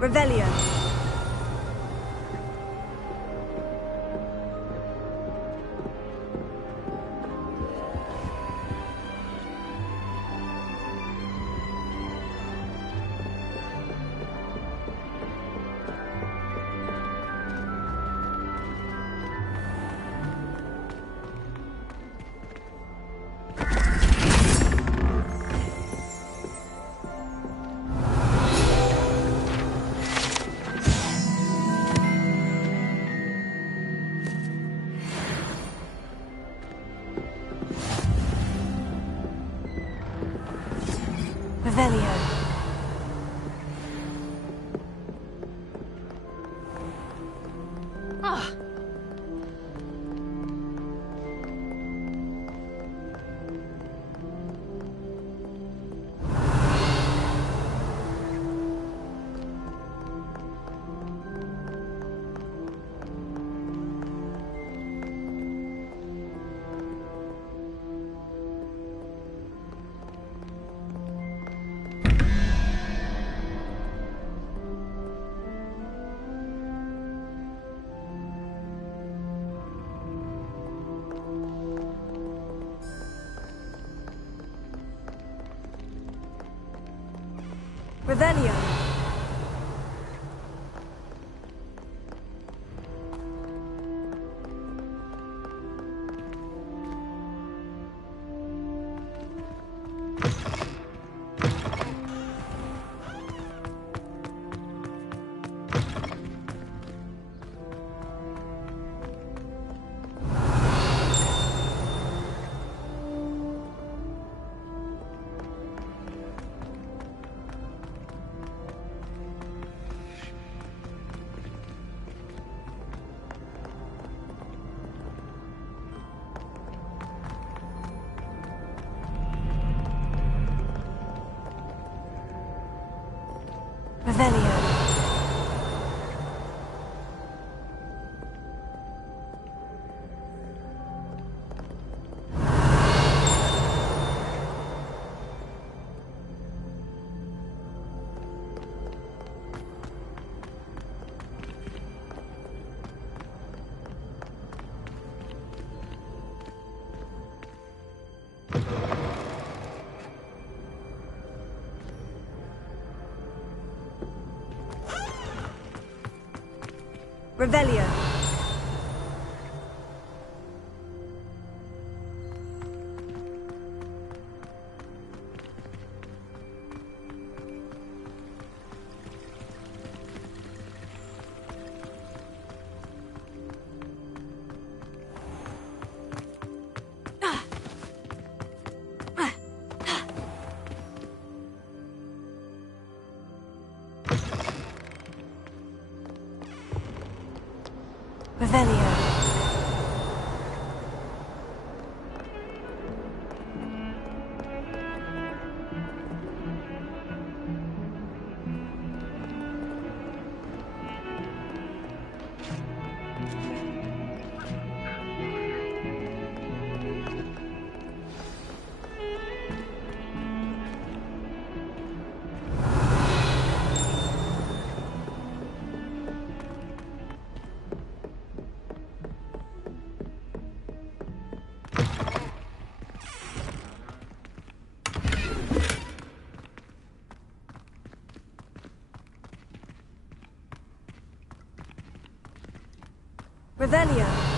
Revelio. Revelio. Ah. Revelio. Revelio. Revelio. Revelio. Revelio.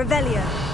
Revelio.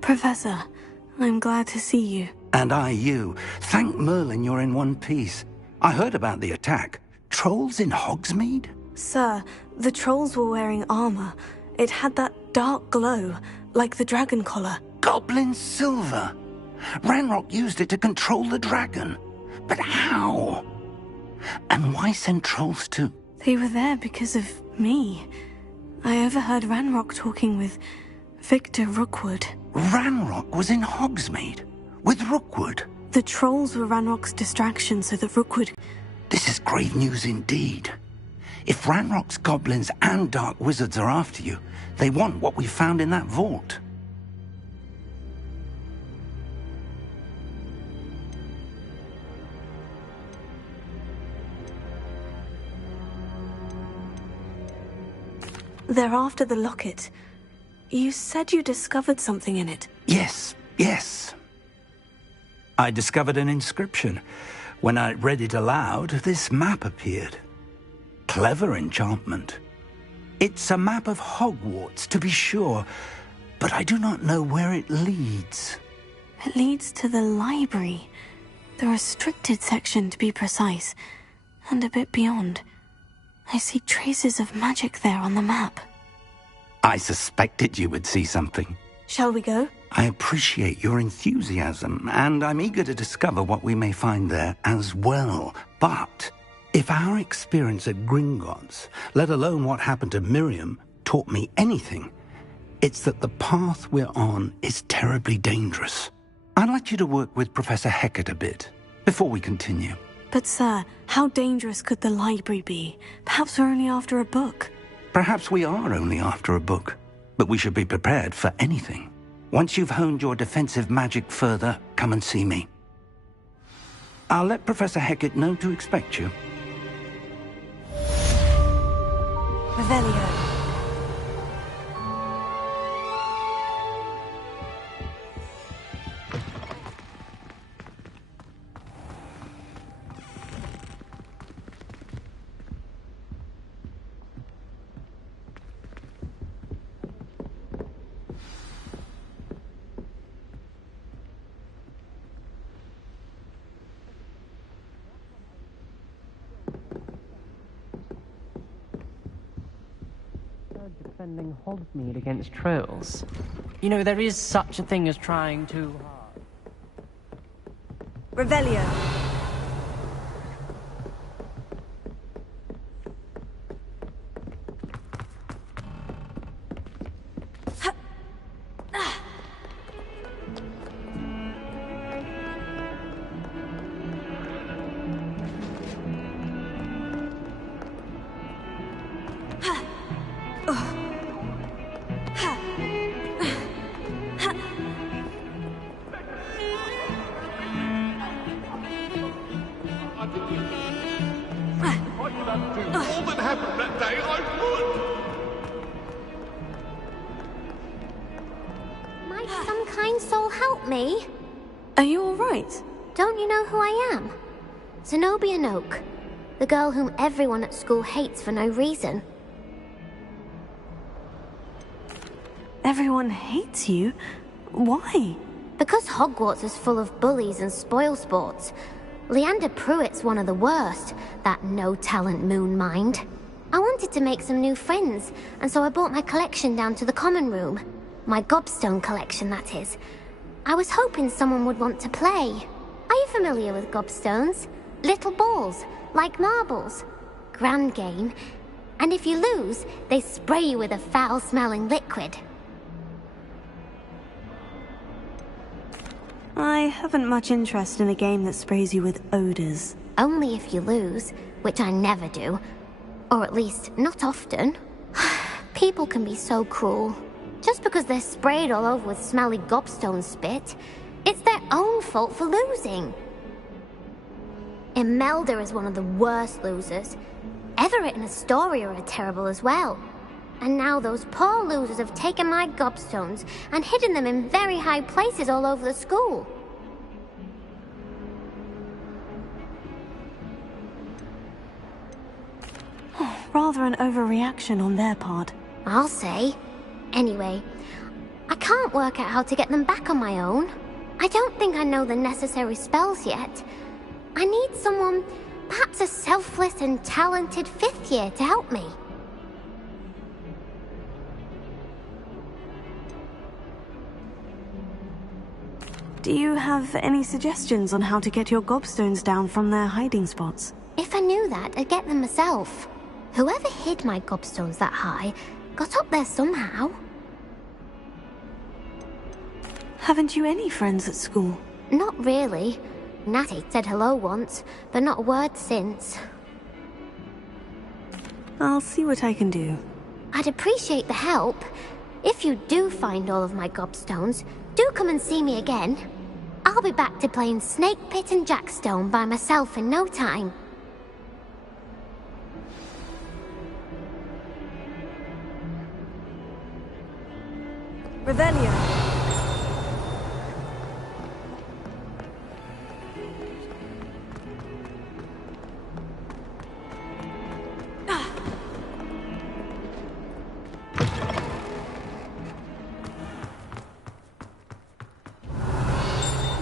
Professor, I'm glad to see you. And I you. Thank Merlin you're in one piece. I heard about the attack. Trolls in Hogsmeade? Sir, the trolls were wearing armor. It had that dark glow, like the dragon collar. Goblin silver. Ranrock used it to control the dragon. But how? And why send trolls to... They were there because of me. I overheard Ranrock talking with Victor Rookwood. Ranrock was in Hogsmeade? With Rookwood? The trolls were Ranrock's distraction so that Rookwood... This is grave news indeed. If Ranrock's goblins and dark wizards are after you, they want what we found in that vault. They're after the locket. You said you discovered something in it. Yes. I discovered an inscription. When I read it aloud, this map appeared. Clever enchantment. It's a map of Hogwarts, to be sure, but I do not know where it leads. It leads to the library. The restricted section, to be precise. And a bit beyond. I see traces of magic there on the map. I suspected you would see something. Shall we go? I appreciate your enthusiasm, and I'm eager to discover what we may find there as well. But if our experience at Gringotts, let alone what happened to Miriam, taught me anything, it's that the path we're on is terribly dangerous. I'd like you to work with Professor Hecat a bit before we continue. But sir, how dangerous could the library be? Perhaps we're only after a book. Perhaps we are only after a book, but we should be prepared for anything. Once you've honed your defensive magic further, come and see me. I'll let Professor Hecat know to expect you. Revelio. Defending Hogsmeade against trolls. You know, there is such a thing as trying too hard. Revelio. All that happened that day, I would! Might some kind soul help me? Are you all right? Don't you know who I am? Zenobia Noak, the girl whom everyone at school hates for no reason. Everyone hates you? Why? Because Hogwarts is full of bullies and spoilsports. Leander Pruitt's one of the worst, that no-talent moon mind. I wanted to make some new friends, and so I brought my collection down to the common room. My gobstone collection, that is. I was hoping someone would want to play. Are you familiar with gobstones? Little balls, like marbles. Grand game. And if you lose, they spray you with a foul-smelling liquid. I haven't much interest in a game that sprays you with odors. Only if you lose, which I never do. Or at least, not often. People can be so cruel. Just because they're sprayed all over with smelly gobstone spit, it's their own fault for losing. Imelda is one of the worst losers. Everett and Astoria are terrible as well. And now those poor losers have taken my gobstones and hidden them in very high places all over the school. Rather an overreaction on their part. I'll say. Anyway, I can't work out how to get them back on my own. I don't think I know the necessary spells yet. I need someone, perhaps a selfless and talented 5th year to help me. Do you have any suggestions on how to get your gobstones down from their hiding spots? If I knew that, I'd get them myself. Whoever hid my gobstones that high got up there somehow. Haven't you any friends at school? Not really. Natty said hello once, but not a word since. I'll see what I can do. I'd appreciate the help. If you do find all of my gobstones, do come and see me again. I'll be back to playing Snake Pit and Jackstone by myself in no time. Revelio.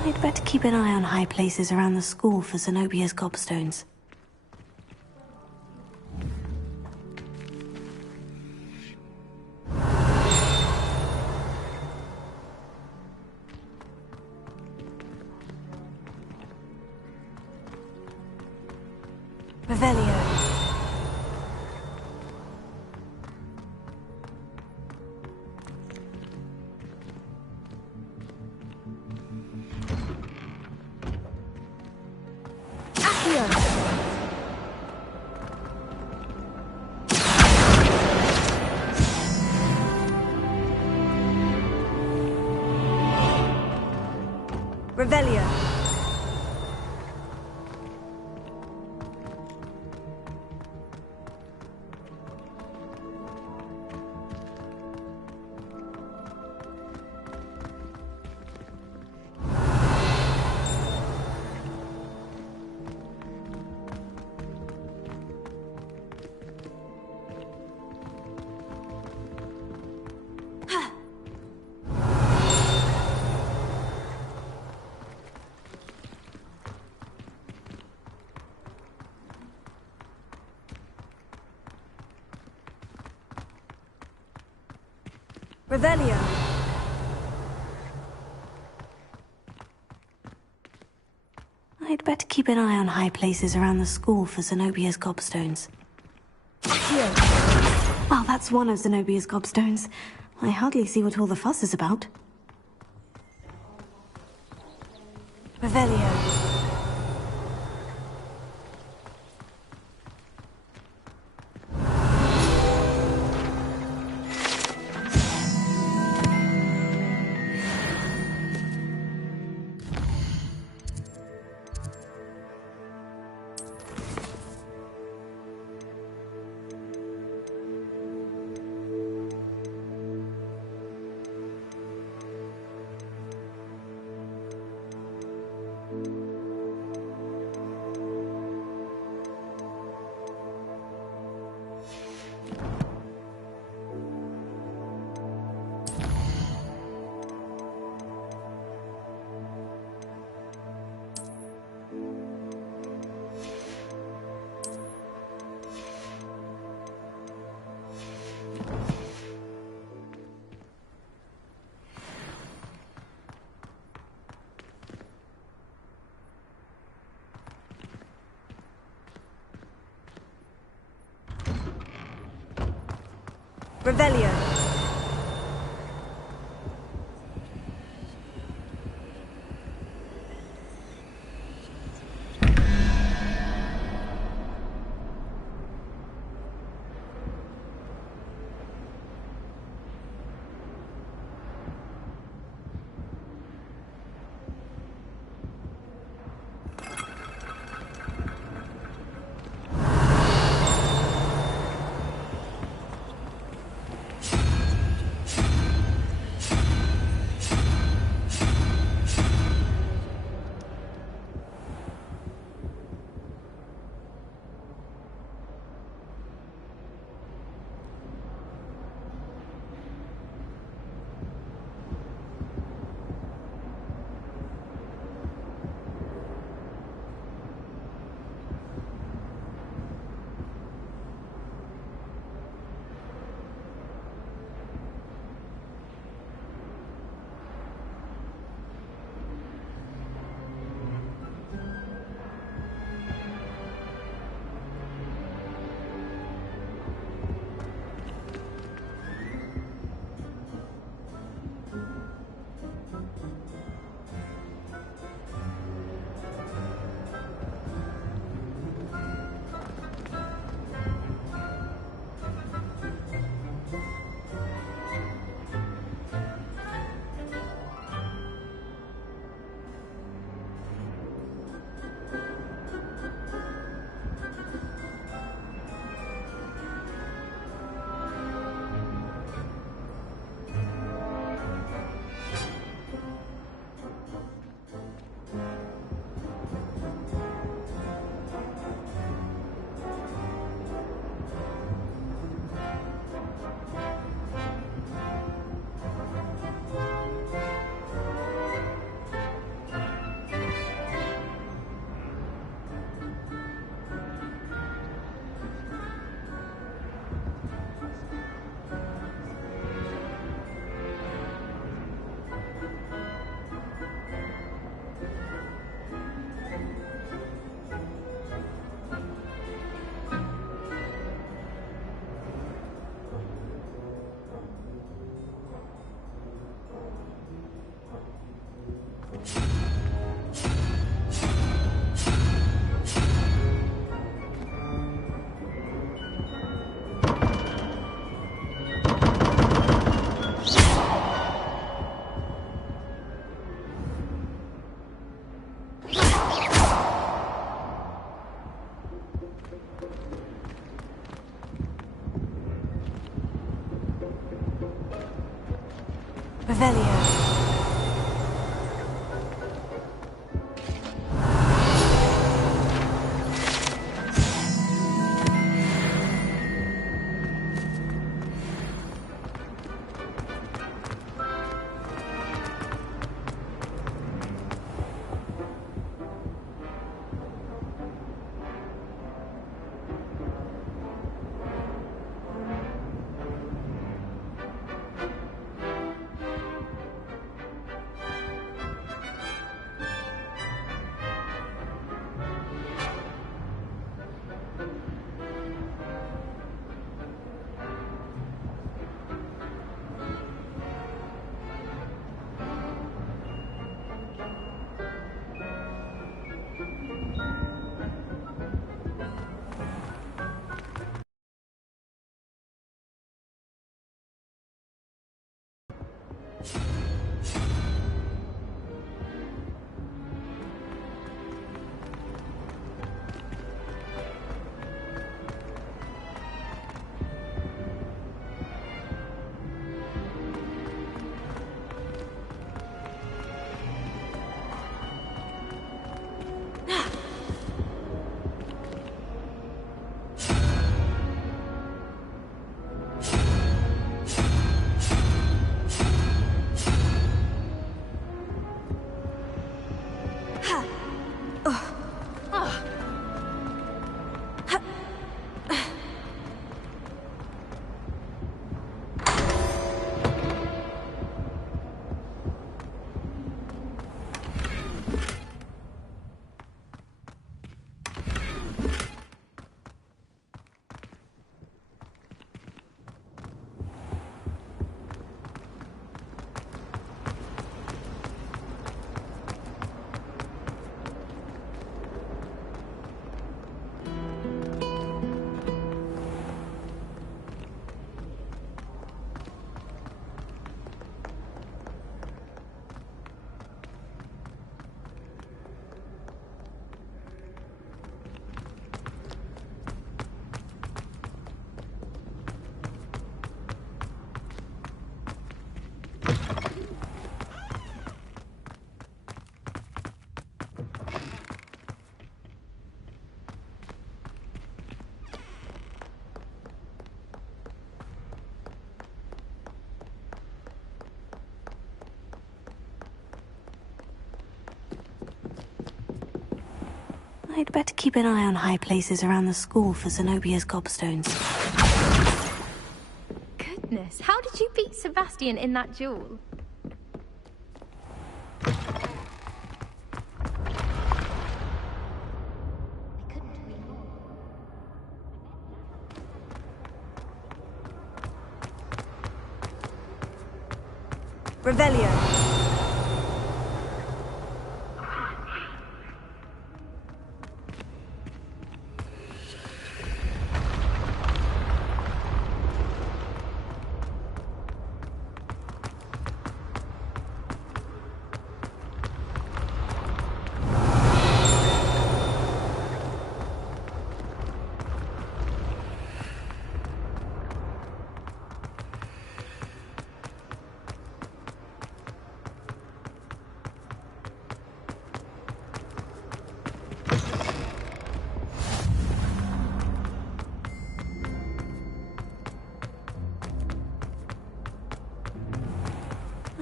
I'd better keep an eye on high places around the school for Zenobia's gobstones. Revelio. Revelio. Revelio. I'd better keep an eye on high places around the school for Zenobia's gobstones. Well, that's one of Zenobia's gobstones. I hardly see what all the fuss is about. Revelio. Revelio. Revelio. I'd better keep an eye on high places around the school for Zenobia's gobstones. Goodness, how did you beat Sebastian in that duel? Revelio.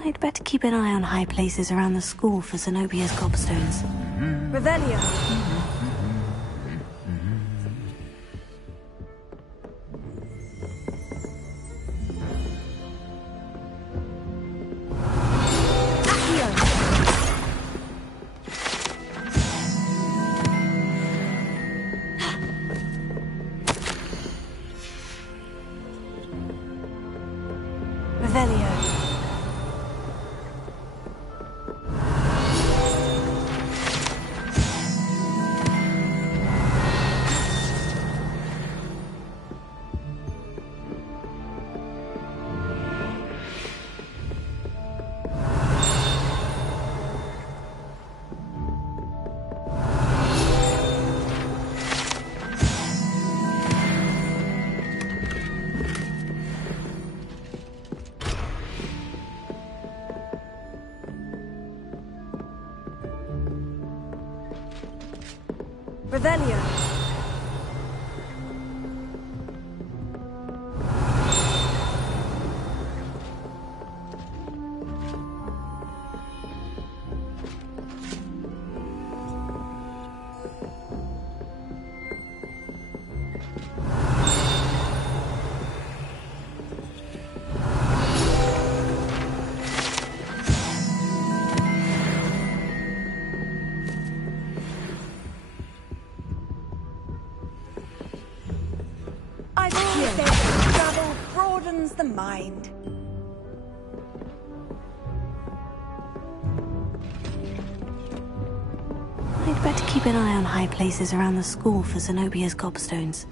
I'd better keep an eye on high places around the school for Zenobia's gobstones. Revelio. Revelio. Revelio. I've heard that travel broadens the mind. I'd better keep an eye on high places around the school for Zenobia's gobstones.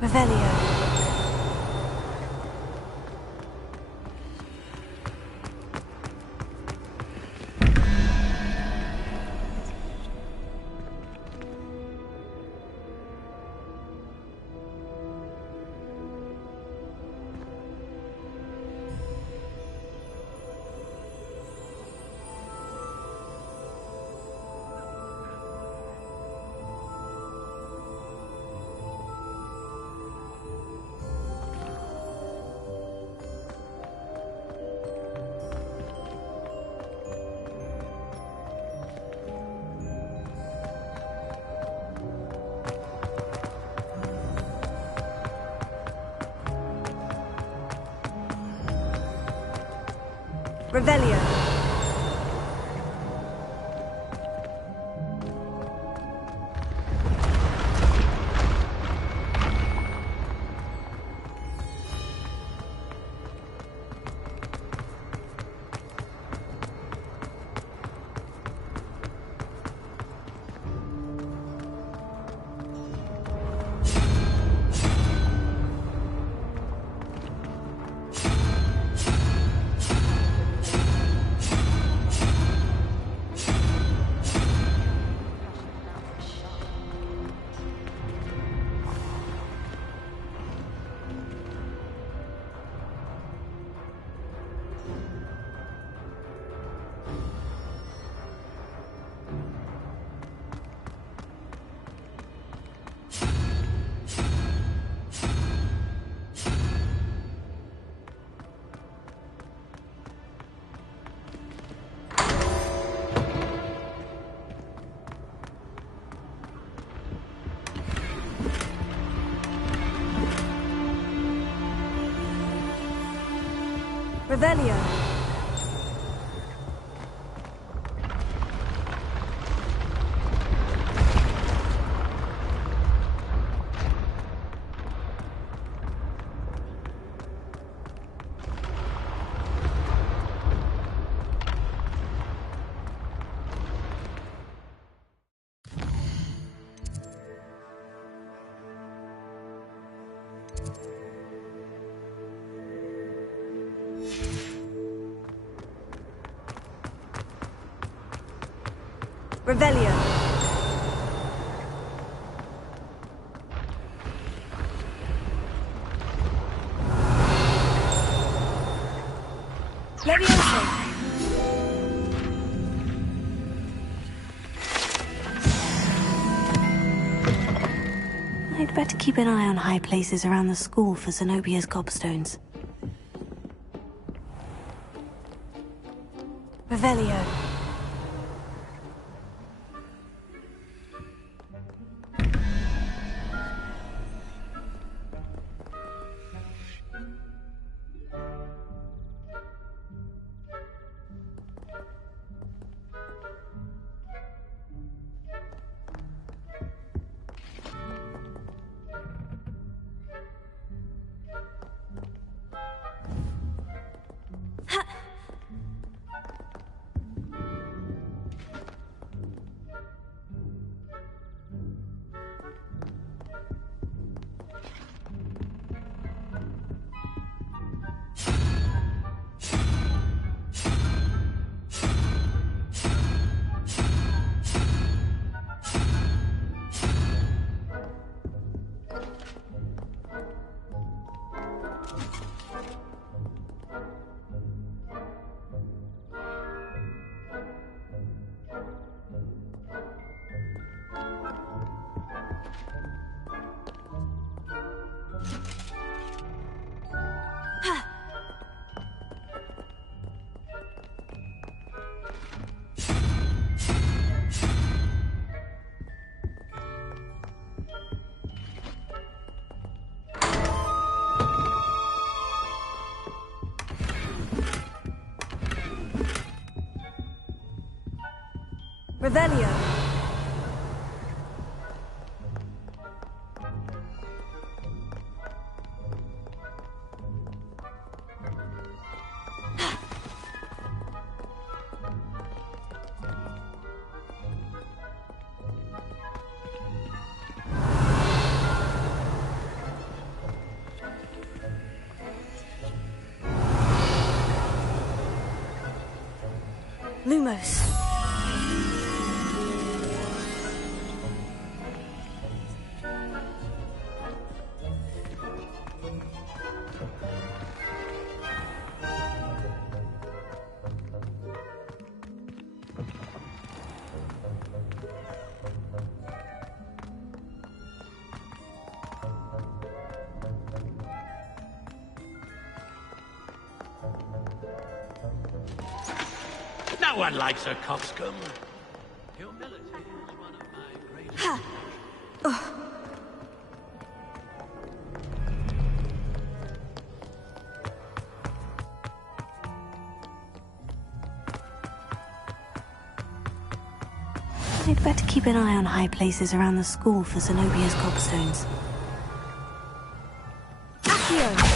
Revelio. Revelio. Revelio. Revelio. Leviosa. I'd better keep an eye on high places around the school for Zenobia's gobstones. Revelio. Revelio. Lumos. No one likes a coxcomb. Humility is one of my greatest... I'd better keep an eye on high places around the school for Zenobia's gobstones. Accio.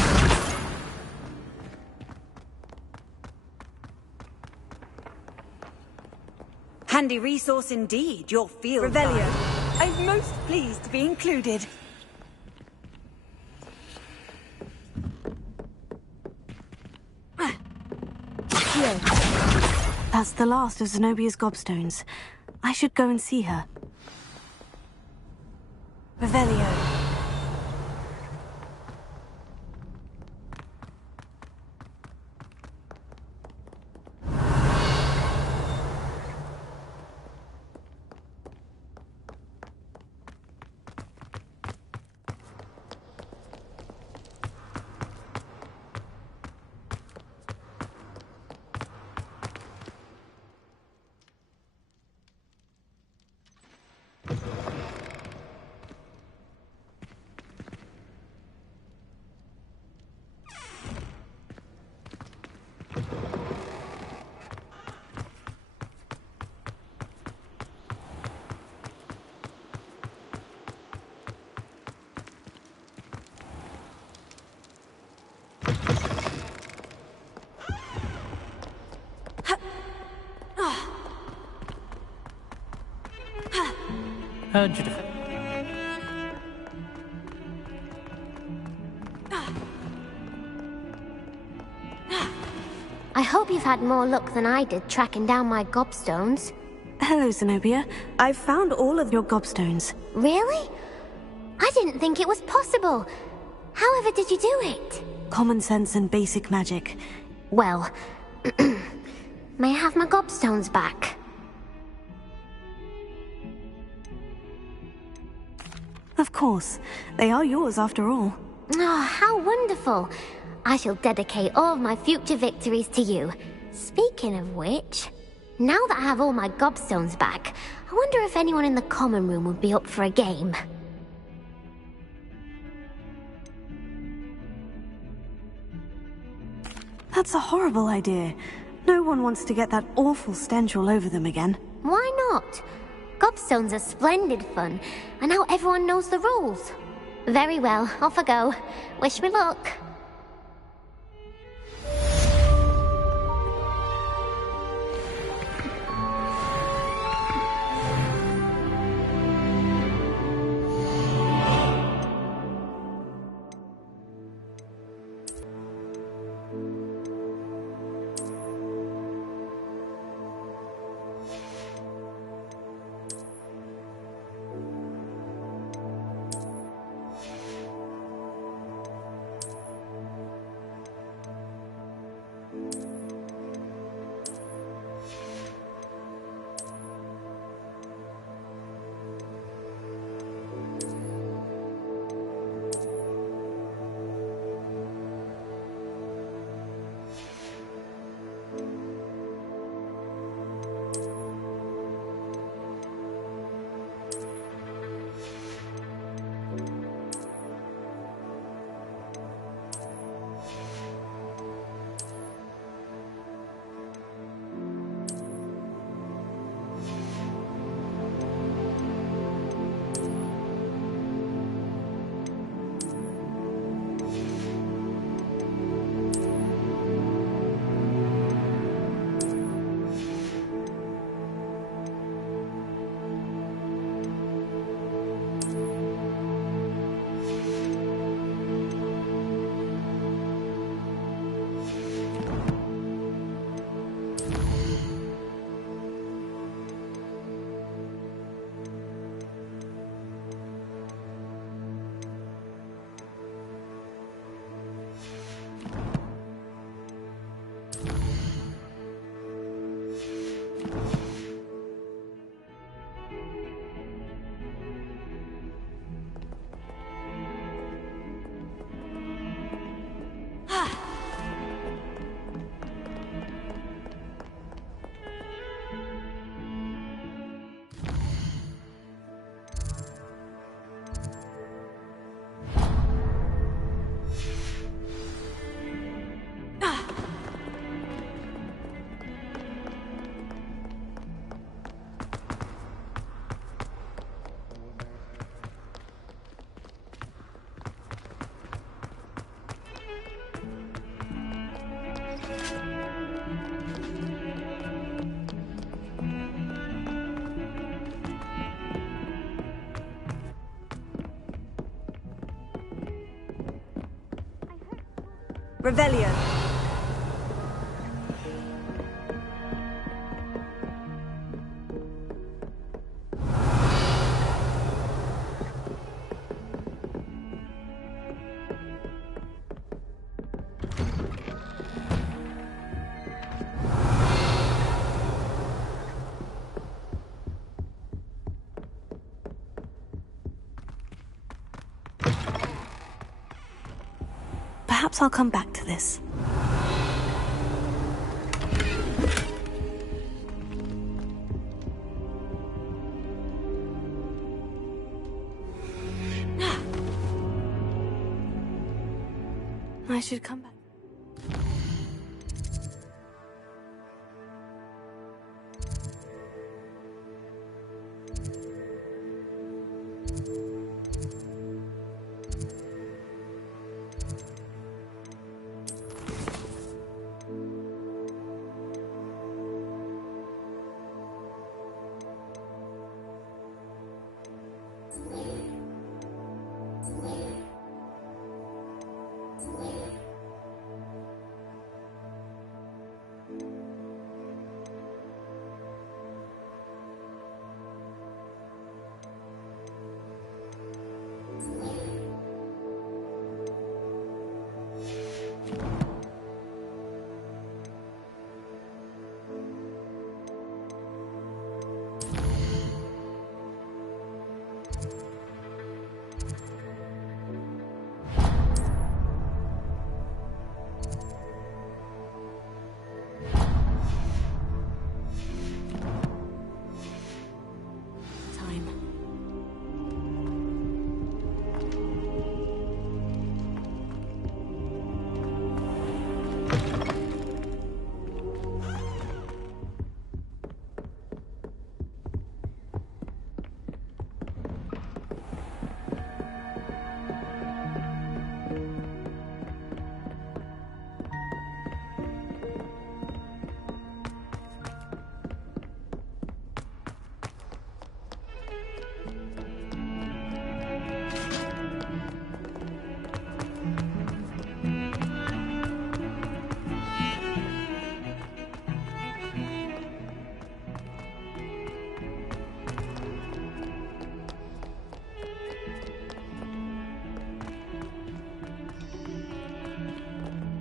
Handy resource indeed, your field guide. Revelio. I'm most pleased to be included. Accio. That's the last of Zenobia's gobstones. I should go and see her. Revelio. Judith. I hope you've had more luck than I did tracking down my gobstones. Hello, Zenobia. I've found all of your gobstones. Really? I didn't think it was possible. However did you do it? Common sense and basic magic. Well, may I have my gobstones back? Of course. They are yours after all. Oh, how wonderful. I shall dedicate all of my future victories to you. Speaking of which, now that I have all my gobstones back, I wonder if anyone in the common room would be up for a game. That's a horrible idea. No one wants to get that awful stench all over them again. Why not? Gobstones are splendid fun, and now everyone knows the rules. Very well, off I go. Wish me luck. Revelio. Perhaps I'll come back to this. I should come back.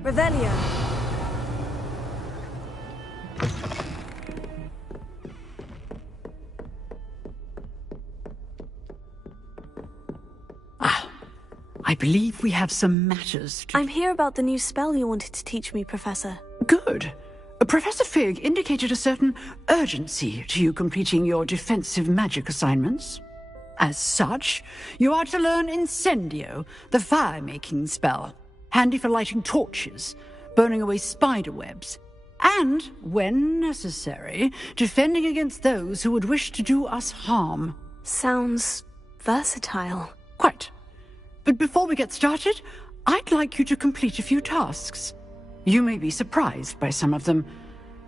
Revelio. I believe we have some matters to... I'm here about the new spell you wanted to teach me, Professor. Good. Professor Fig indicated a certain urgency to you completing your defensive magic assignments. As such, you are to learn Incendio, the fire-making spell, handy for lighting torches, burning away spider webs, and, when necessary, defending against those who would wish to do us harm. Sounds versatile. Quite. But before we get started, I'd like you to complete a few tasks. You may be surprised by some of them.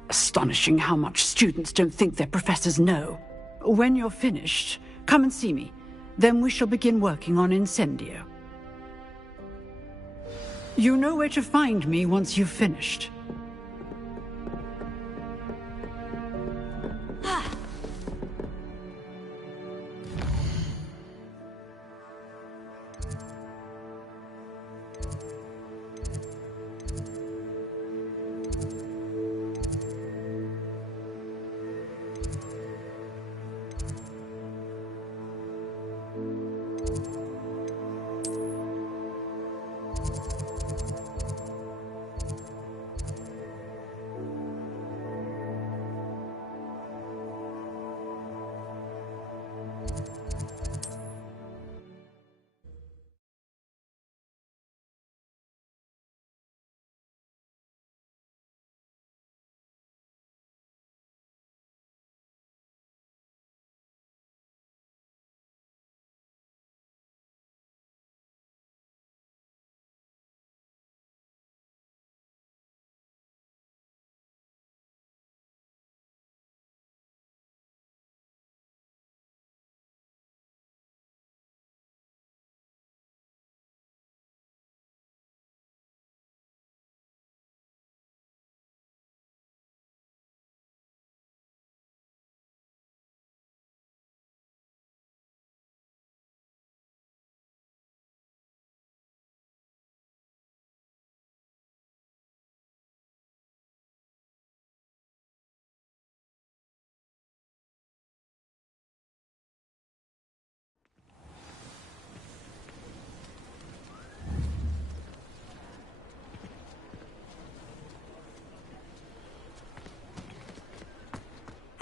Astonishing how much students don't think their professors know. When you're finished, come and see me. Then we shall begin working on Incendio. You know where to find me once you've finished.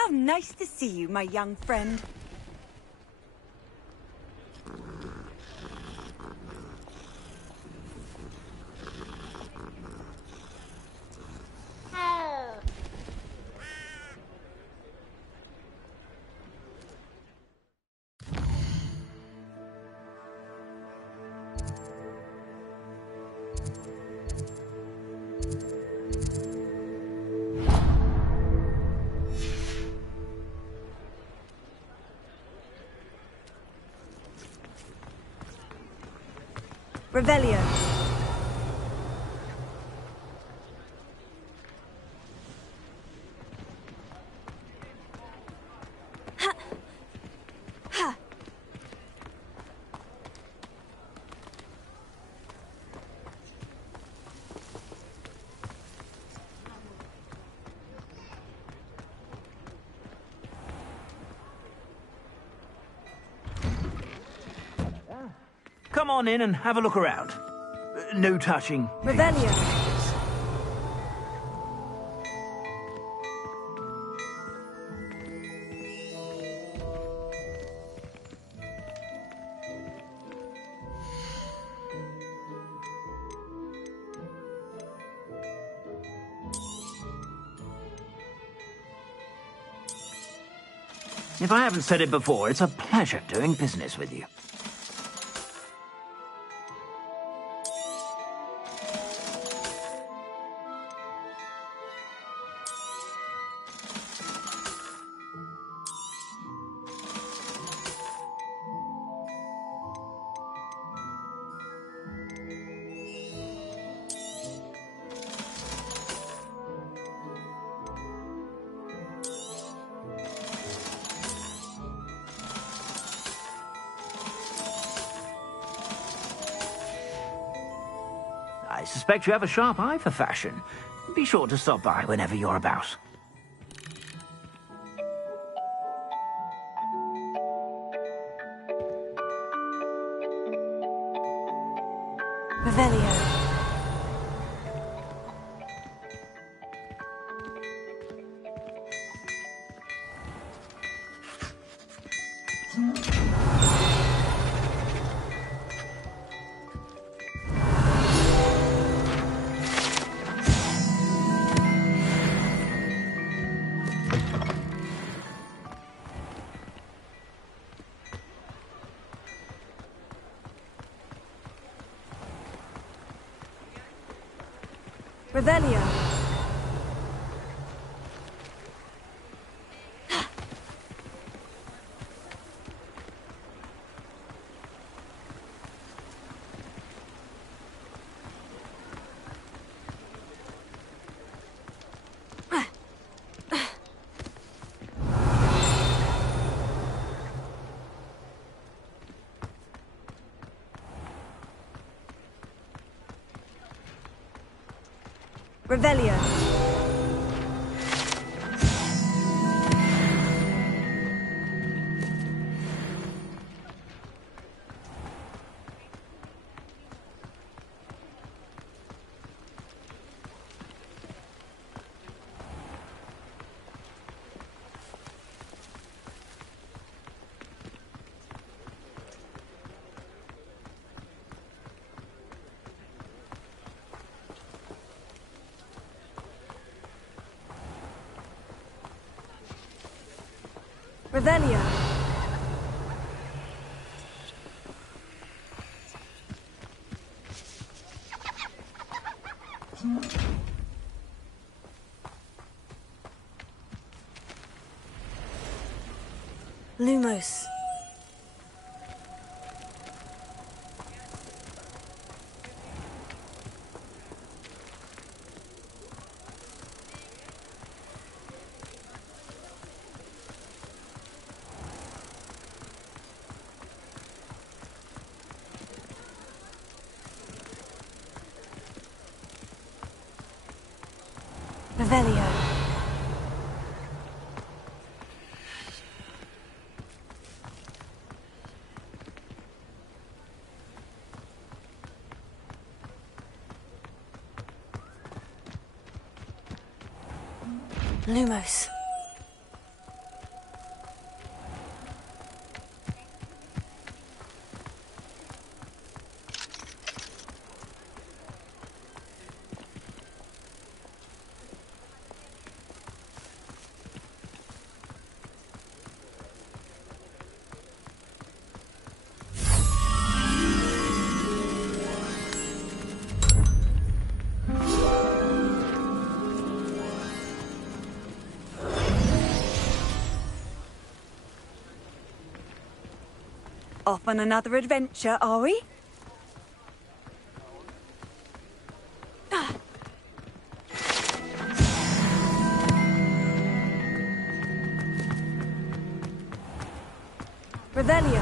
How nice to see you, my young friend. Revelio. Come on in and have a look around. No touching. Revelio. If I haven't said it before, it's a pleasure doing business with you. I suspect you have a sharp eye for fashion. Be sure to stop by whenever you're about. Revelio. Revelio. Revelio. Revelio. Lumos. Revelio. Lumos. Off on another adventure, are we? Revelio.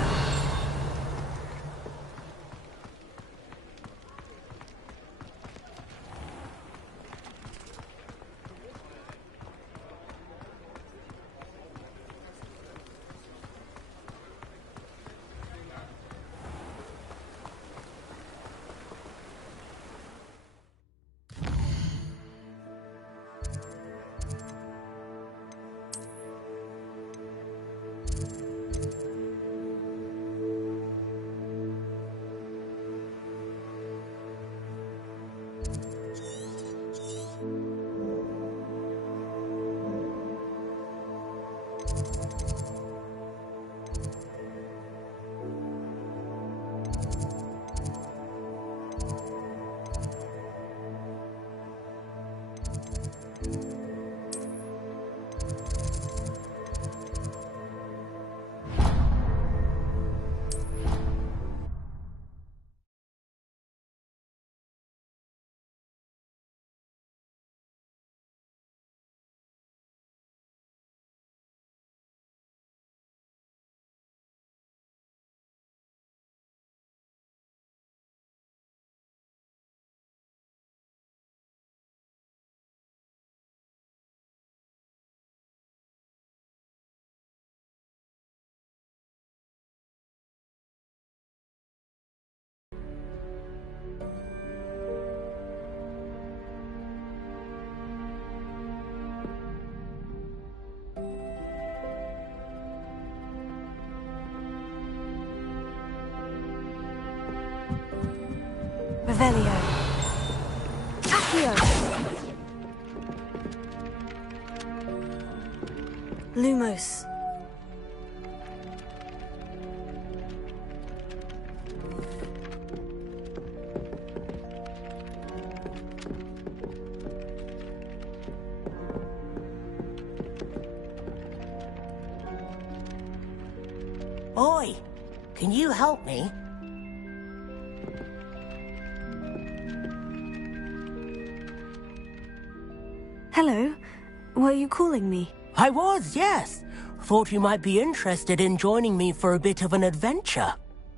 Revelio. Accio. Lumos. Oi, can you help me? Hello. Were you calling me? I was, yes. Thought you might be interested in joining me for a bit of an adventure.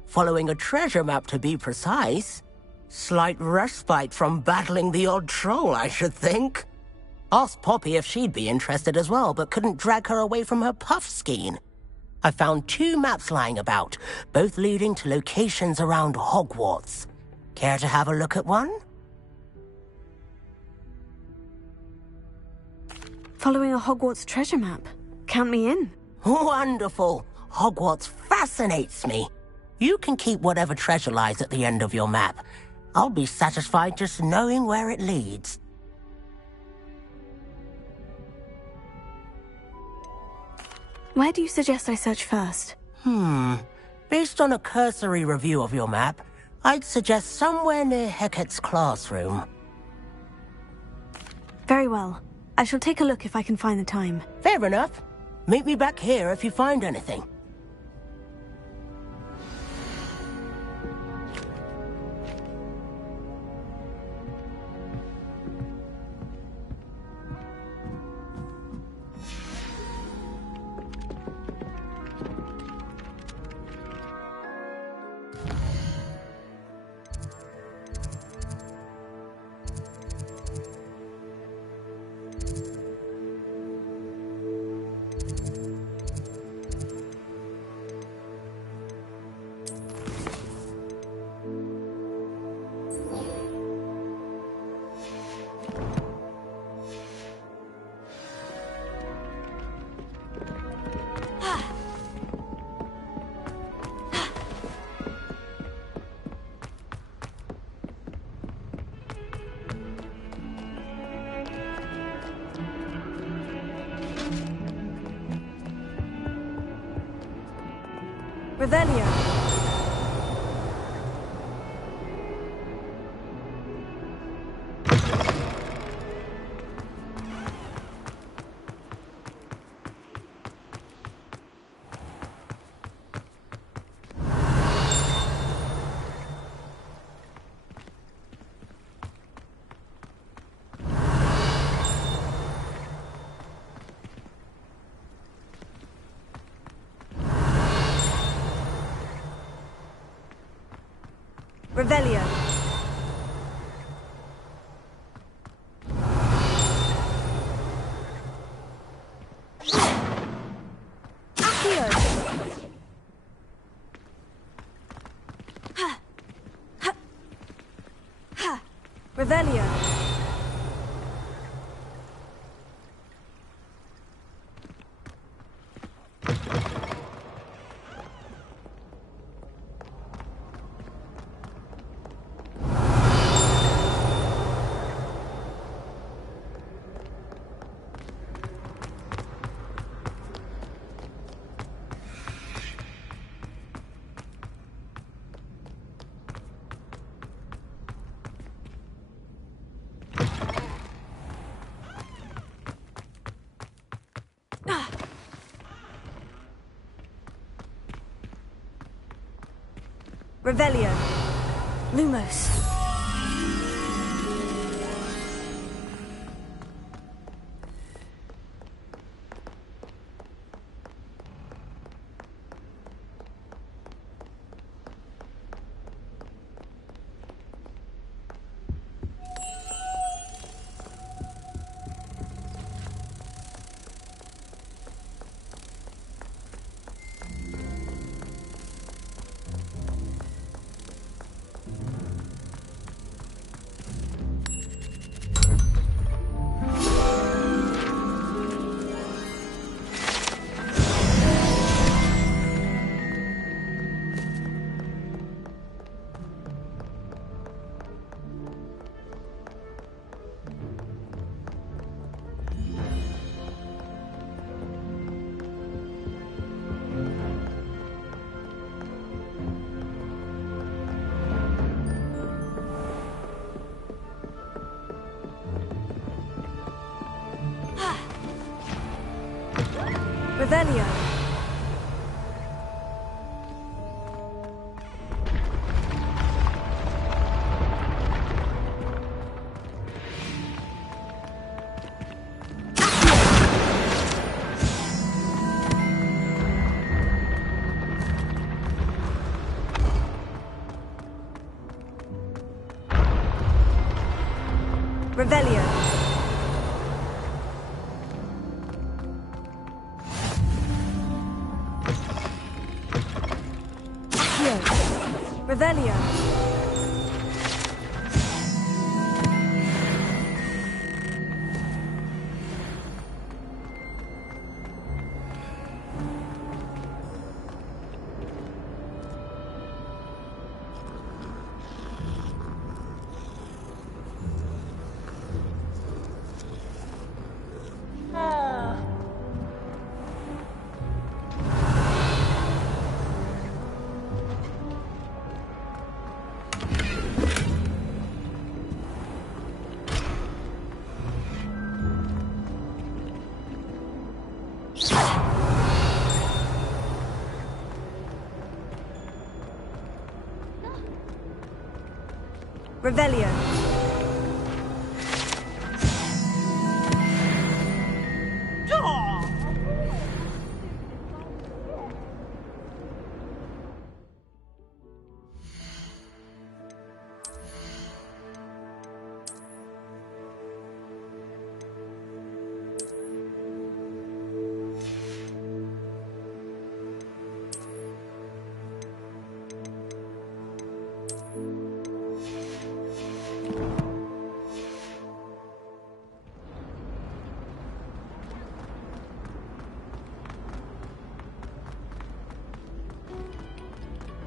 Following a treasure map, to be precise. Slight respite from battling the odd troll, I should think. Asked Poppy if she'd be interested as well, but couldn't drag her away from her puff skein. I found 2 maps lying about, both leading to locations around Hogwarts. Care to have a look at one? Following a Hogwarts treasure map. Count me in. Wonderful. Hogwarts fascinates me. You can keep whatever treasure lies at the end of your map. I'll be satisfied just knowing where it leads. Where do you suggest I search first? Based on a cursory review of your map, I'd suggest somewhere near Hecat's classroom. Very well. I shall take a look if I can find the time. Fair enough. Meet me back here if you find anything. Revelio. Revelio. Accio. Ha. Ha. Ha. Revelio. Revelio. Lumos. Revelio. Revelio. Revelio. Revelio.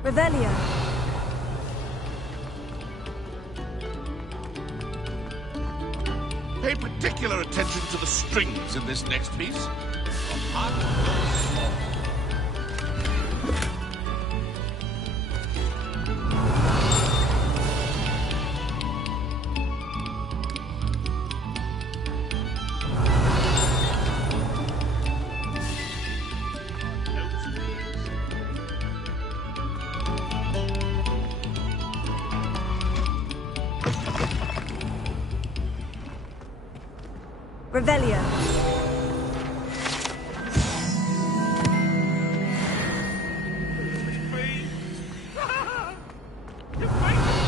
Revelio. Pay particular attention to the strings in this next piece. Revelio. You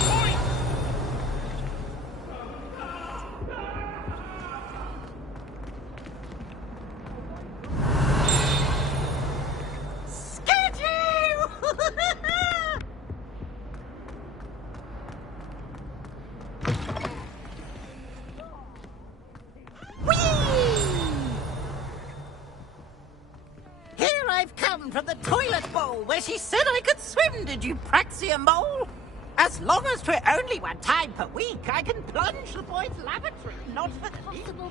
down from the toilet bowl where she said I could swim, did you praxia mole? As long as 'twere only 1 time per week, I can plunge the boy's lavatory, not for the possible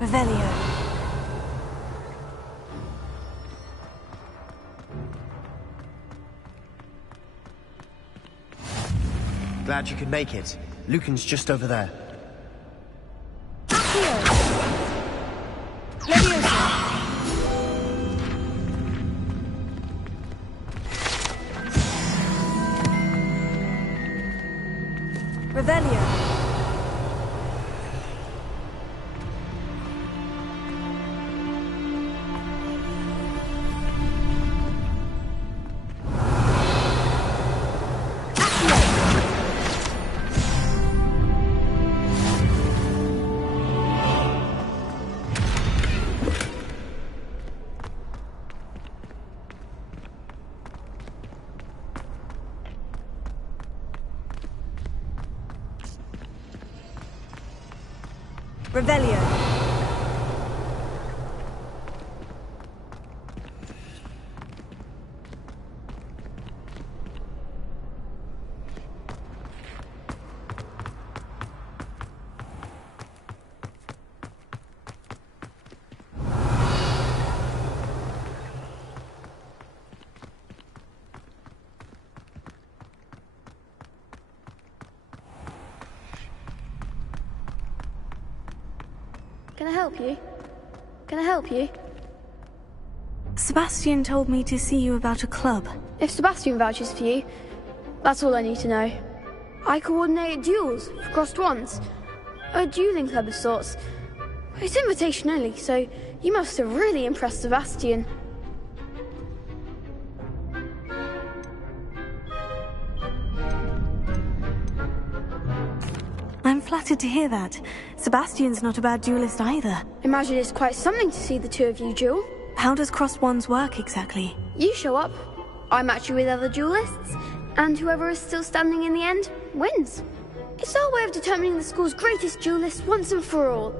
Revelio. Glad you could make it. Lucan's just over there. Revelio. Revelio. Can I help you? Can I help you? Sebastian told me to see you about a club. If Sebastian vouches for you, that's all I need to know. I coordinate duels for crossed wands. A dueling club of sorts. It's invitation only, so you must have really impressed Sebastian. I'm flattered to hear that. Sebastian's not a bad duelist either. Imagine it's quite something to see the two of you duel. How does crossed wands work exactly? You show up, I match you with other duelists, and whoever is still standing in the end wins. It's our way of determining the school's greatest duelist once and for all.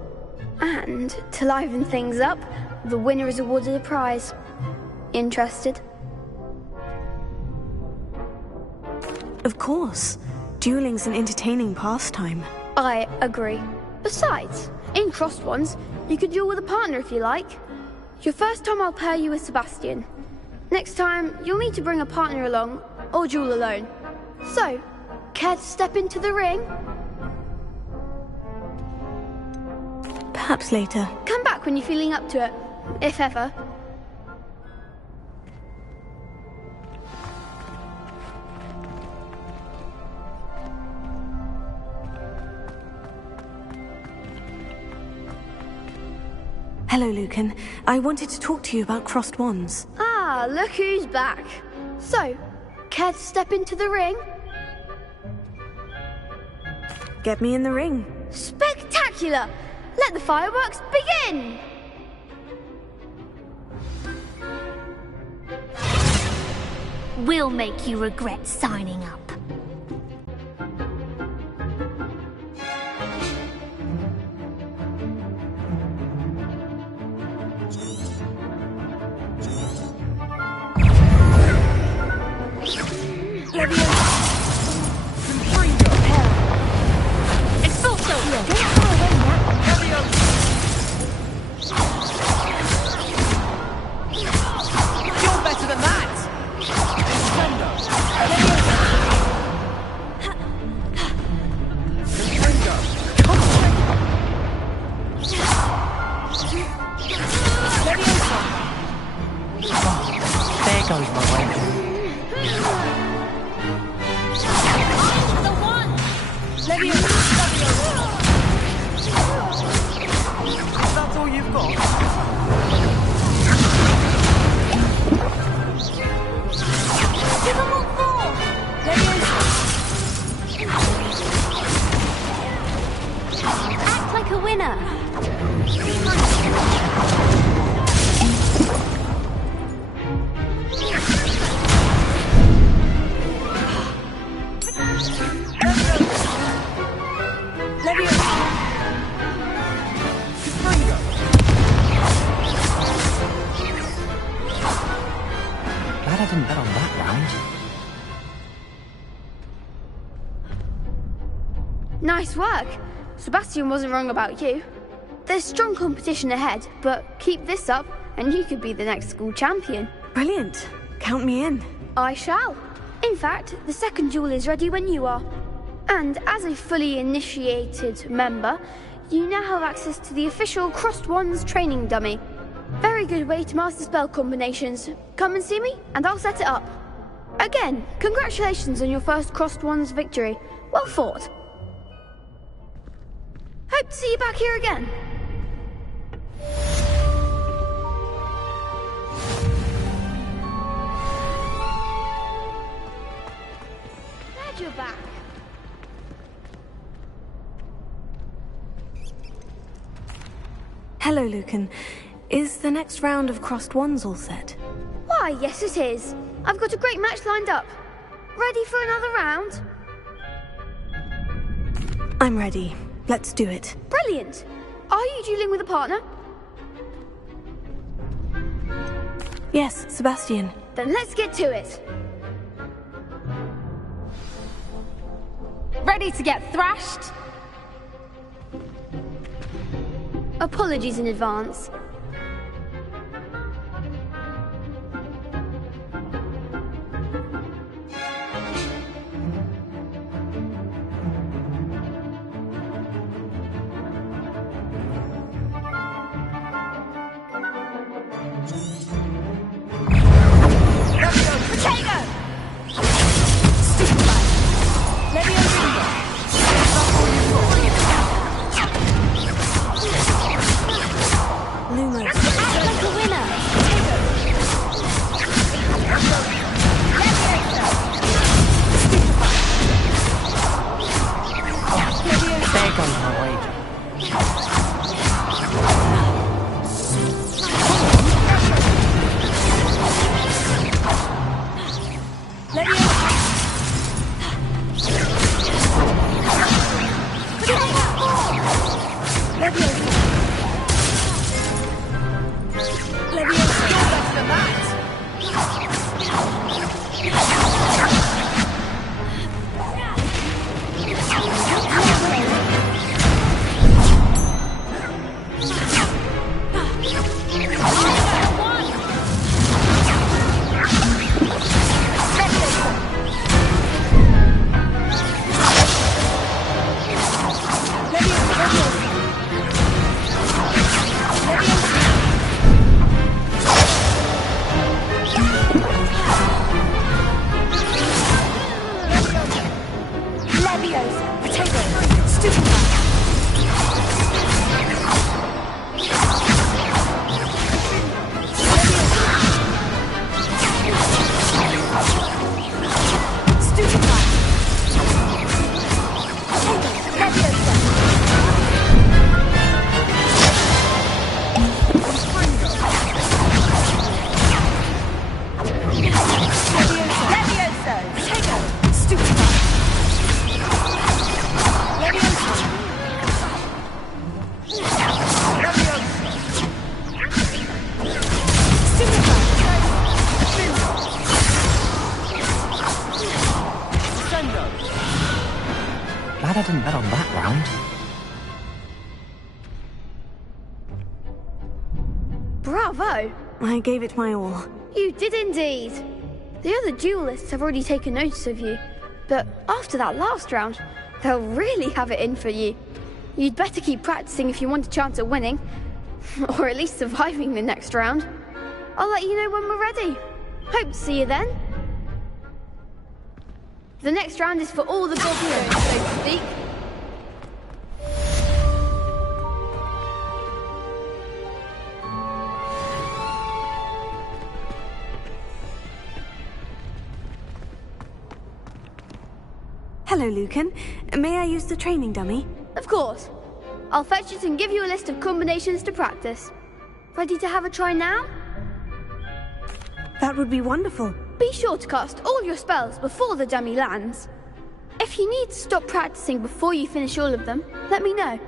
And to liven things up, the winner is awarded a prize. Interested? Of course. Dueling's an entertaining pastime. I agree. Besides, in crossed wands, you could duel with a partner if you like. Your first time I'll pair you with Sebastian. Next time, you'll need to bring a partner along, or duel alone. So, care to step into the ring? Perhaps later. Come back when you're feeling up to it, if ever. Hello, Lucan. I wanted to talk to you about crossed wands. Ah, look who's back. So, care to step into the ring? Get me in the ring. Spectacular! Let the fireworks begin! We'll make you regret signing up. You're better than that! There goes my way. That's all you've got? Nice work. Sebastian wasn't wrong about you. There's strong competition ahead, but keep this up and you could be the next school champion. Brilliant. Count me in. I shall. In fact, the second duel is ready when you are. And as a fully initiated member, you now have access to the official Crossed Wands training dummy. Very good way to master spell combinations. Come and see me, and I'll set it up. Again, congratulations on your first Crossed Wands victory. Well fought. Hope to see you back here again. Glad you're back. Hello, Lucan. Is the next round of Crossed Wands all set? Why, yes it is. I've got a great match lined up. Ready for another round? I'm ready. Let's do it. Brilliant. Are you dueling with a partner? Yes, Sebastian. Then let's get to it. Ready to get thrashed? Apologies in advance. Glad I didn't bet on that round. Bravo! I gave it my all. You did indeed. The other duelists have already taken notice of you, but after that last round, they'll really have it in for you. You'd better keep practicing if you want a chance at winning, or at least surviving the next round. I'll let you know when we're ready. Hope to see you then. The next round is for all the goblins, so to speak. Hello, Lucan. May I use the training dummy? Of course. I'll fetch it and give you a list of combinations to practice. Ready to have a try now? That would be wonderful. Be sure to cast all your spells before the dummy lands. If you need to stop practicing before you finish all of them, let me know.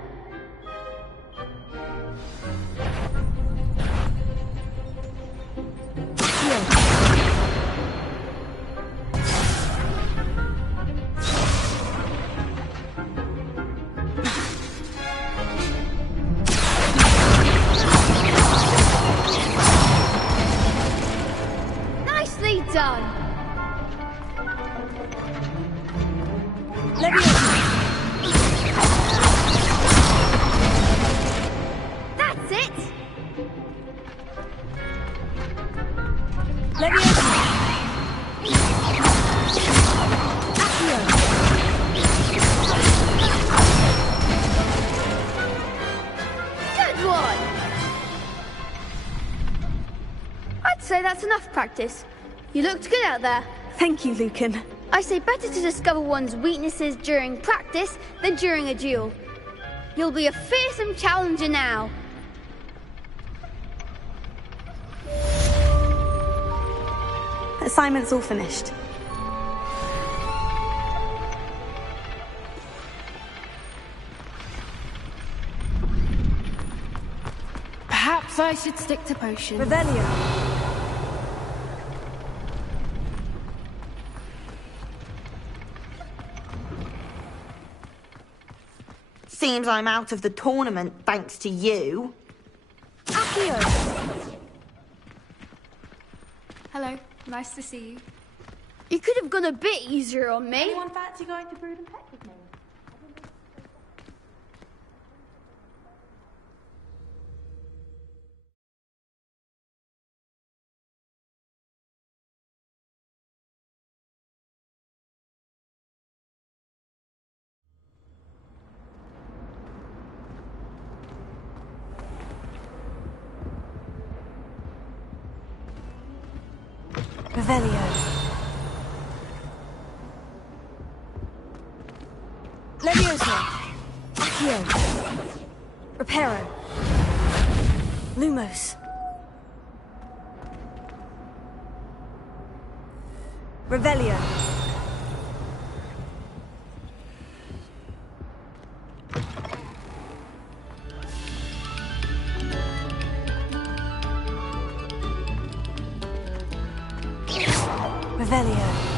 say that's enough practice. You looked good out there. Thank you, Lucan. I say better to discover one's weaknesses during practice than during a duel. You'll be a fearsome challenger now. Assignment's all finished. Perhaps I should stick to potion. Revelio. Seems I'm out of the tournament thanks to you. Accio! Hello, nice to see you. You could have gone a bit easier on me. Anyone fancy going to Brood and Pet with me? Revelio. Levioso. Accio. Reparo. Lumos. Revelio. Revelio.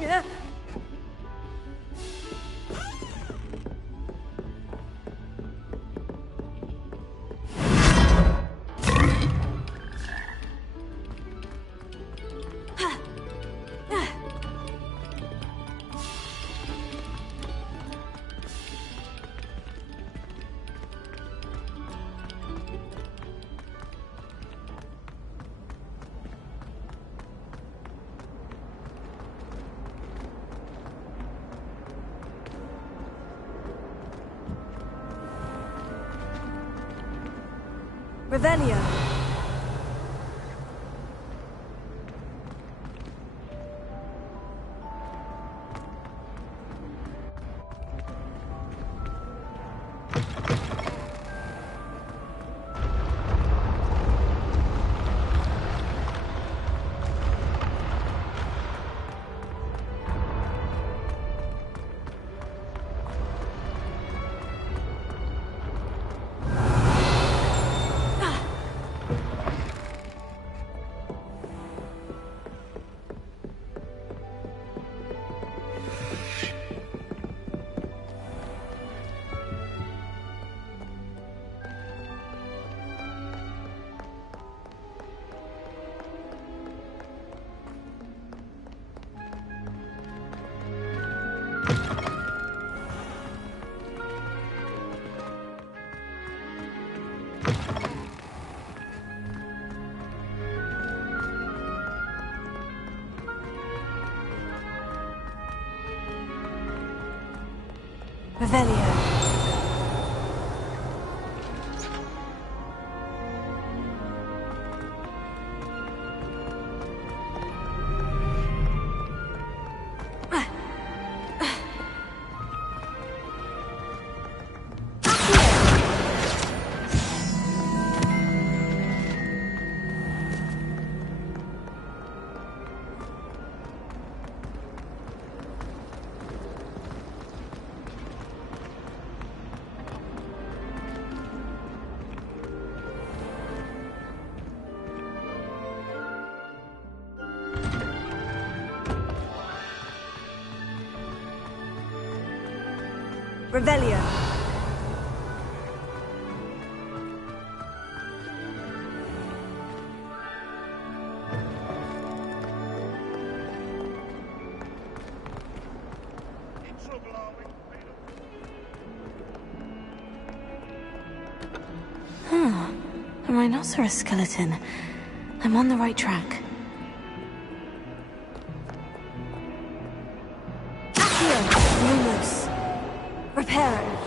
Yeah. Revelio. Revelio. Revelio. A rhinoceros skeleton. I'm on the right track. Accio! Lumos. Reparo.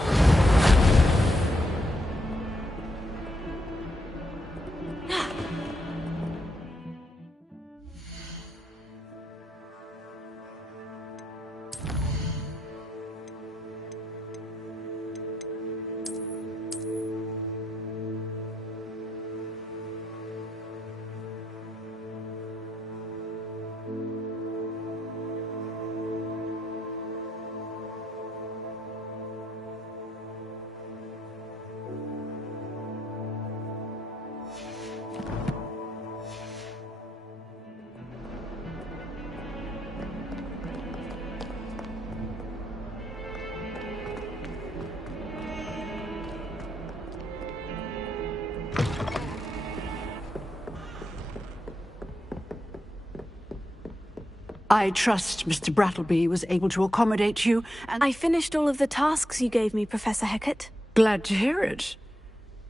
I trust Mr. Brattleby was able to accommodate you, and I finished all of the tasks you gave me, Professor Hecat. Glad to hear it.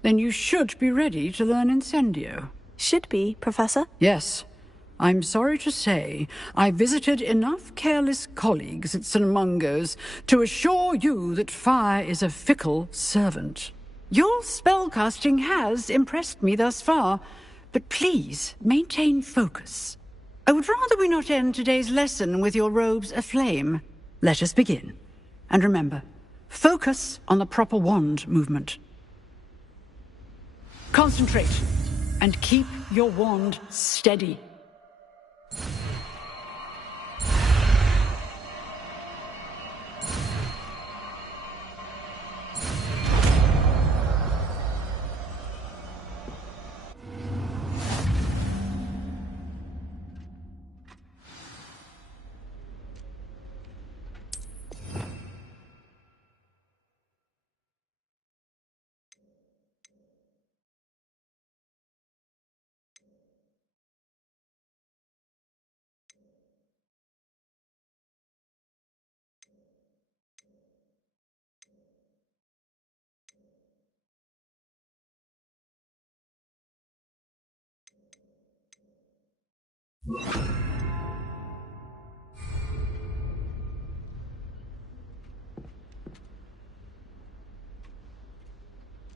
Then you should be ready to learn Incendio. Should be, Professor? Yes. I'm sorry to say, I visited enough careless colleagues at St. Mungo's to assure you that fire is a fickle servant. Your spellcasting has impressed me thus far, but please maintain focus. I would rather we not end today's lesson with your robes aflame. Let us begin. And remember, focus on the proper wand movement. Concentrate, and keep your wand steady.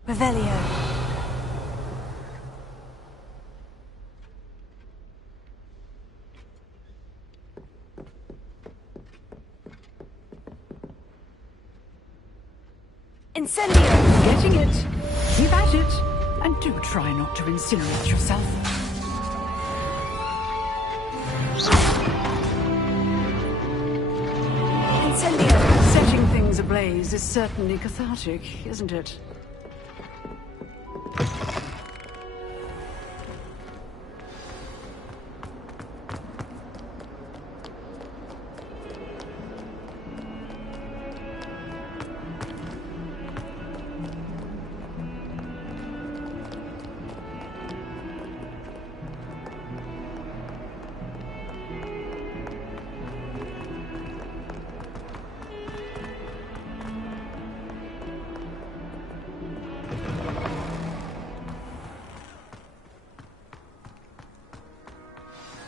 Revelio. Incendio! Getting it. Keep at it. And do try not to incinerate yourself. Incendio! Setting things ablaze is certainly cathartic, isn't it?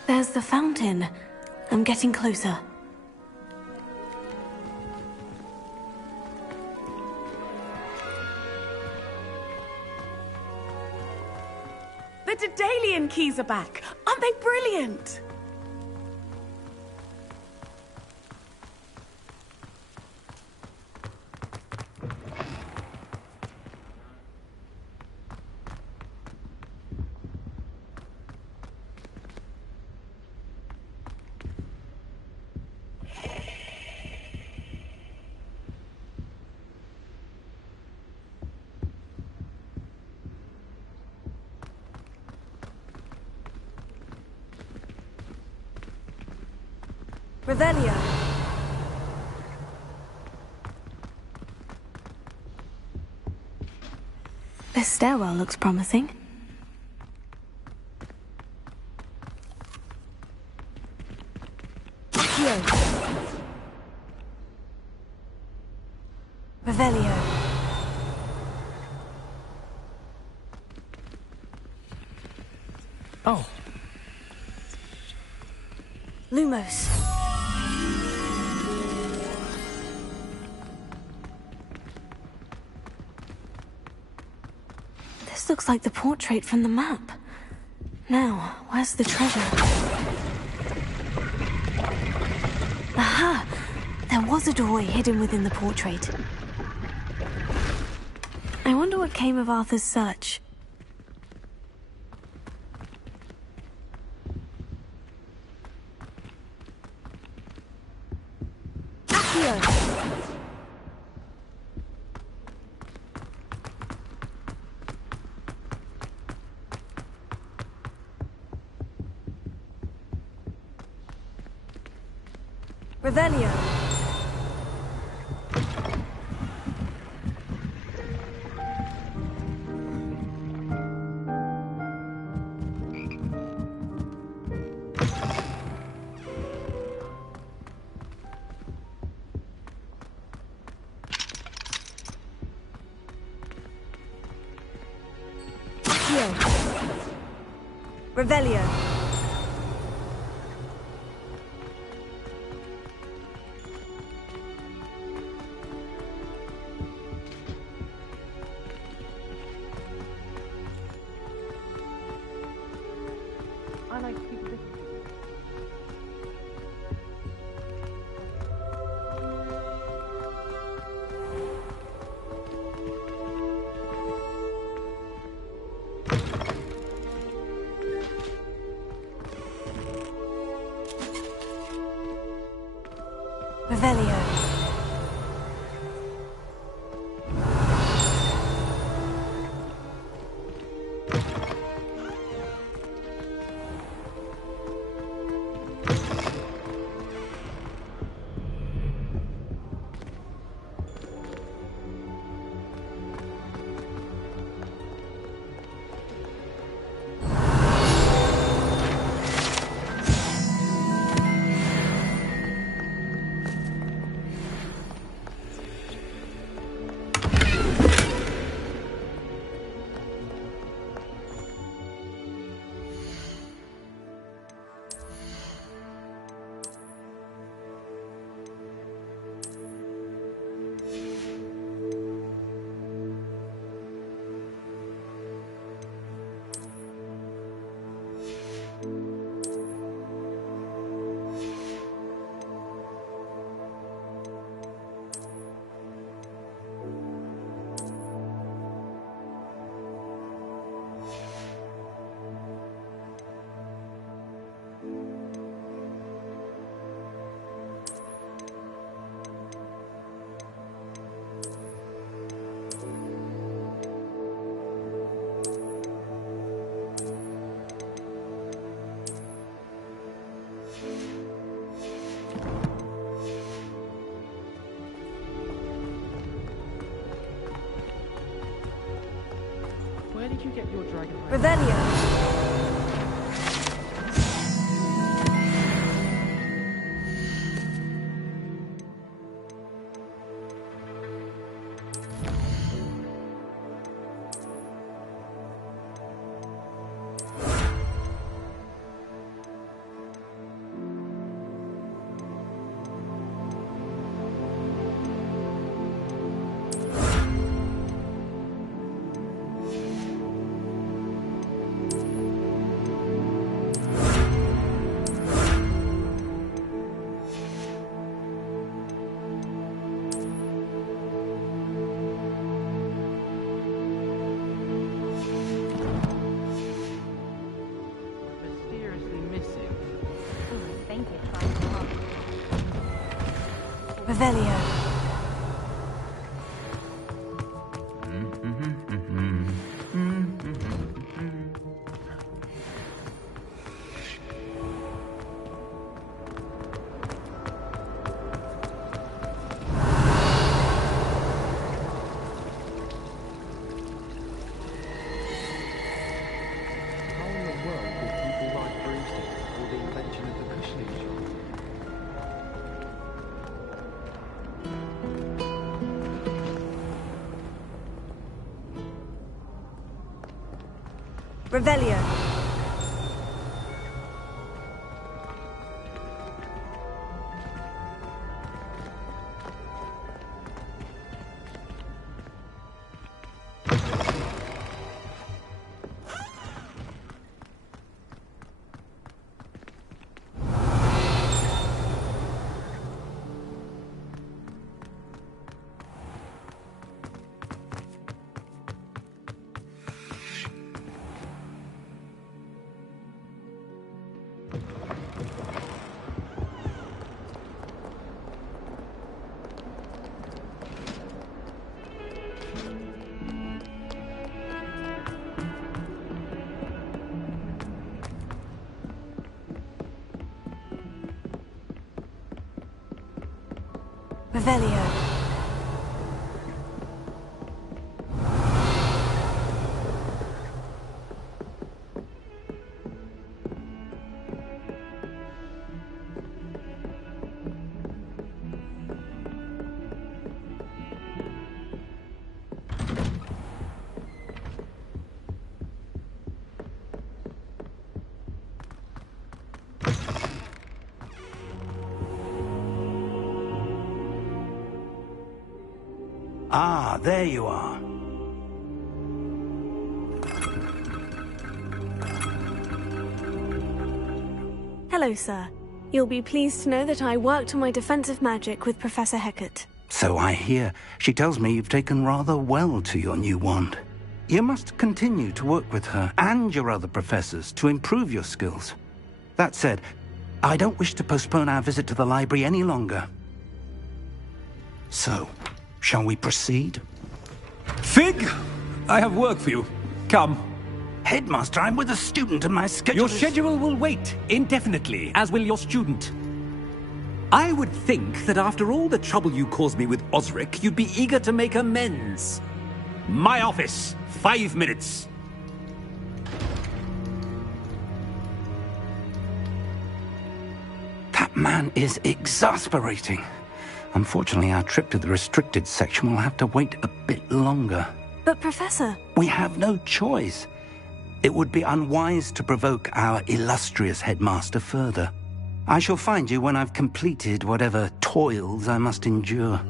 There's the fountain. I'm getting closer. The Daedalian keys are back. Aren't they brilliant? Revelio. This stairwell looks promising. Revelio. Oh. Lumos. This looks like the portrait from the map. Now, where's the treasure? Aha! There was a doorway hidden within the portrait. I wonder what came of Arthur's search. Revelio. Revelio. I like to keep this. Revelio. Where did you get your dragon? Revelio. Revelio. Revelio. Revelio. Ah, there you are. Hello, sir. You'll be pleased to know that I worked on my defensive magic with Professor Hecat. So I hear. She tells me you've taken rather well to your new wand. You must continue to work with her and your other professors to improve your skills. That said, I don't wish to postpone our visit to the library any longer. So, shall we proceed? Fig! I have work for you. Come. Headmaster, I'm with a student and my schedule Your schedule will wait indefinitely, as will your student. I would think that after all the trouble you caused me with Osric, you'd be eager to make amends. My office, 5 minutes. That man is exasperating. Unfortunately, our trip to the restricted section will have to wait a bit longer. But, Professor... We have no choice. It would be unwise to provoke our illustrious headmaster further. I shall find you when I've completed whatever toils I must endure.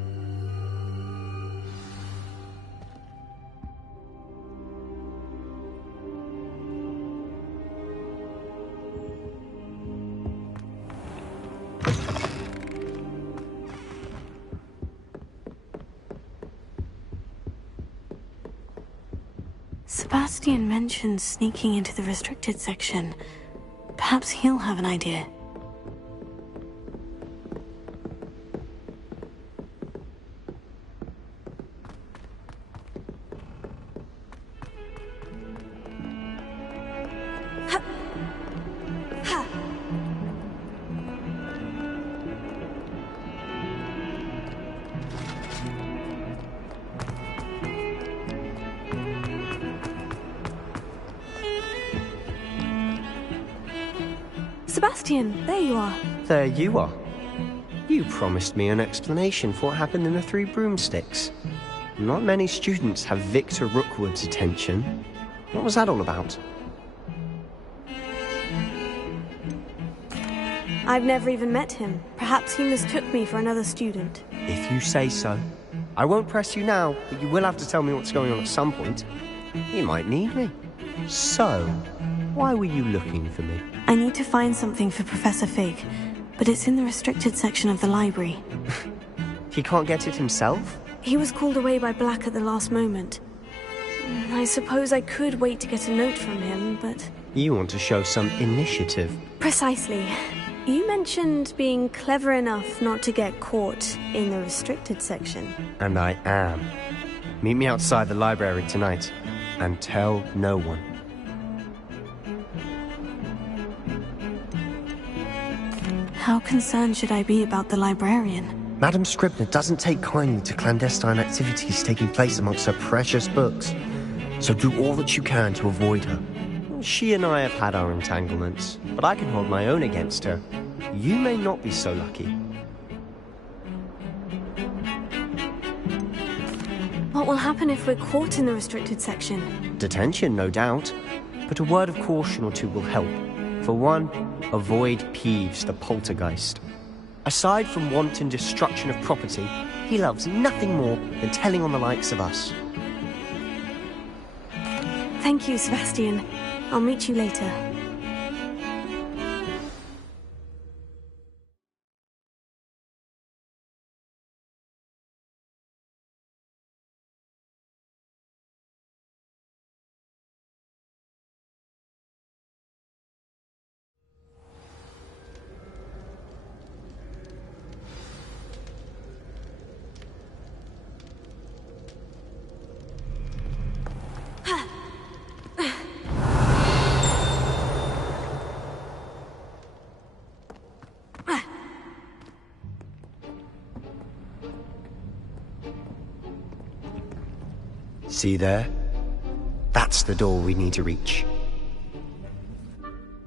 Sebastian mentioned sneaking into the restricted section. Perhaps he'll have an idea. Sebastian, there you are. There you are. You promised me an explanation for what happened in the Three Broomsticks. Not many students have Victor Rookwood's attention. What was that all about? I've never even met him. Perhaps he mistook me for another student. If you say so. I won't press you now, but you will have to tell me what's going on at some point. You might need me. So, why were you looking for me? I need to find something for Professor Fig, but it's in the restricted section of the library. He can't get it himself? He was called away by Black at the last moment. I suppose I could wait to get a note from him, but... You want to show some initiative. Precisely. You mentioned being clever enough not to get caught in the restricted section. And I am. Meet me outside the library tonight, and tell no one. How concerned should I be about the librarian? Madam Scribner doesn't take kindly to clandestine activities taking place amongst her precious books. So do all that you can to avoid her. She and I have had our entanglements, but I can hold my own against her. You may not be so lucky. What will happen if we're caught in the restricted section? Detention, no doubt. But a word of caution or two will help. For one, avoid Peeves, the poltergeist. Aside from wanton destruction of property, he loves nothing more than telling on the likes of us. Thank you, Sebastian. I'll meet you later. See there? That's the door we need to reach.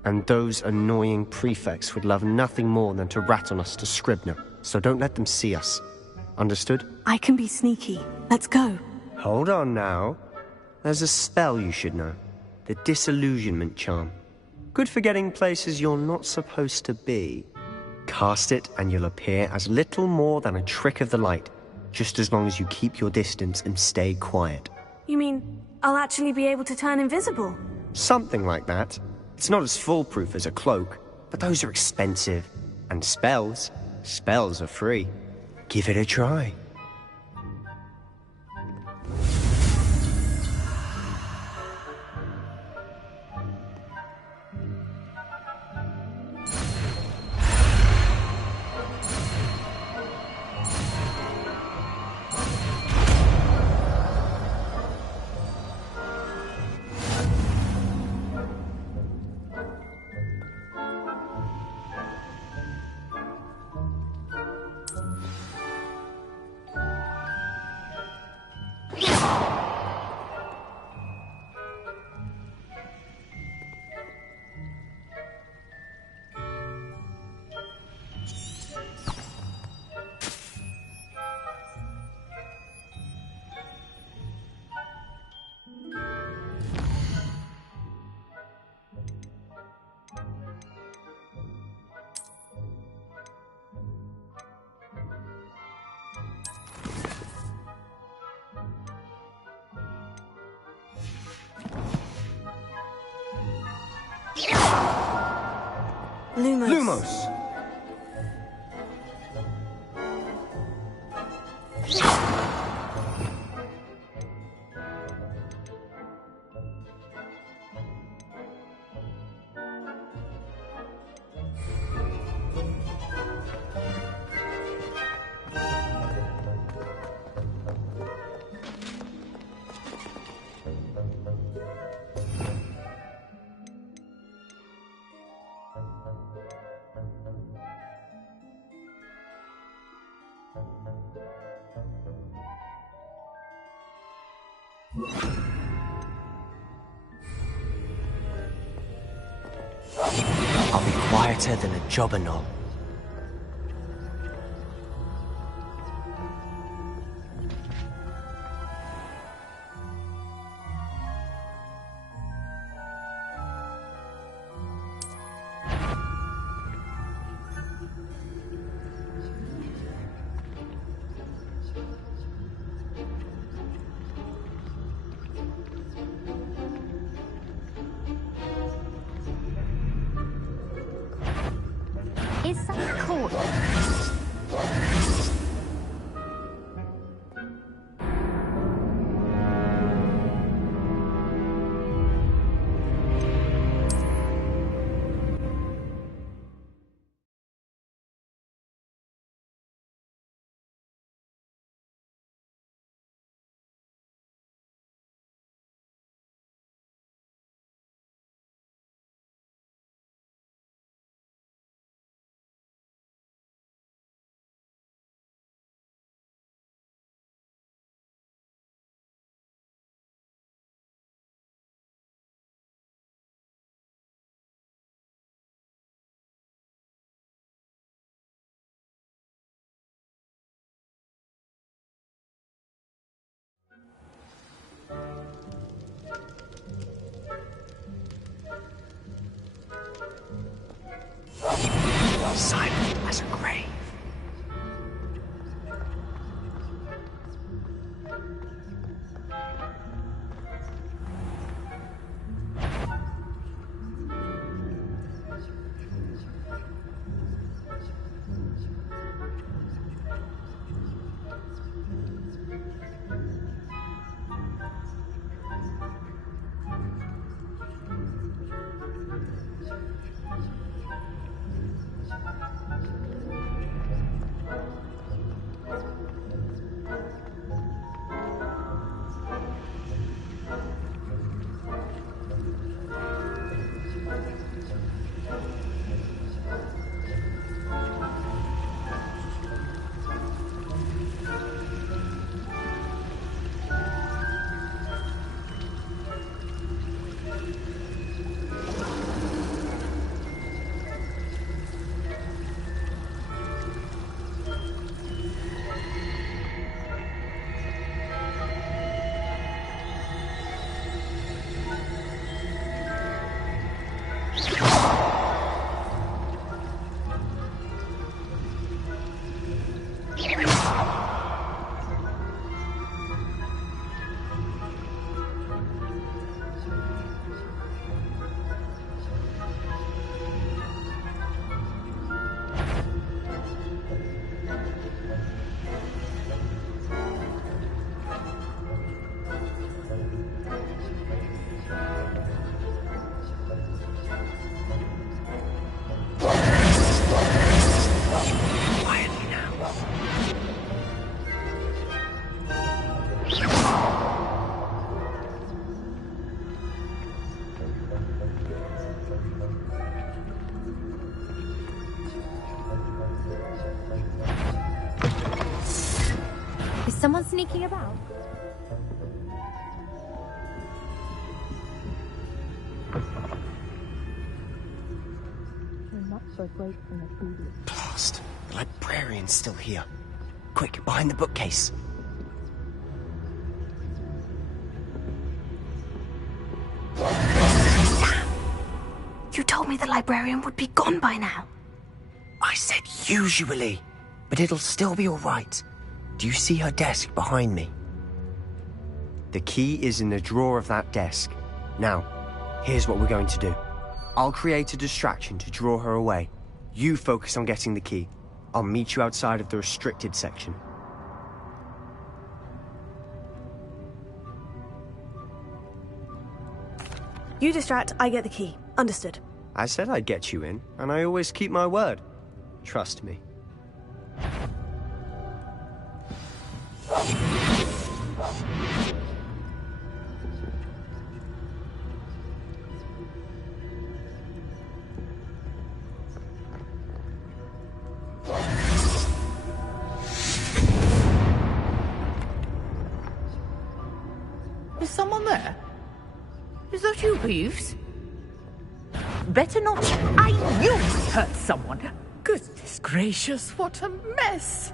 And those annoying prefects would love nothing more than to rat on us to Scribner, so don't let them see us. Understood? I can be sneaky. Let's go. Hold on now. There's a spell you should know. The Disillusionment Charm. Good for getting places you're not supposed to be. Cast it and you'll appear as little more than a trick of the light, just as long as you keep your distance and stay quiet. You mean I'll actually be able to turn invisible? Something like that. It's not as foolproof as a cloak, but those are expensive. And spells are free. Give it a try. Lumos. I'll be quieter than a jobberknoll. Is that cool? Silent as a grave. sneaking about? Not so great from the previous. Blast! The librarian's still here. Quick, behind the bookcase. You told me the librarian would be gone by now. I said usually, but it'll still be all right. Do you see her desk behind me? The key is in the drawer of that desk. Now, here's what we're going to do. I'll create a distraction to draw her away. You focus on getting the key. I'll meet you outside of the restricted section. You distract, I get the key. Understood. I said I'd get you in, and I always keep my word. Trust me. Is someone there? Is that you, Peeves? Better not. I knew I hurt someone. Goodness gracious, what a mess.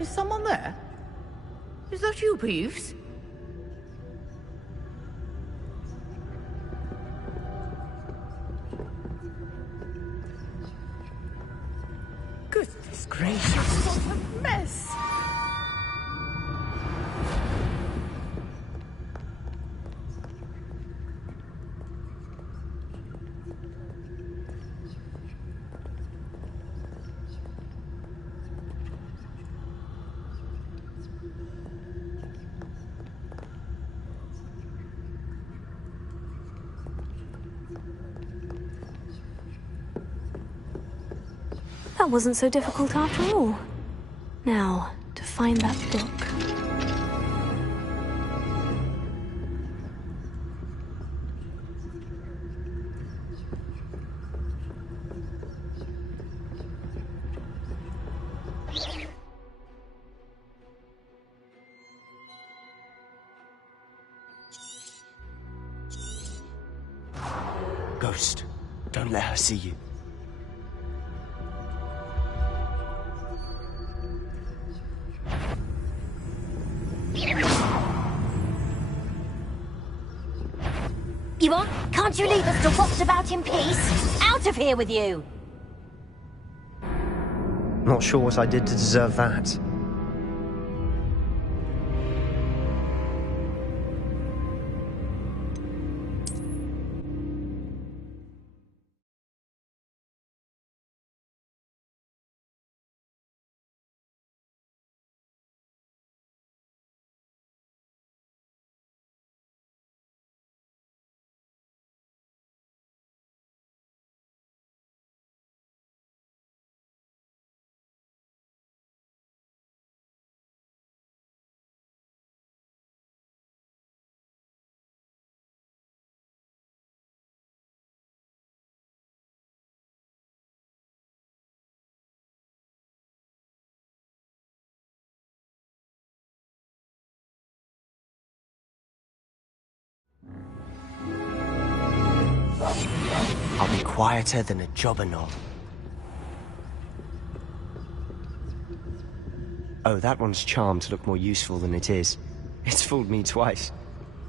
Is someone there? Is that you, Peeves? Goodness gracious, what a mess! That wasn't so difficult after all. Now, to find that book. Ghost, don't let her see you. Yvonne, can't you leave us to waft about in peace? Out of here with you! Not sure what I did to deserve that. quieter than a jobberknoll. Oh, that one's charmed to look more useful than it is. It's fooled me twice.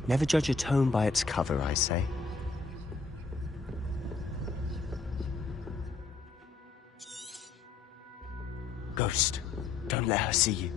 Never judge a tome by its cover, I say. Ghost, don't let her see you.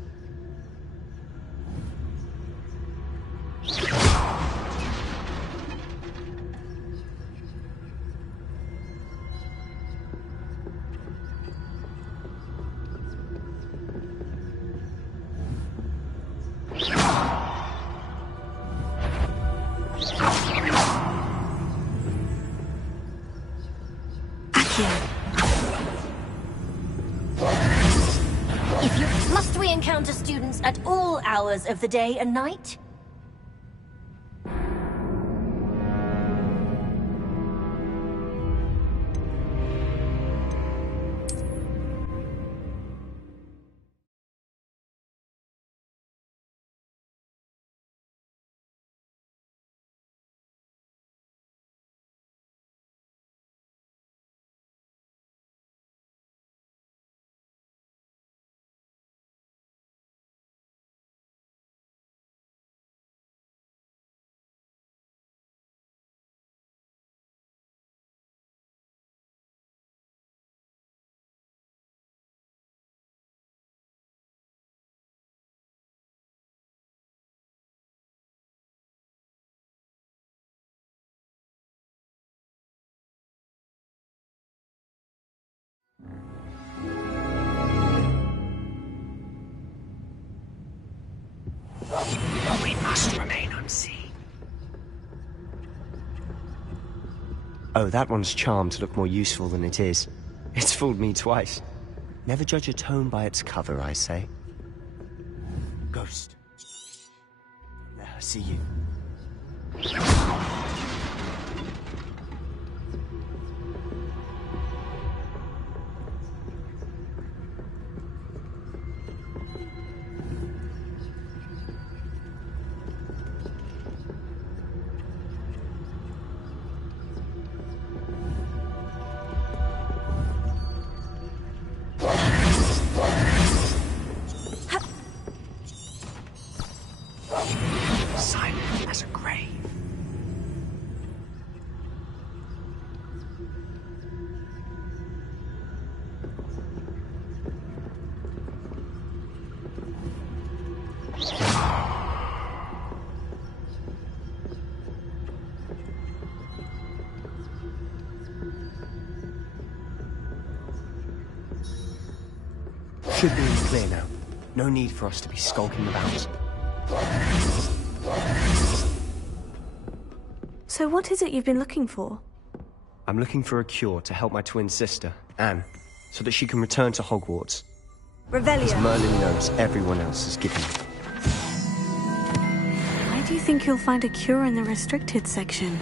Must we encounter students at all hours of the day and night? We must remain unseen. Oh, that one's charmed to look more useful than it is. It's fooled me twice. Never judge a tome by its cover, I say. Ghost, don't let her see you. Silent as a grave. Should be in the clear now. No need for us to be skulking about. So what is it you've been looking for? I'm looking for a cure to help my twin sister, Anne, so that she can return to Hogwarts. Revelio. As Merlin knows, everyone else is given. Why do you think you'll find a cure in the restricted section?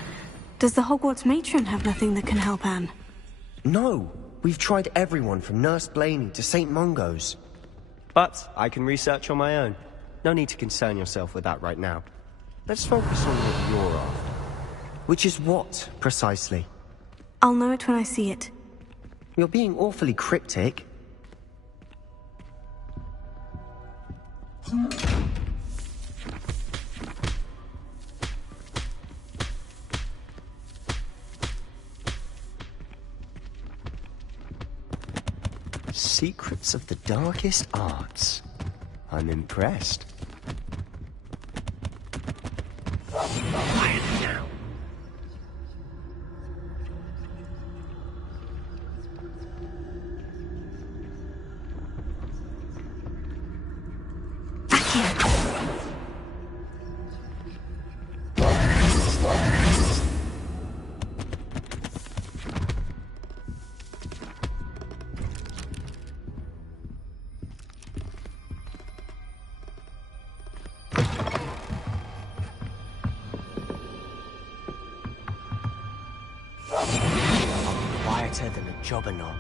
Does the Hogwarts matron have nothing that can help Anne? No! We've tried everyone from Nurse Blaney to St. Mungo's. But I can research on my own. No need to concern yourself with that right now. Let's focus on what you're after. Which is what, precisely? I'll know it when I see it. You're being awfully cryptic. Secrets of the darkest arts. I'm impressed. Quiet now. Quieter than a jobberknoll.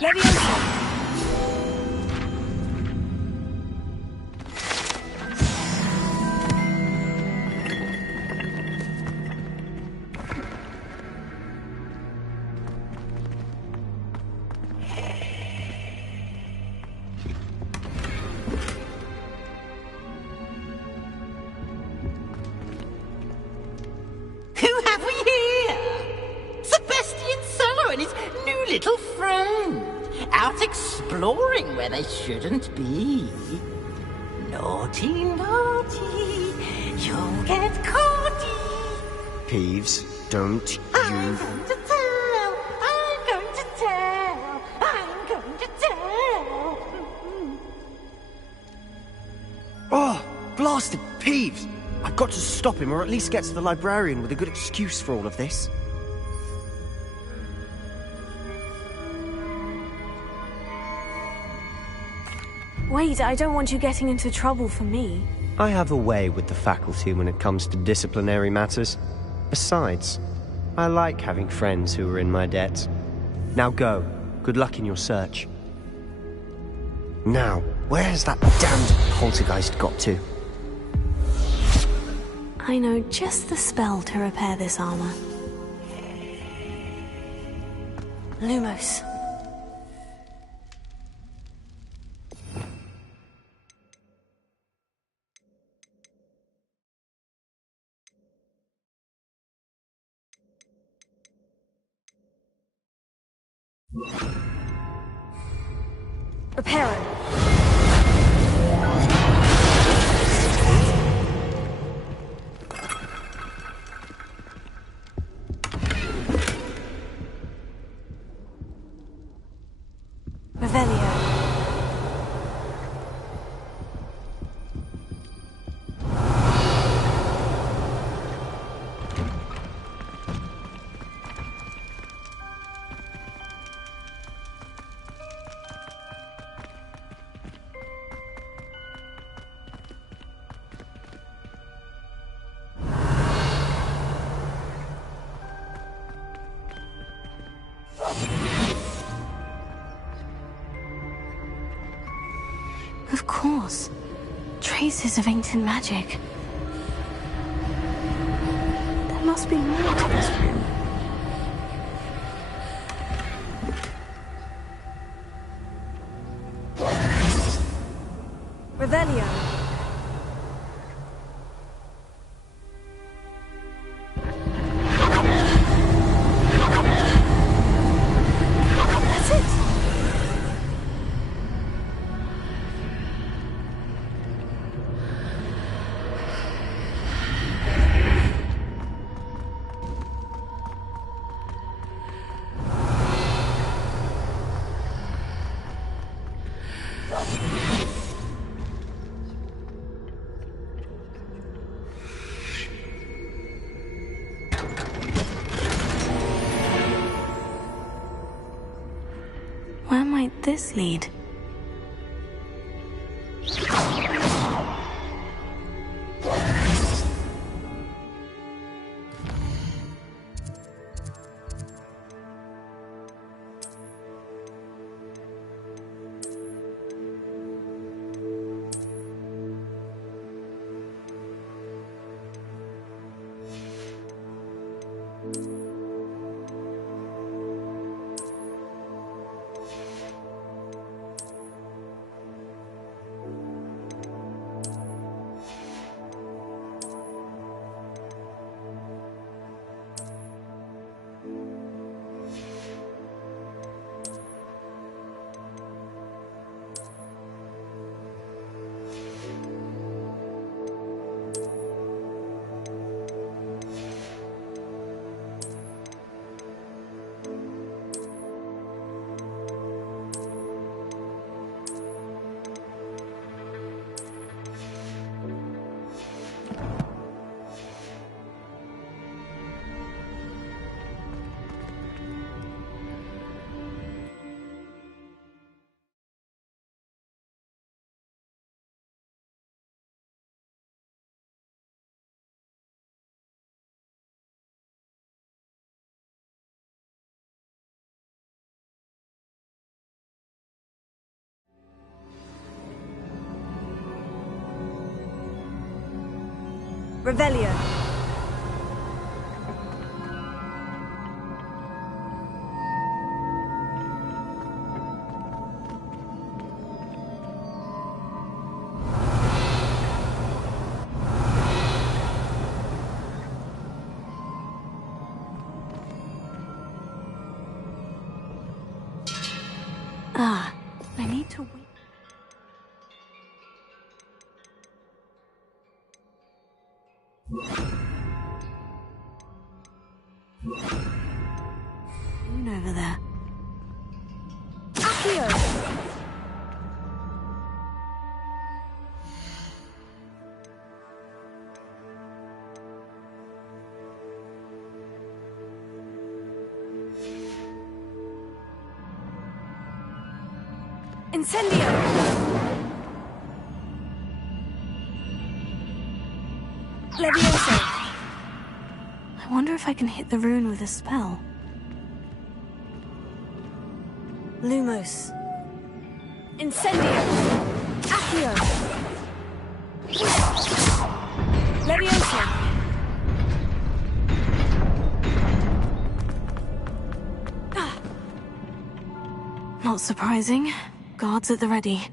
Leviosa! Who have we here? Sebastian Sallow and his new little friend. Out exploring where they shouldn't be. Naughty, naughty. You'll get caught. Peeves, don't you... I'm going to tell. I'm going to tell. I'm going to tell. Oh, blasted Peeves! I've got to stop him, or at least get to the librarian with a good excuse for all of this. Wait, I don't want you getting into trouble for me. I have a way with the faculty when it comes to disciplinary matters. Besides, I like having friends who are in my debt. Now go. Good luck in your search. Now, where has that damned poltergeist got to? I know just the spell to repair this armor. Lumos. Reparo. Revelio. Of course. Traces of ancient magic. There must be more to this room. Revelio. That's it. Where might this lead? Revelio. Ah, I need to wait. Moon over there. Accio! Incendio! Levioso! I wonder if I can hit the rune with a spell. Lumos. Incendio! Accio! Levioso! Not surprising. Guards at the ready.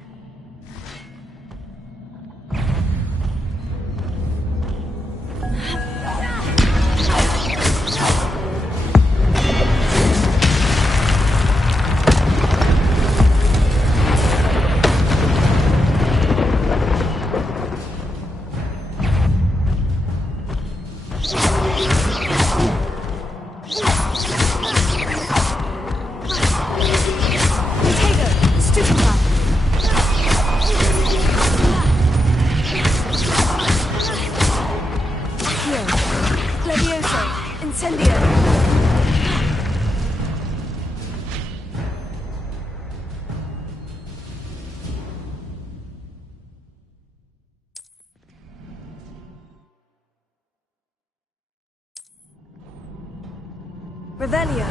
Revelio.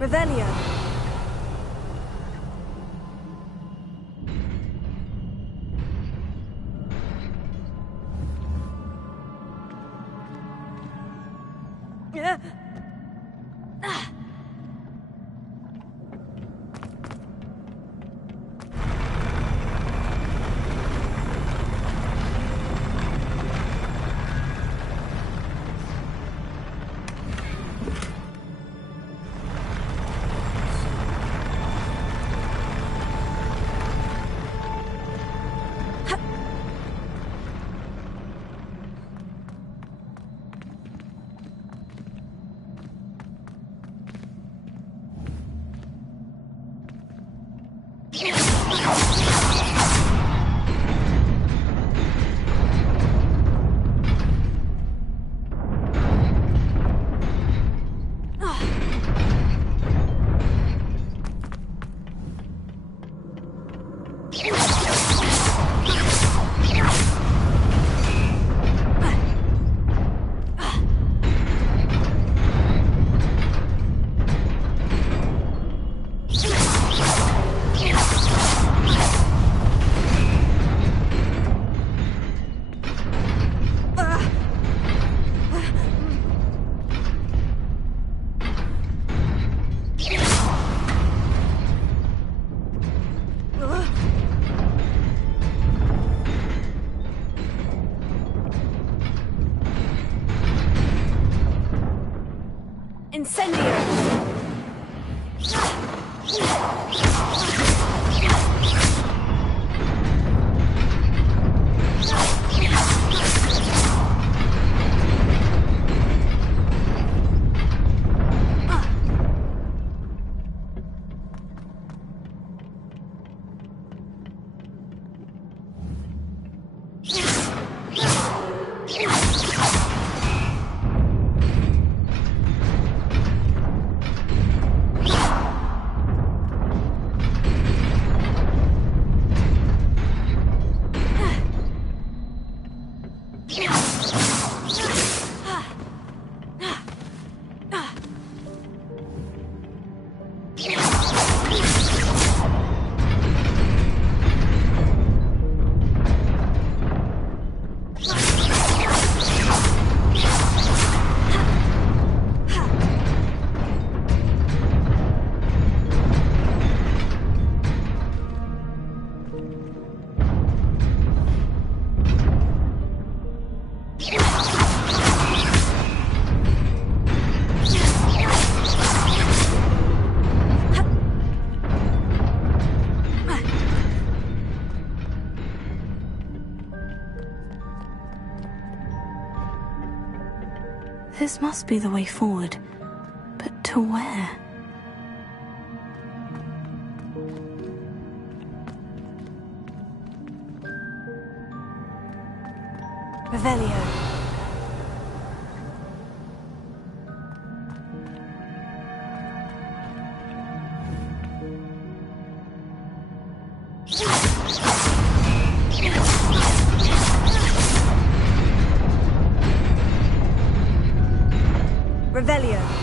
Revelio. This must be the way forward. But to where? Revelio. Revelio.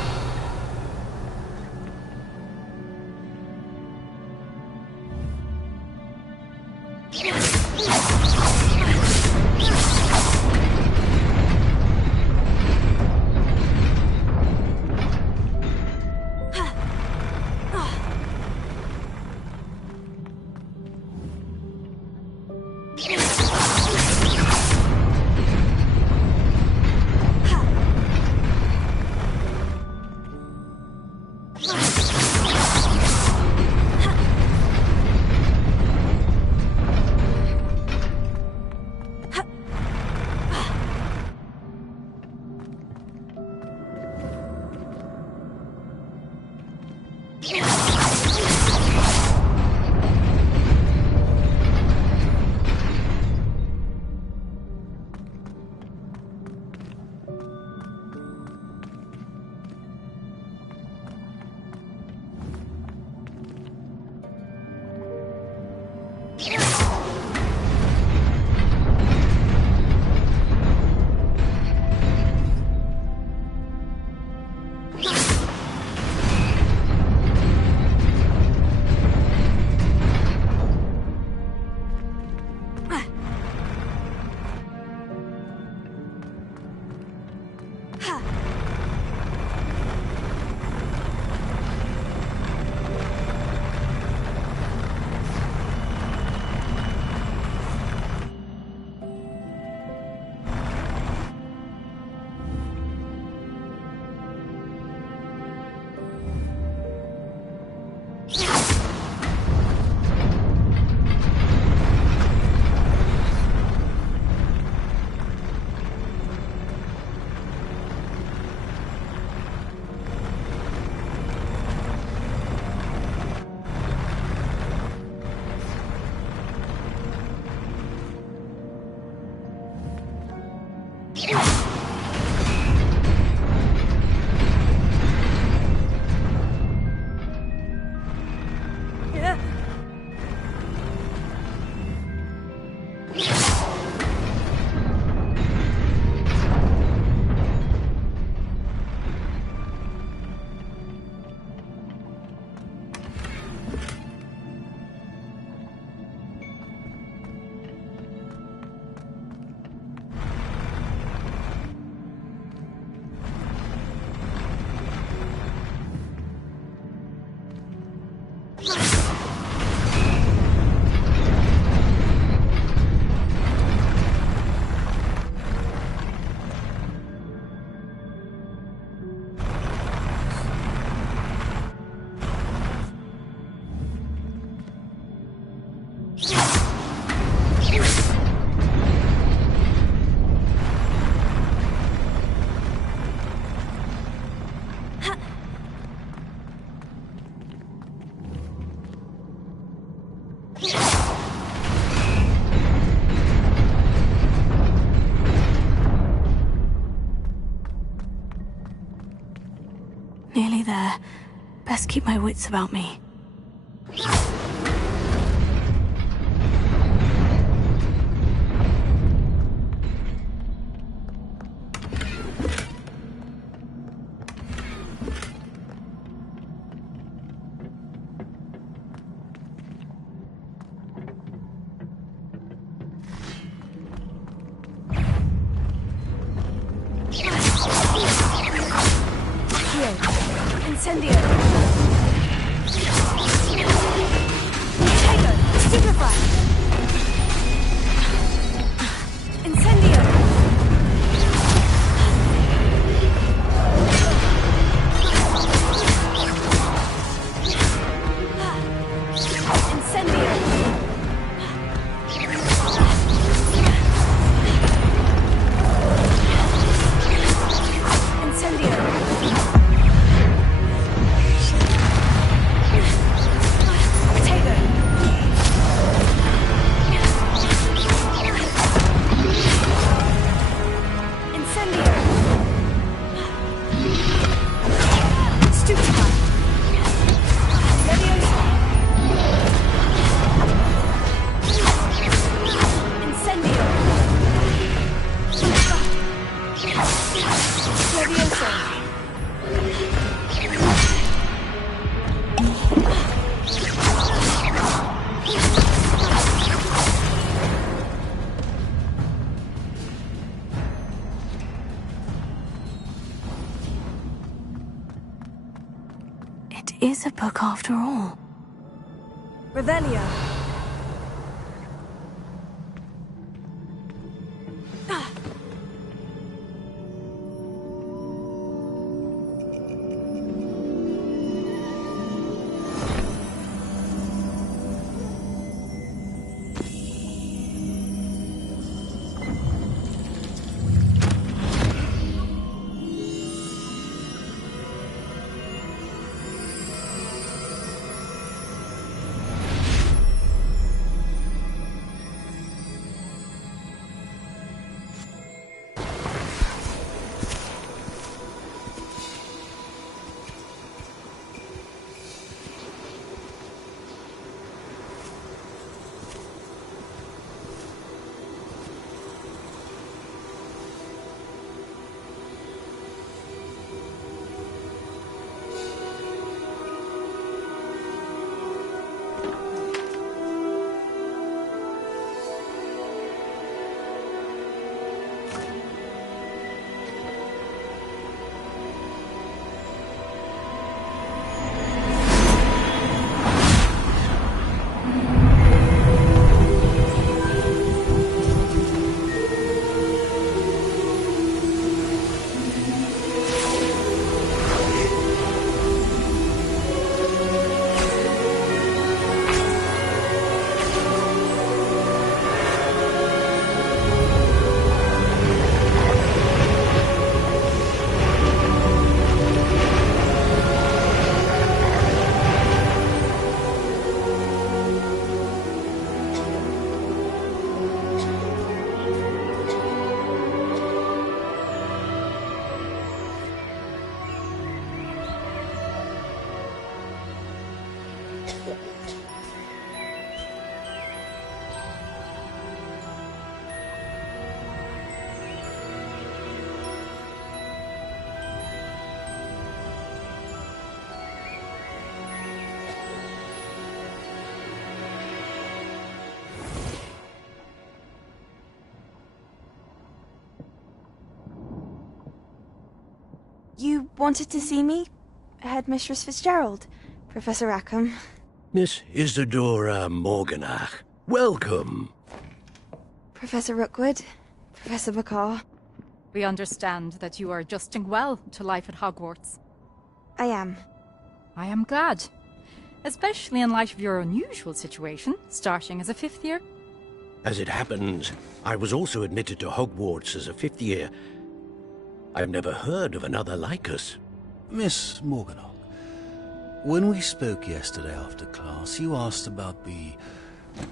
Best keep my wits about me. Incendio! Tiger! Stupefy! Incendio! Incendio! It is a book after all. Revelio. You wanted to see me? Headmistress Fitzgerald, Professor Rackham. Miss Isadora Morganach, welcome. Professor Rookwood, Professor Bakar. We understand that you are adjusting well to life at Hogwarts. I am. I am glad. Especially in light of your unusual situation, starting as a 5th year. As it happens, I was also admitted to Hogwarts as a 5th year. I've never heard of another like us. Miss Morganach, when we spoke yesterday after class, you asked about the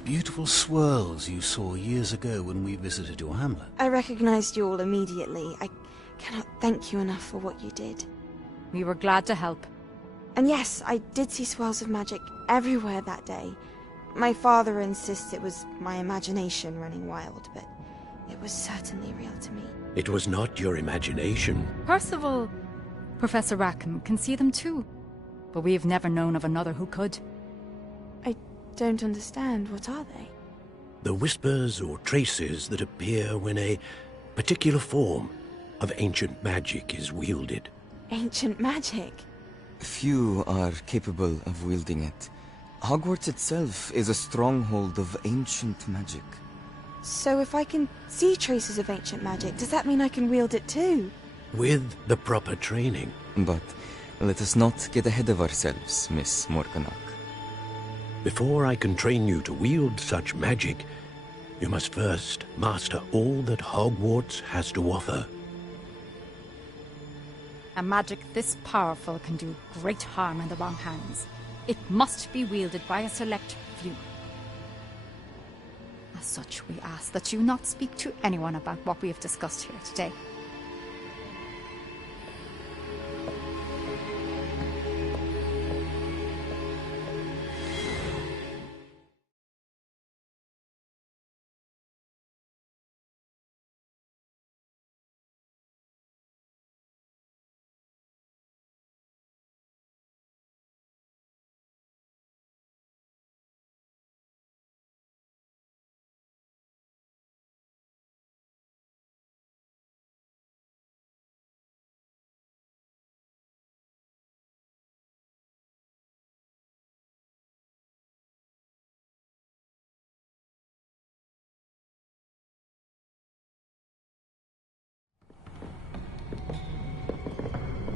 beautiful swirls you saw years ago when we visited your hamlet. I recognized you all immediately. I cannot thank you enough for what you did. We were glad to help. And yes, I did see swirls of magic everywhere that day. My father insists it was my imagination running wild, but it was certainly real to me. It was not your imagination. Percival, Professor Rackham can see them too. But we've never known of another who could. I don't understand. What are they? The whispers or traces that appear when a particular form of ancient magic is wielded. Ancient magic? Few are capable of wielding it. Hogwarts itself is a stronghold of ancient magic. So if I can see traces of ancient magic, does that mean I can wield it too? With the proper training. But let us not get ahead of ourselves, Miss Morganach. Before I can train you to wield such magic, you must first master all that Hogwarts has to offer. A magic this powerful can do great harm in the wrong hands. It must be wielded by a select few. As such, we ask that you not speak to anyone about what we have discussed here today.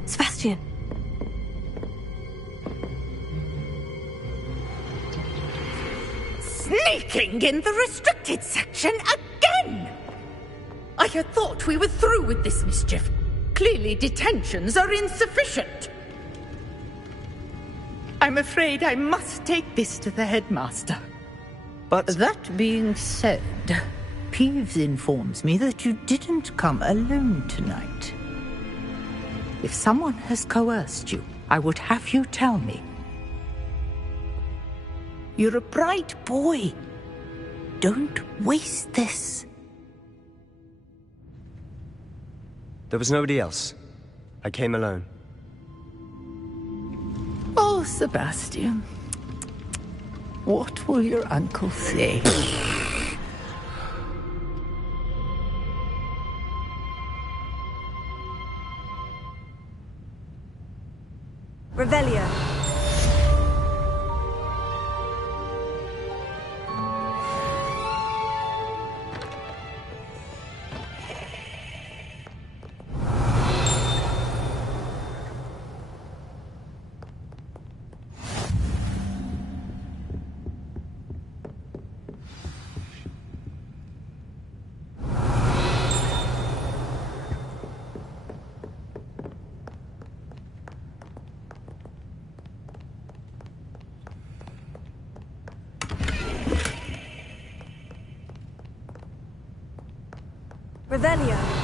Sebastian! Sneaking in the restricted section again! I had thought we were through with this mischief. Clearly detentions are insufficient. I'm afraid I must take this to the headmaster. But that being said, Peeves informs me that you didn't come alone tonight. If someone has coerced you, I would have you tell me. You're a bright boy. Don't waste this. There was nobody else. I came alone. Oh, Sebastian. What will your uncle say? Revelio. Revelio.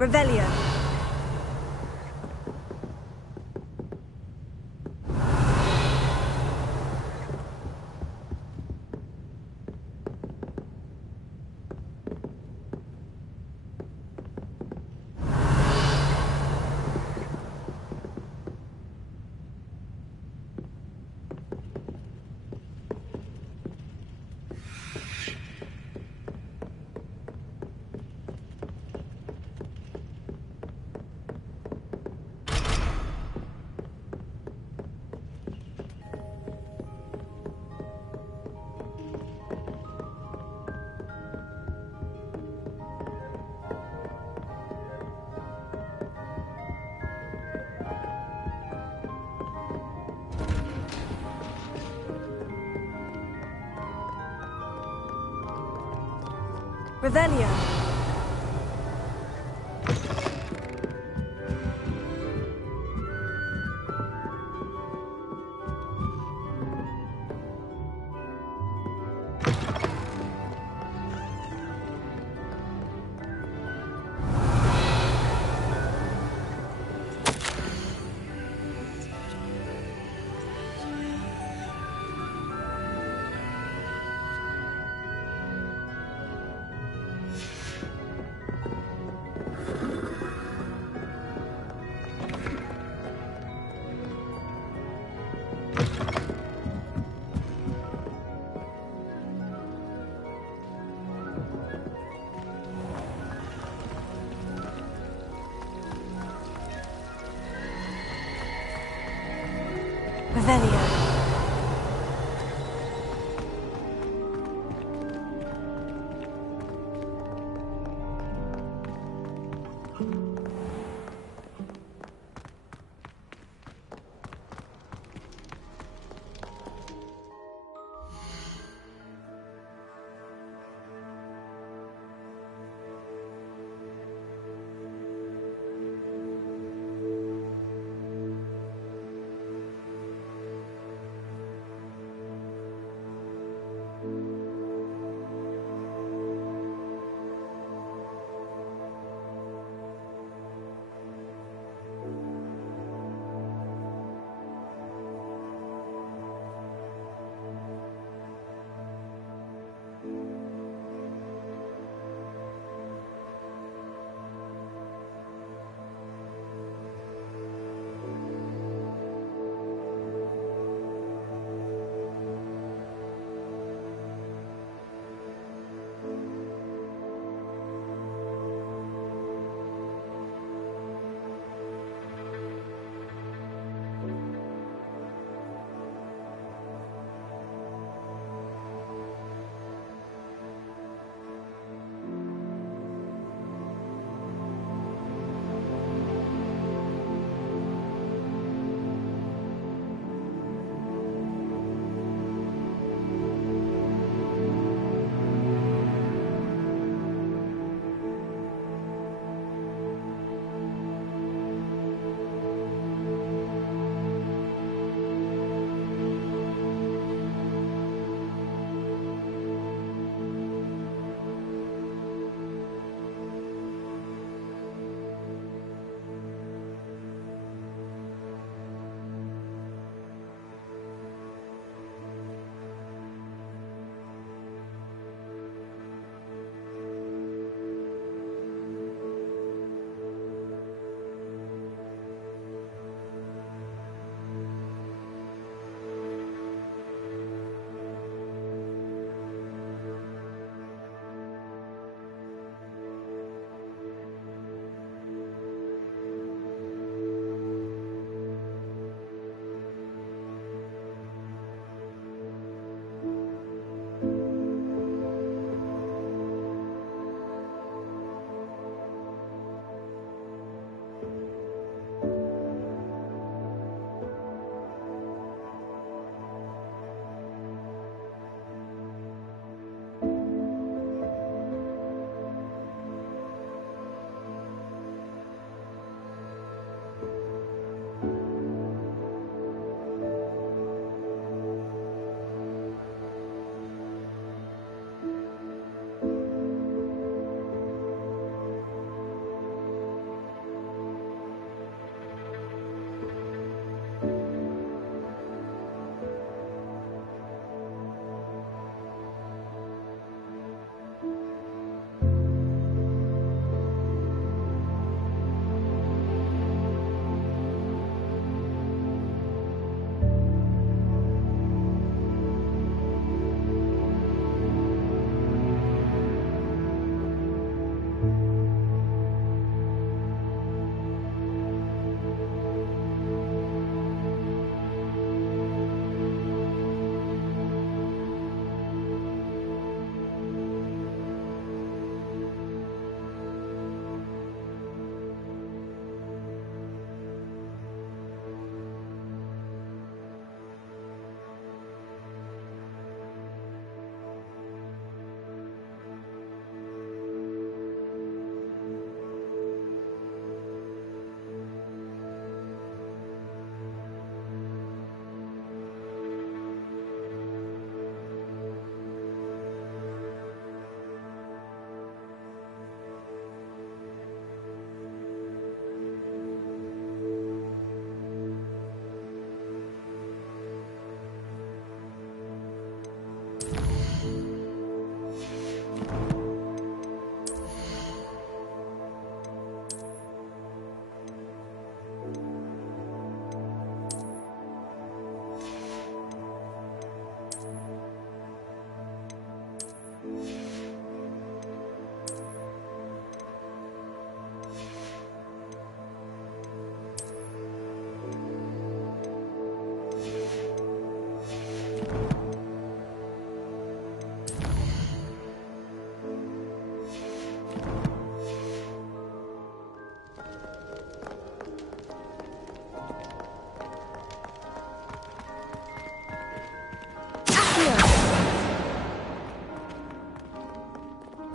Revelio. Revelio. Revelio.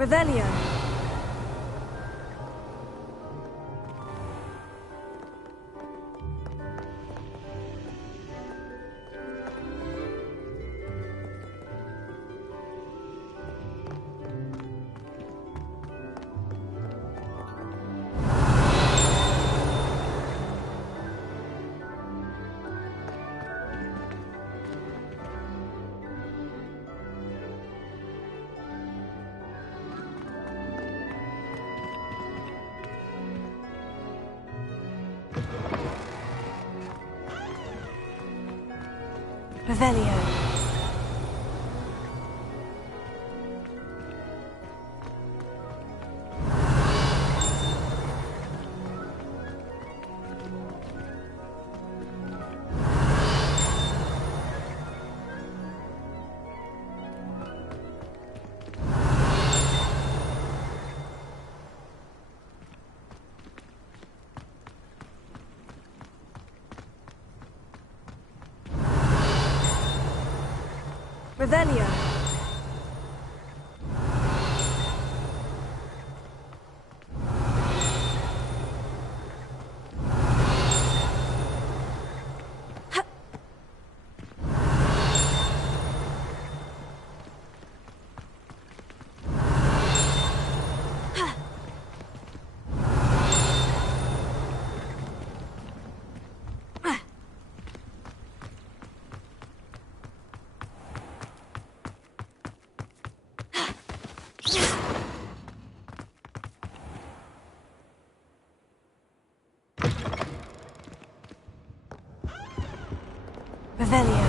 Revelio. Revelio. Revelio. Revelio.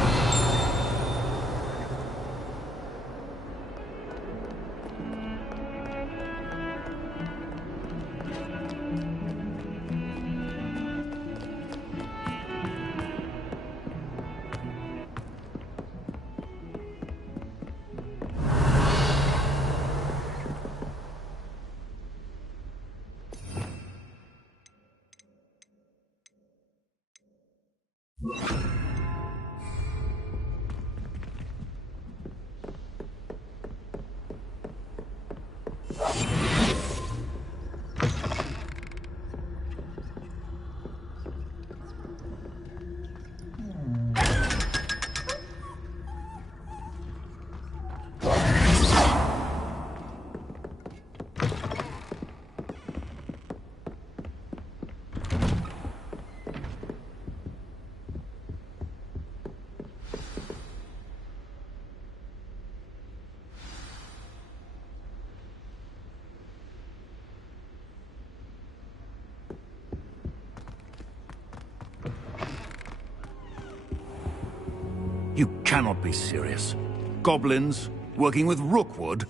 You cannot be serious. Goblins working with Rookwood?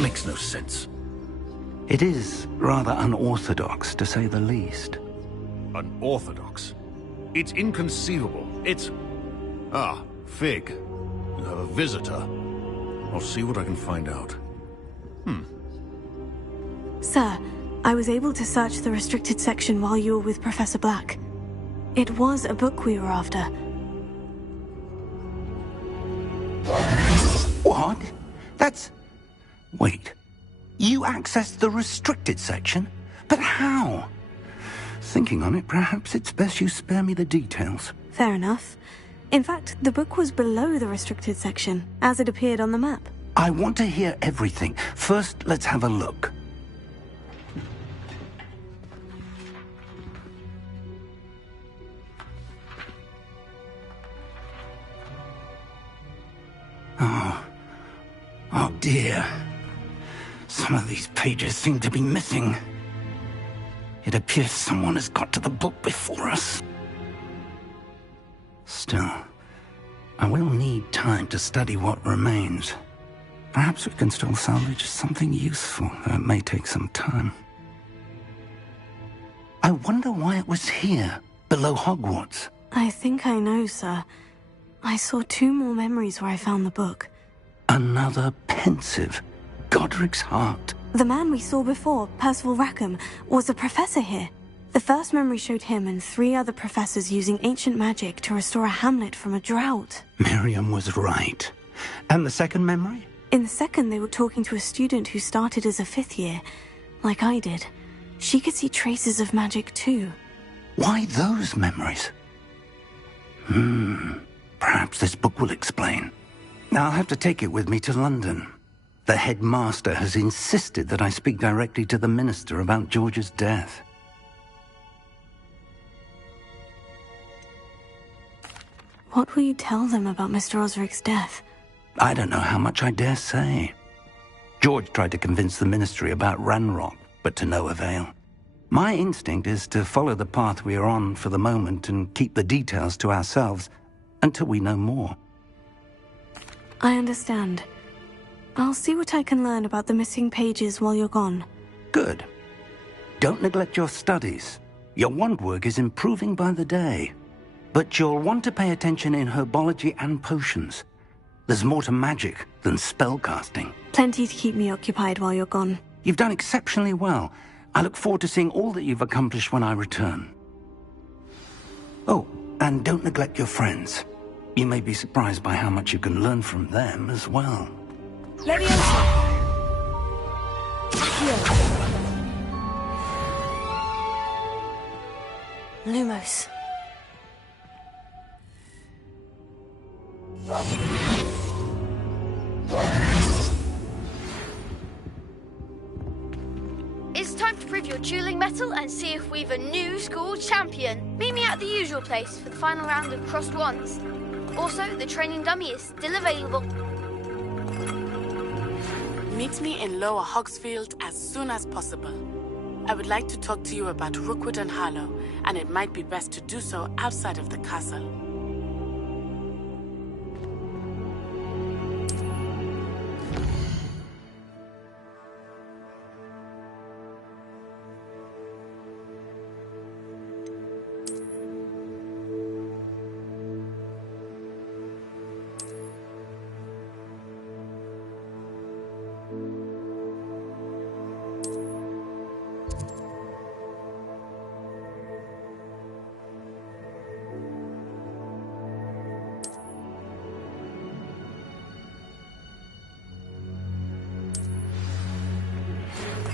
Makes no sense. It is rather unorthodox, to say the least. Unorthodox? It's inconceivable. It's... Ah, Fig. You have a visitor. I'll see what I can find out. Sir, I was able to search the restricted section while you were with Professor Black. It was a book we were after. What? That's... Wait. You accessed the restricted section? But how? Thinking on it, perhaps it's best you spare me the details. Fair enough. In fact, the book was below the restricted section, as it appeared on the map. I want to hear everything. First, let's have a look. Oh dear. Some of these pages seem to be missing. It appears someone has got to the book before us. Still, I will need time to study what remains. Perhaps we can still salvage something useful, though it may take some time. I wonder why it was here, below Hogwarts. I think I know, sir. I saw 2 more memories where I found the book. Another pensive. Godric's heart. The man we saw before, Percival Rackham, was a professor here. The first memory showed him and 3 other professors using ancient magic to restore a hamlet from a drought. Miriam was right. And the second memory? In the second, they were talking to a student who started as a 5th year, like I did. She could see traces of magic too. Why those memories? Perhaps this book will explain. Now I'll have to take it with me to London. The headmaster has insisted that I speak directly to the minister about George's death. What will you tell them about Mr. Osric's death? I don't know how much I dare say. George tried to convince the ministry about Ranrock, but to no avail. My instinct is to follow the path we are on for the moment and keep the details to ourselves until we know more. I understand. I'll see what I can learn about the missing pages while you're gone. Good. Don't neglect your studies. Your wand work is improving by the day. But you'll want to pay attention in herbology and potions. There's more to magic than spellcasting. Plenty to keep me occupied while you're gone. You've done exceptionally well. I look forward to seeing all that you've accomplished when I return. Oh, and don't neglect your friends. You may be surprised by how much you can learn from them as well. Leviosa! Lumos. It's time to prove your dueling mettle and see if we've a new school champion. Meet me at the usual place for the final round of crossed wands. Also, the training dummy is still available. Meet me in Lower Hogsfield as soon as possible. I would like to talk to you about Rookwood and Harlow, and it might be best to do so outside of the castle.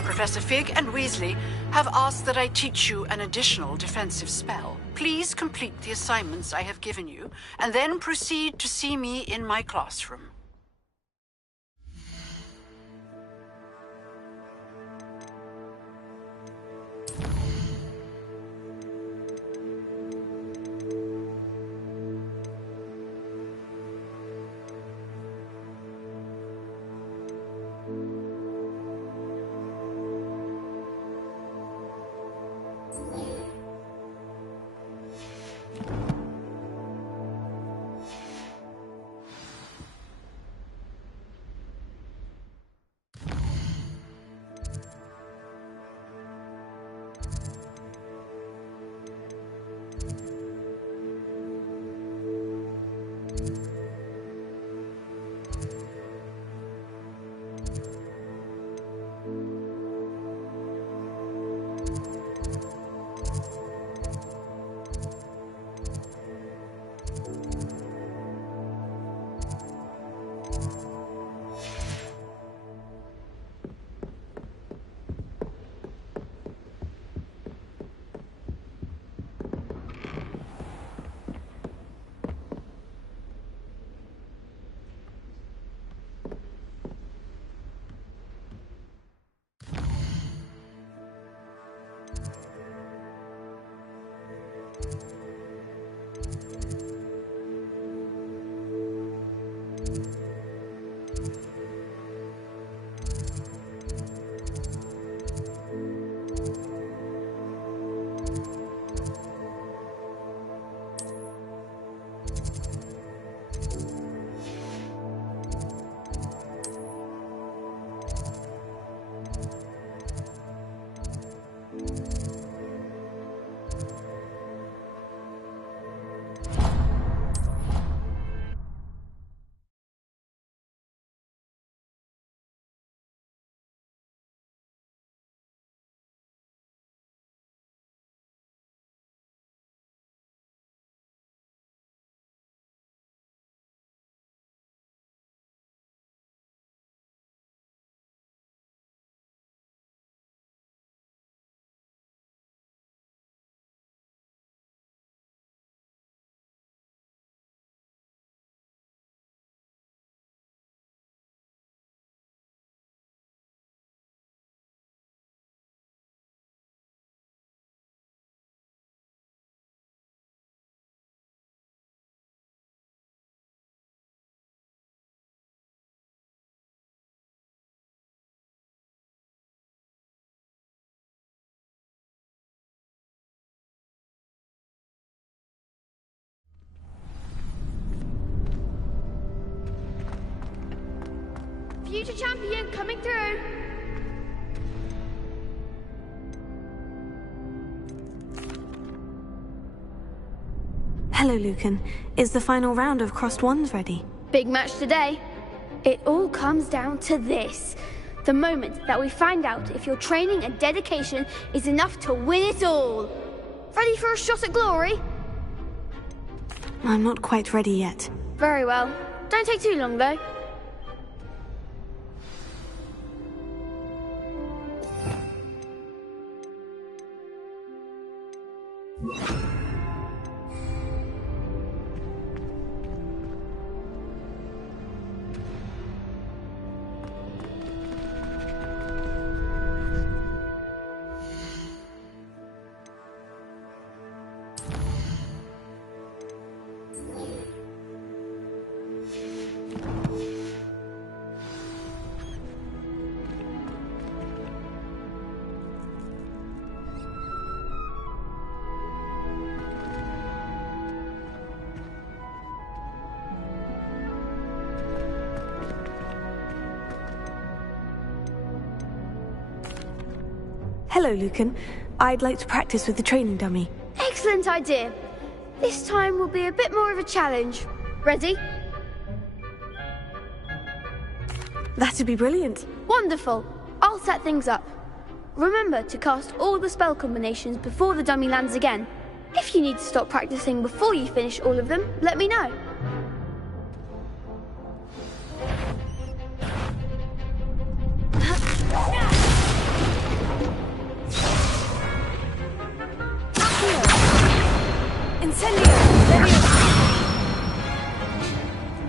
Professor Fig and Weasley have asked that I teach you an additional defensive spell. Please complete the assignments I have given you, and then proceed to see me in my classroom. Future champion coming through. Hello, Lucan. Is the final round of Crossed Wands ready? Big match today. It all comes down to this. The moment that we find out if your training and dedication is enough to win it all. Ready for a shot at glory? I'm not quite ready yet. Very well. Don't take too long, though. Hello, Lucan. I'd like to practice with the training dummy. Excellent idea. This time will be a bit more of a challenge. Ready? That'd be brilliant. Wonderful. I'll set things up. Remember to cast all the spell combinations before the dummy lands again. If you need to stop practicing before you finish all of them, let me know.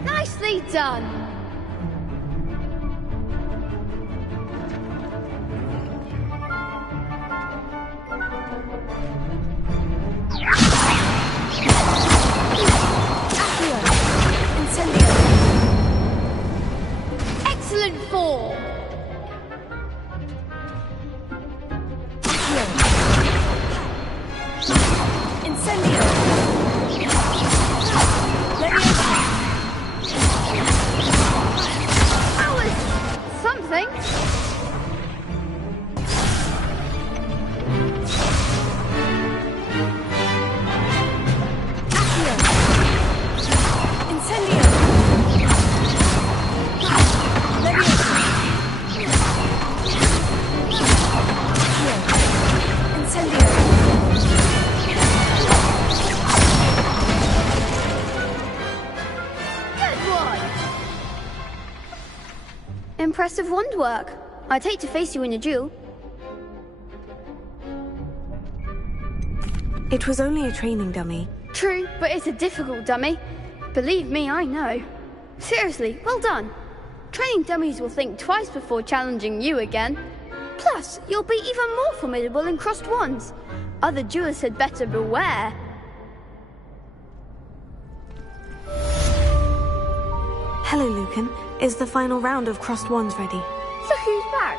Nicely done! Excellent form! Incendio! That was something! Impressive wand work. I'd hate to face you in a duel. It was only a training dummy. True, but it's a difficult dummy. Believe me, I know. Seriously, well done. Training dummies will think twice before challenging you again. Plus, you'll be even more formidable in crossed wands. Other duelists had better beware. Hello, Lucan. Is the final round of Crossed Wands ready? Look who's back.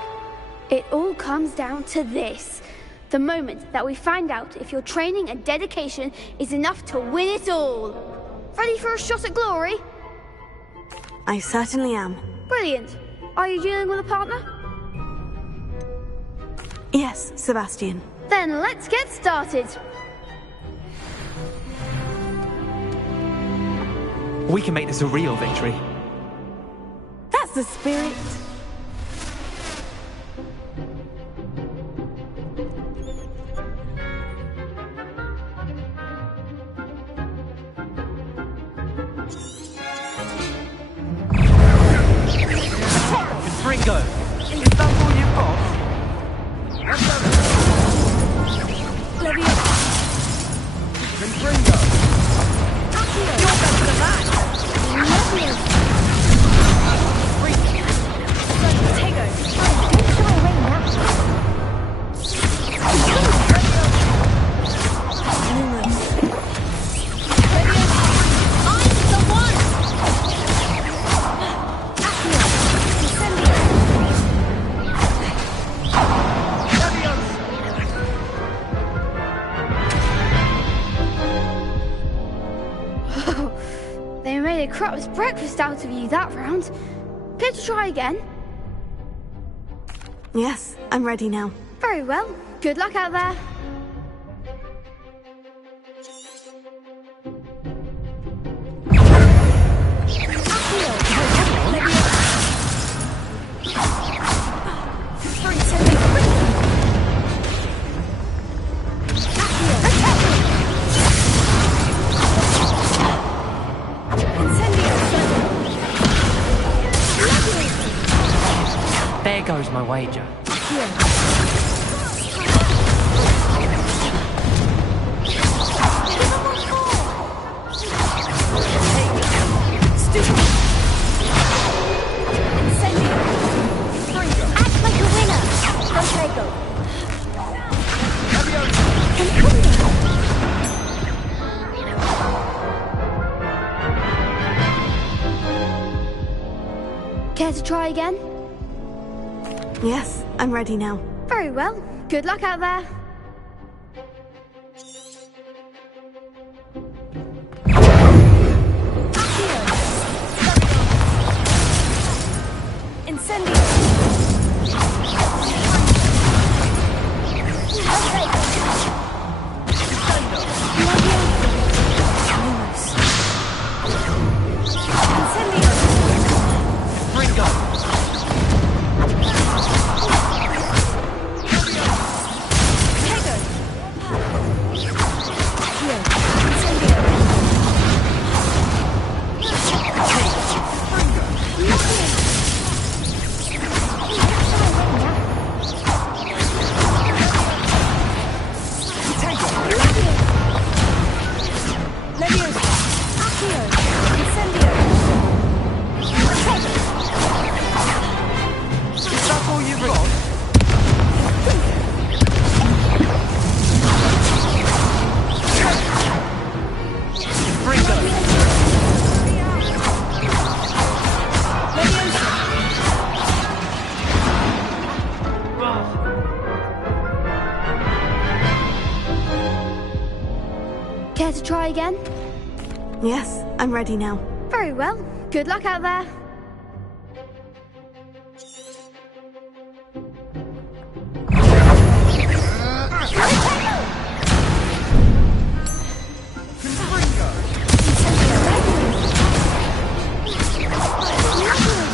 It all comes down to this. The moment that we find out if your training and dedication is enough to win it all. Ready for a shot at glory? I certainly am. Brilliant. Are you dealing with a partner? Yes, Sebastian. Then let's get started. We can make this a real victory. That's the spirit. Ringo, is that all you've got? Ringo! You're better than that! They made a crap's breakfast out of you that round. Care to try again? Yes, I'm ready now. Very well. Good luck out there. There goes my wager. Act like a winner. Don't let go. Care to try again? Yes, I'm ready now. Very well. Good luck out there. Care to try again? Yes, I'm ready now. Very well. Good luck out there.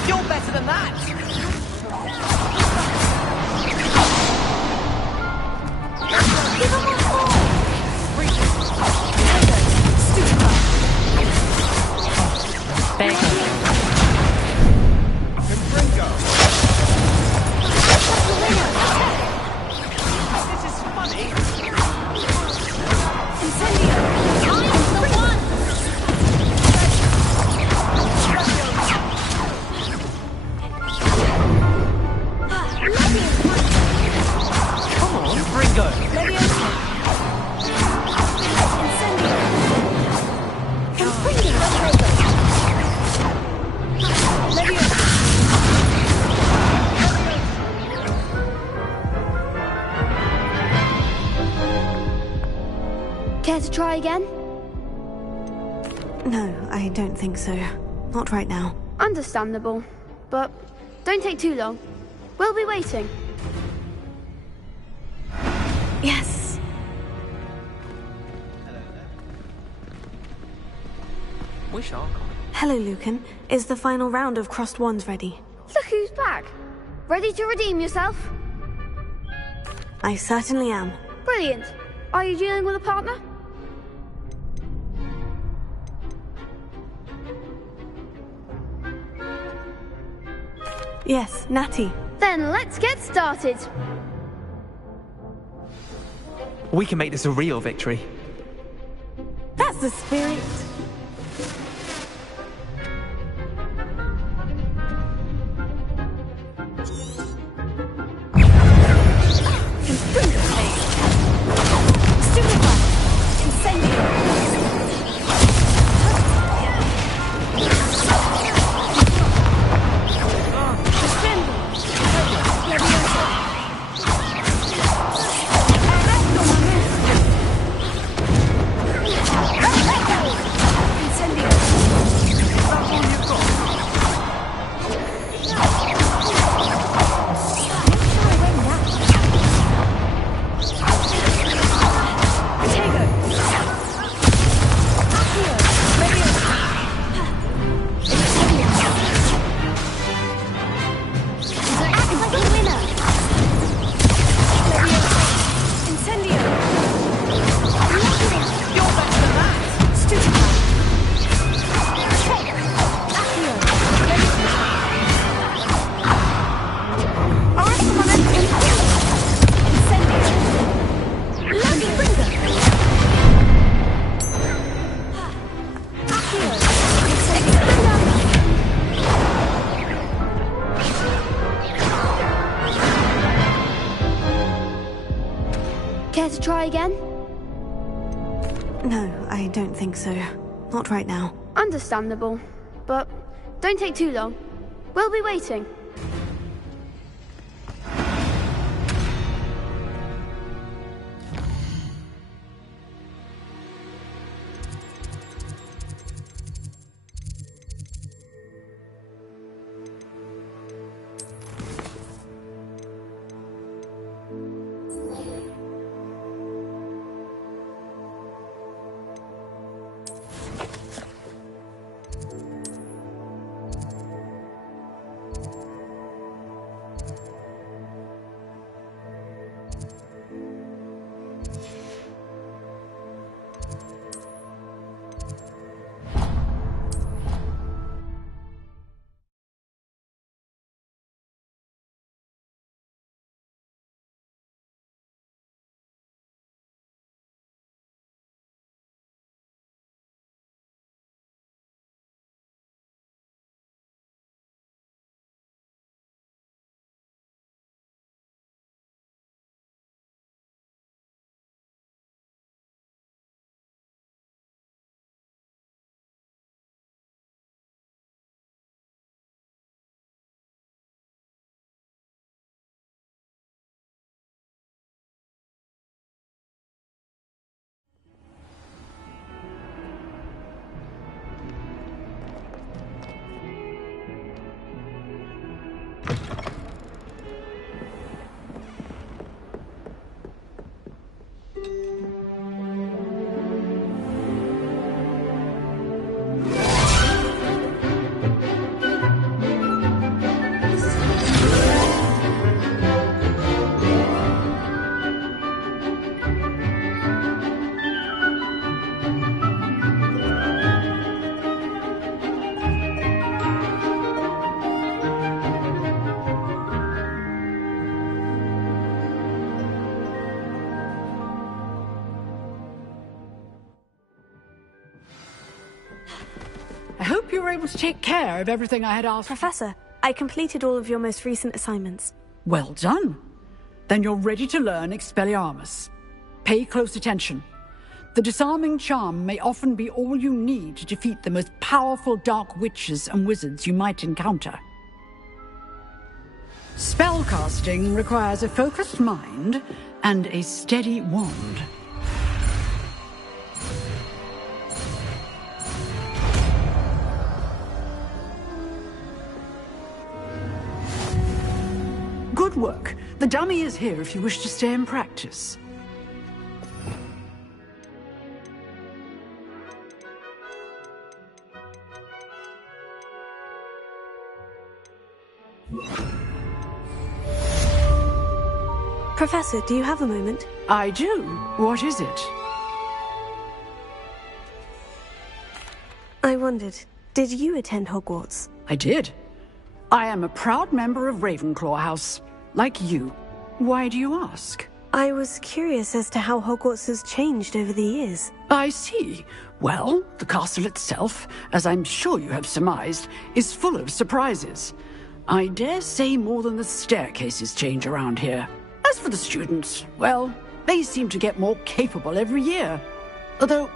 You're better than that! Care to try again? No, I don't think so. Not right now. Understandable. But don't take too long. We'll be waiting. Yes. Wish I. Hello, Lucan. Is the final round of Crossed Wands ready? Look who's back. Ready to redeem yourself? I certainly am. Brilliant. Are you dealing with a partner? Yes, Natty. Then let's get started. We can make this a real victory. That's the spirit. try again? No, I don't think so. Not right now. Understandable. But don't take too long. We'll be waiting. I hope you were able to take care of everything I had asked. Professor, I completed all of your most recent assignments. Well done. Then you're ready to learn Expelliarmus. Pay close attention. The disarming charm may often be all you need to defeat the most powerful dark witches and wizards you might encounter. Spellcasting requires a focused mind and a steady wand. Good work. The dummy is here if you wish to stay and practice. Professor, do you have a moment? I do. What is it? I wondered, did you attend Hogwarts? I did. I am a proud member of Ravenclaw House, like you. Why do you ask? I was curious as to how Hogwarts has changed over the years. I see. Well, the castle itself, as I'm sure you have surmised, is full of surprises. I dare say more than the staircases change around here. As for the students, well, they seem to get more capable every year. Although,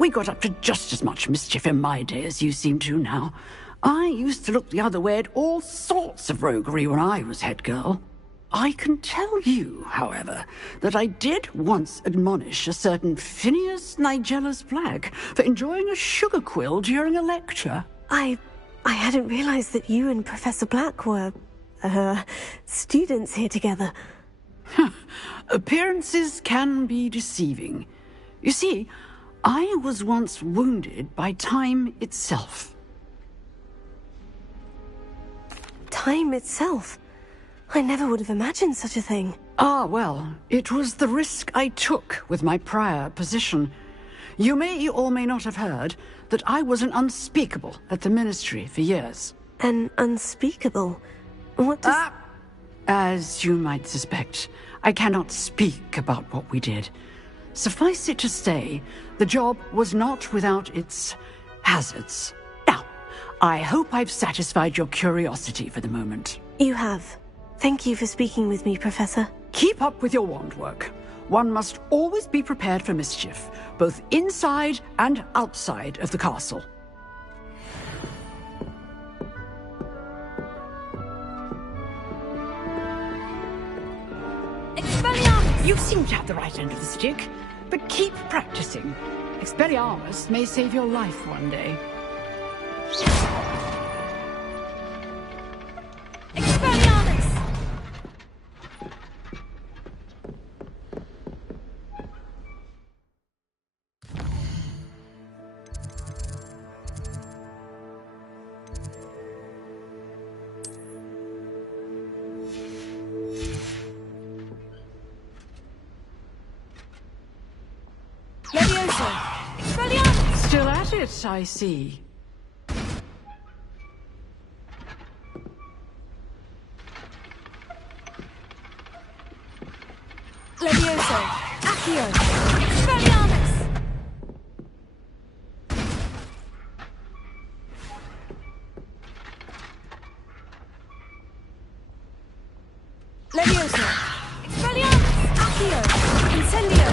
we got up to just as much mischief in my day as you seem to now. I used to look the other way at all sorts of roguery when I was head girl. I can tell you, however, that I did once admonish a certain Phineas Nigellus Black for enjoying a sugar quill during a lecture. I hadn't realized that you and Professor Black were, students here together. Appearances can be deceiving. You see, I was once wounded by time itself. Time itself? I never would have imagined such a thing. Ah, well, it was the risk I took with my prior position. You may or may not have heard that I was an unspeakable at the Ministry for years. An unspeakable? What does... As you might suspect, I cannot speak about what we did. Suffice it to say, the job was not without its hazards. Now, I hope I've satisfied your curiosity for the moment. You have. Thank you for speaking with me, Professor. Keep up with your wand work. one must always be prepared for mischief, both inside and outside of the castle. Expelliarmus! You seem to have the right end of the stick, but keep practicing. Expelliarmus may save your life one day. Expelliarmus! Levioso! Expelliarmus! Still at it, I see. Levioso! Accio! Expelliarmus! Levioso! Expelliarmus! Accio! Incendio!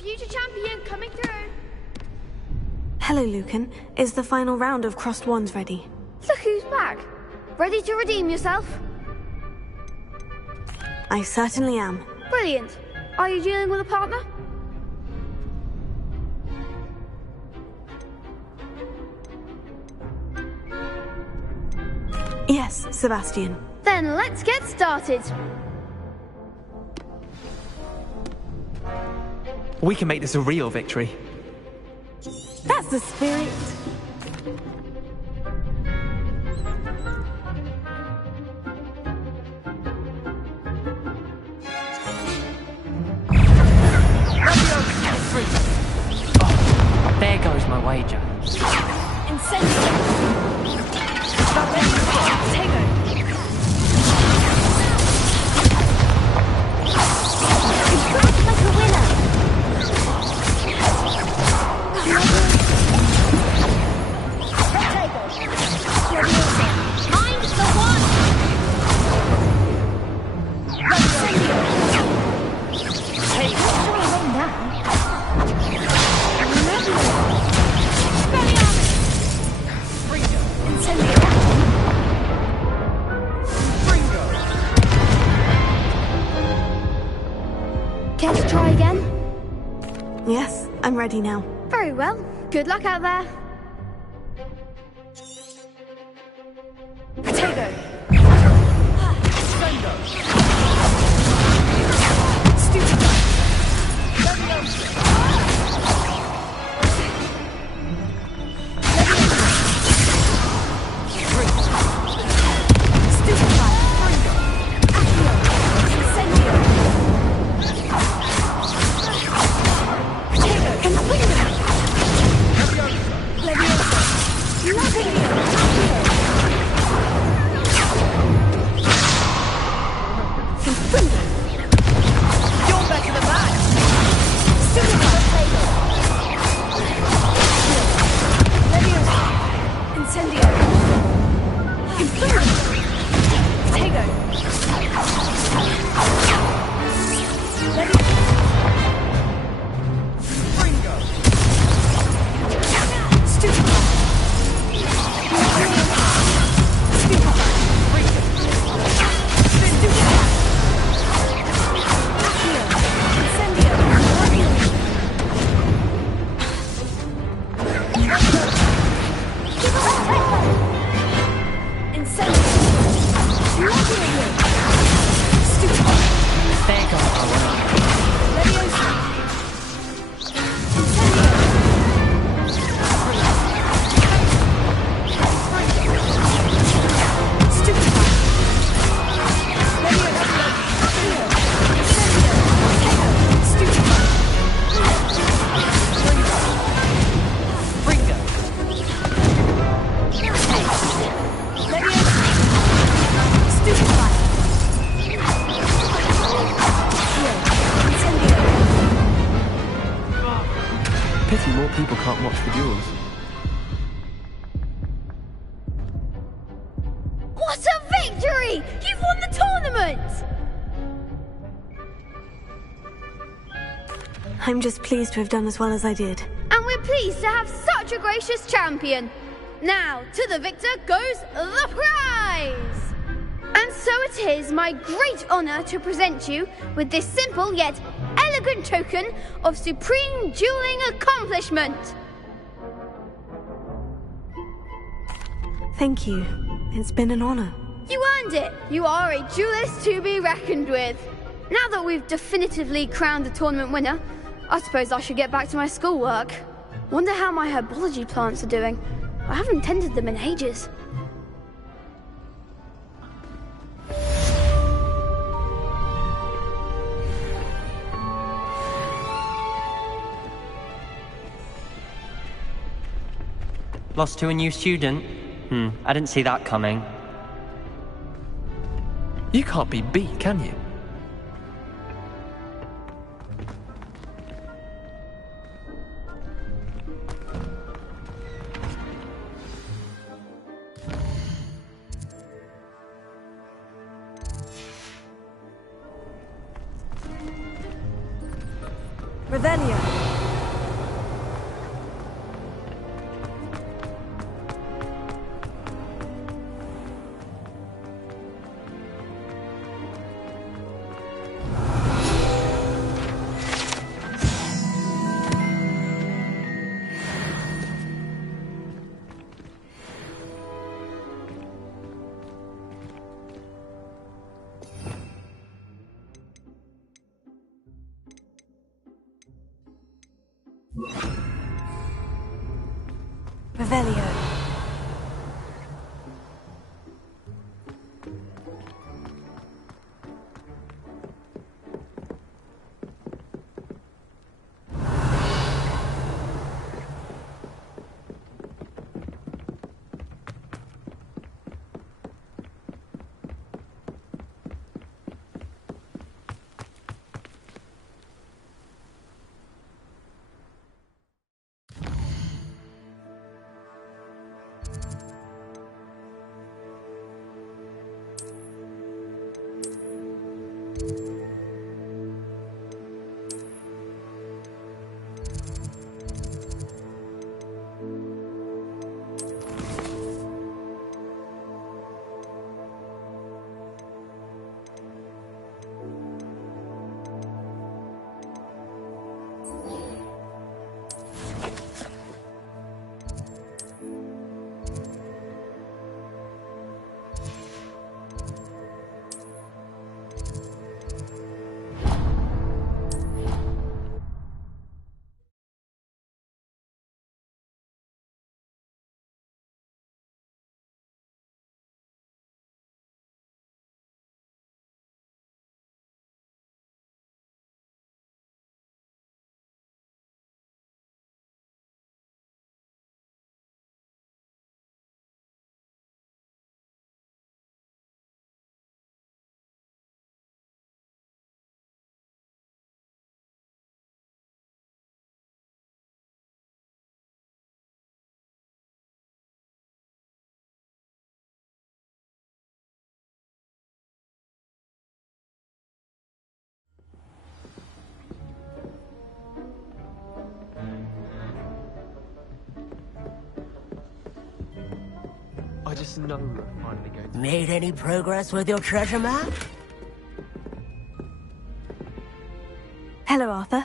Future champion coming through. Hello, Lucan. Is the final round of Crossed Wands ready? Look who's back. Ready to redeem yourself? I certainly am. Brilliant. Are you dealing with a partner? Yes, Sebastian. Then let's get started. We can make this a real victory. That's the spirit. Oh, there goes my wager. Incendio! Like a winner! Mind the one! Hey, what's going on now? Incendio! Care to try again? Yes, I'm ready now. Very well. Good luck out there. Potato. Pity more people can't watch the duels. What a victory! You've won the tournament! I'm just pleased to have done as well as I did. And we're pleased to have such a gracious champion. Now, to the victor goes the prize! And so it is my great honor to present you with this simple yet elegant token of supreme dueling accomplishment. Thank you. It's been an honor. You earned it. You are a duelist to be reckoned with. Now that we've definitively crowned the tournament winner, I suppose I should get back to my schoolwork. Wonder how my herbology plants are doing. I haven't tended them in ages. Lost to a new student? I didn't see that coming. You can't be beat, can you? Revelio. Revelio. just know we're finally going to... Made any progress with your treasure map? Hello, Arthur.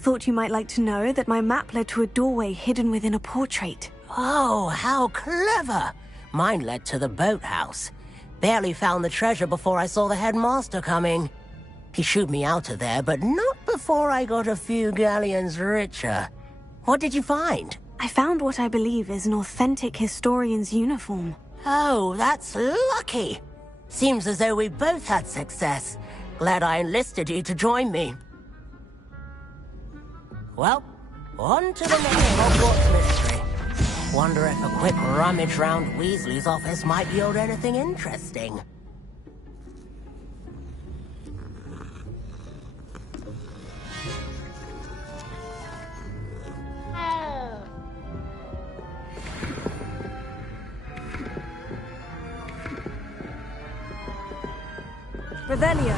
Thought you might like to know that my map led to a doorway hidden within a portrait. Oh, how clever! Mine led to the boathouse. Barely found the treasure before I saw the headmaster coming. He shooed me out of there, but not before I got a few galleons richer. What did you find? I found what I believe is an authentic historian's uniform. Oh, that's lucky. Seems as though we both had success. Glad I enlisted you to join me. Well, on to the next Hogwarts mystery. Wonder if a quick rummage round Weasley's office might yield anything interesting. Revelio.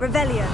Revelio.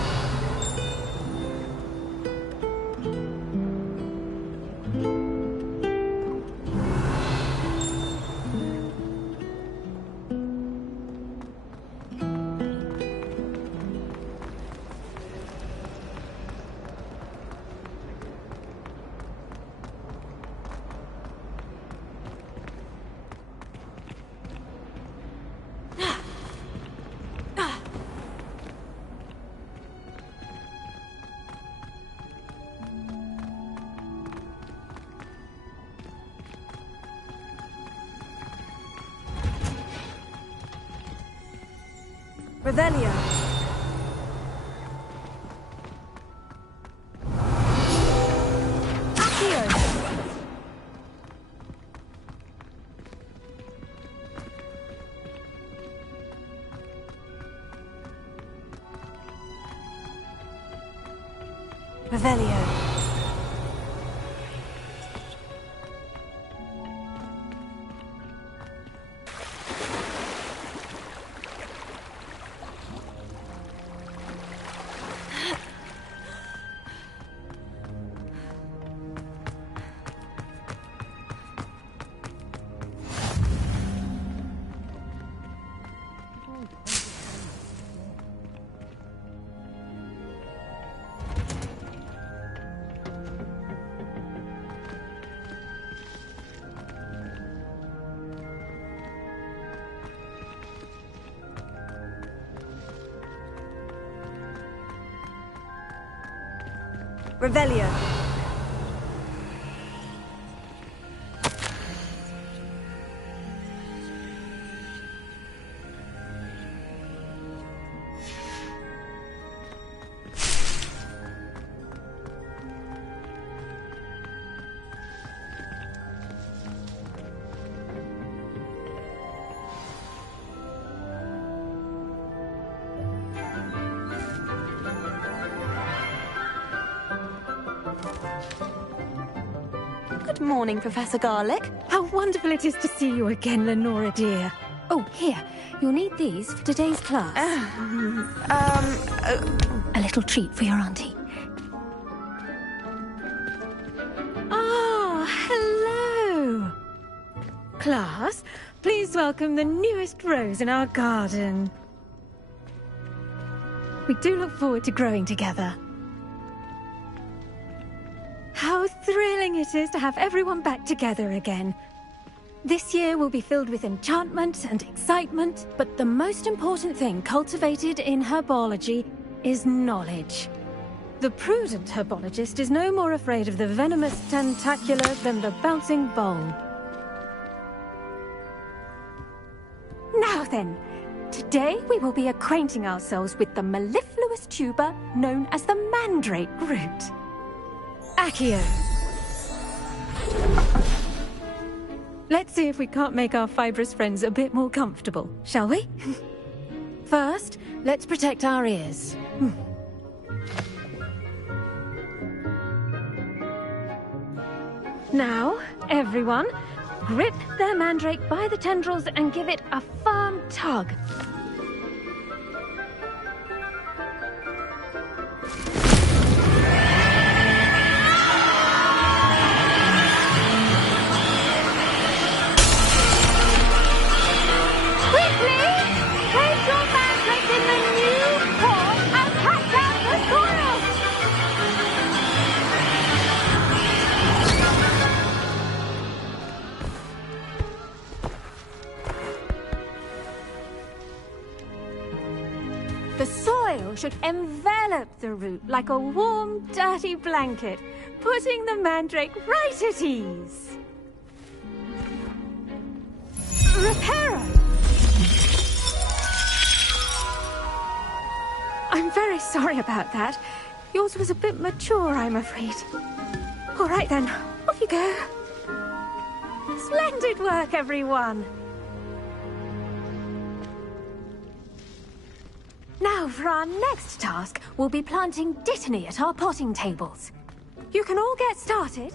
Revelio. Accio. Revelio. Revelio. Good morning, Professor Garlick. How wonderful it is to see you again, Lenora dear. Oh, here. You'll need these for today's class. A little treat for your auntie. Ah, hello. Class, please welcome the newest rose in our garden. We do look forward to growing together. How thrilling it is to have everyone back together again. This year will be filled with enchantment and excitement, but the most important thing cultivated in herbology is knowledge. The prudent herbologist is no more afraid of the venomous tentacular than the bouncing bowl. Now then, today we will be acquainting ourselves with the mellifluous tuber known as the mandrake root. Accio. Let's see if we can't make our fibrous friends a bit more comfortable, shall we? First, let's protect our ears. Now, everyone, grip their mandrake by the tendrils and give it a firm tug. The soil should envelop the root like a warm, dirty blanket, putting the mandrake right at ease. Reparo! I'm very sorry about that. Yours was a bit mature, I'm afraid. All right then, off you go. Splendid work, everyone. Now, for our next task, we'll be planting dittany at our potting tables. You can all get started.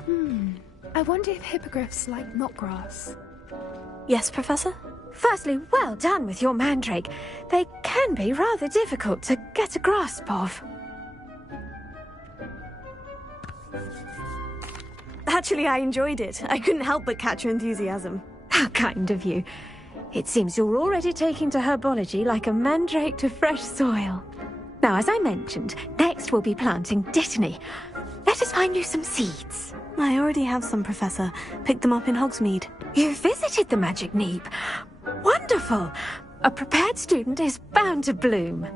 I wonder if hippogriffs like knotgrass. Yes, Professor? Firstly, well done with your mandrake. They can be rather difficult to get a grasp of. Actually, I enjoyed it. I couldn't help but catch your enthusiasm. How kind of you. It seems you're already taking to herbology like a mandrake to fresh soil. Now, as I mentioned, next we'll be planting dittany. Let us find you some seeds. I already have some, Professor. Picked them up in Hogsmeade. You visited the Magic Neep. Wonderful! A prepared student is bound to bloom.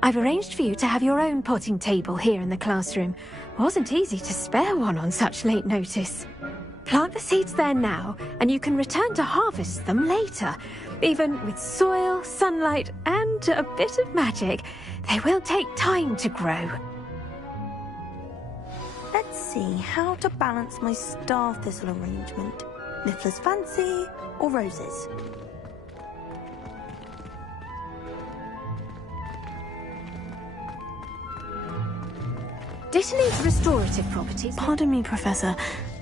I've arranged for you to have your own potting table here in the classroom. Wasn't easy to spare one on such late notice. Plant the seeds there now, and you can return to harvest them later. Even with soil, sunlight, and a bit of magic, they will take time to grow. Let's see how to balance my star thistle arrangement. Niffler's fancy or roses? Dittany's restorative properties... Pardon me, Professor.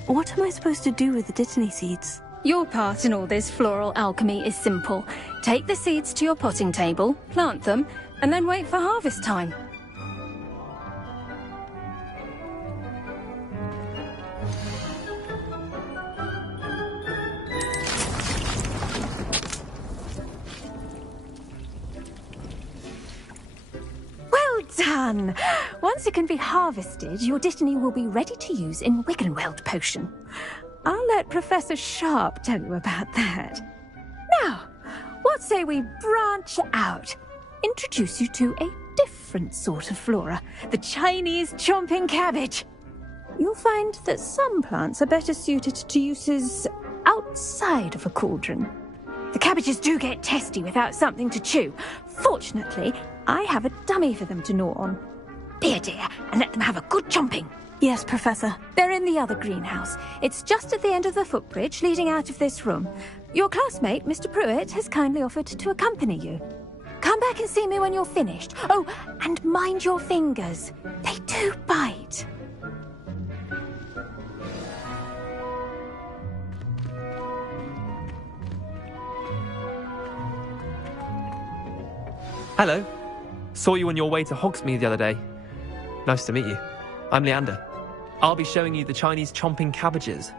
What am I supposed to do with the dittany seeds? Your part in all this floral alchemy is simple. Take the seeds to your potting table, plant them, and then wait for harvest time. Well done! Once it can be harvested, your dittany will be ready to use in Wiggenweld potion. I'll let Professor Sharp tell you about that. Now, what say we branch out? Introduce you to a different sort of flora, the Chinese chomping cabbage. You'll find that some plants are better suited to uses outside of a cauldron. The cabbages do get testy without something to chew. Fortunately, I have a dummy for them to gnaw on. Be a dear and let them have a good chomping. Yes, Professor. They're in the other greenhouse. It's just at the end of the footbridge leading out of this room. Your classmate, Mr. Pruitt, has kindly offered to accompany you. Come back and see me when you're finished. Oh, and mind your fingers. They do bite. Hello. Saw you on your way to Hogsmeade the other day. Nice to meet you. I'm Leander. I'll be showing you the Chinese chomping cabbages.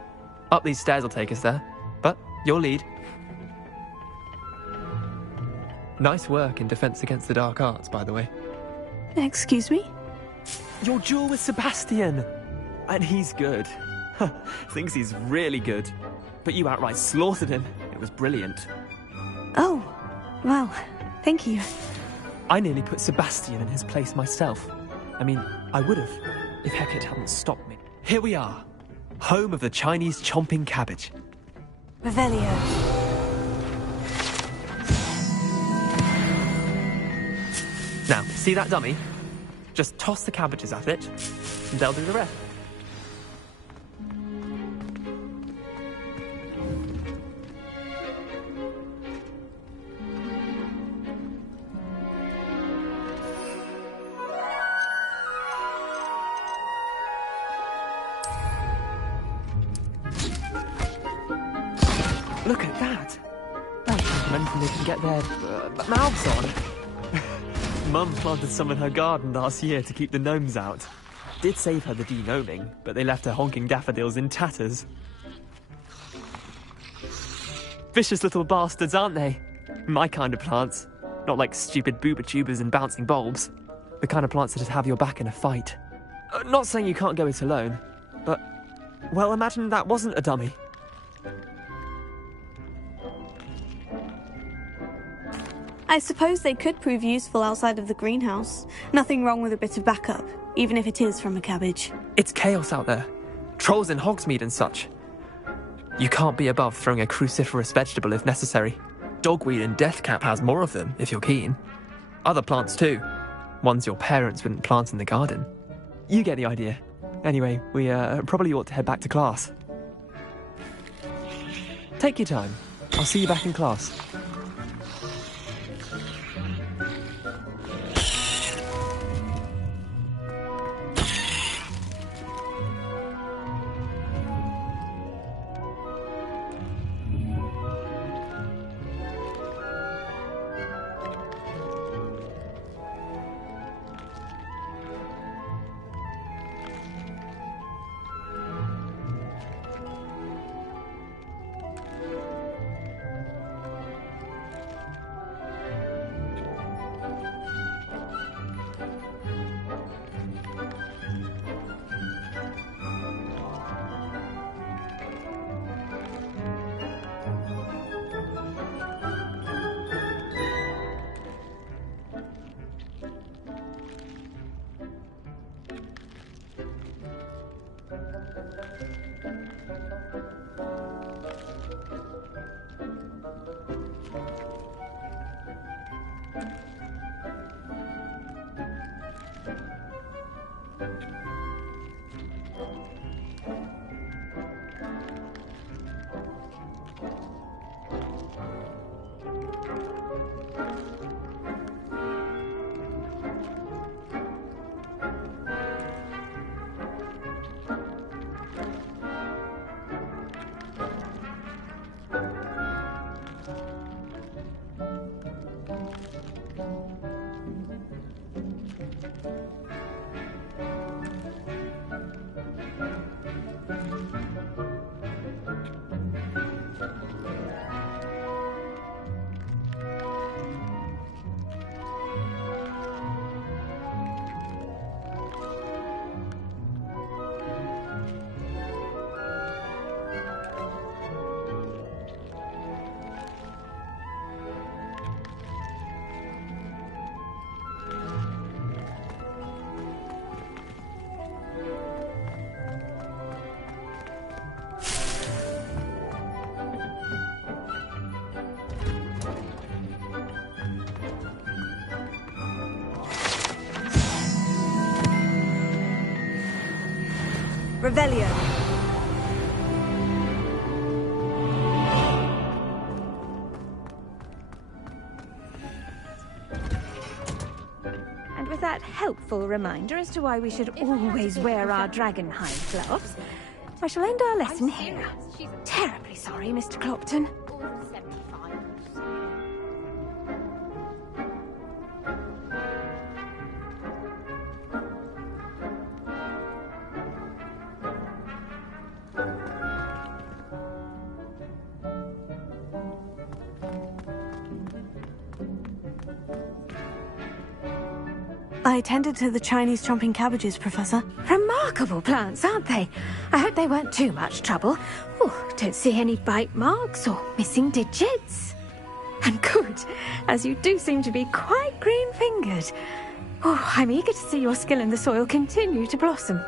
Up these stairs will take us there, but you'll lead. Nice work in Defense Against the Dark Arts, by the way. Excuse me? Your duel with Sebastian! And he's good. Thinks he's really good. But you outright slaughtered him. It was brilliant. Oh, well, thank you. I nearly put Sebastian in his place myself. I mean, I would have, if Hecate hadn't stopped me. Here we are, home of the Chinese chomping cabbage. Revelio. Now, see that dummy? Just toss the cabbages at it, and they'll do the rest. Look at that! That's when they can get their mouths on. Mum planted some in her garden last year to keep the gnomes out. Did save her the de-gnoming, but they left her honking daffodils in tatters. Vicious little bastards, aren't they? My kind of plants. Not like stupid booba tubers and bouncing bulbs. The kind of plants that'd have your back in a fight. Not saying you can't go it alone, but... well, imagine that wasn't a dummy. I suppose they could prove useful outside of the greenhouse. Nothing wrong with a bit of backup, even if it is from a cabbage. It's chaos out there. Trolls in Hogsmeade and such. You can't be above throwing a cruciferous vegetable if necessary. Dogweed and deathcap has more of them, if you're keen. Other plants too. Ones your parents wouldn't plant in the garden. You get the idea. Anyway, we probably ought to head back to class. Take your time. I'll see you back in class. Revelio. And with that helpful reminder as to why we should always wear our dragonhide gloves, I shall end our lesson here. Terribly sorry, Mr. Clopton. I tended to the Chinese chomping cabbages, Professor. Remarkable plants, aren't they? I hope they weren't too much trouble. Oh, don't see any bite marks or missing digits. And good, as you do seem to be quite green-fingered. Oh, I'm eager to see your skill in the soil continue to blossom.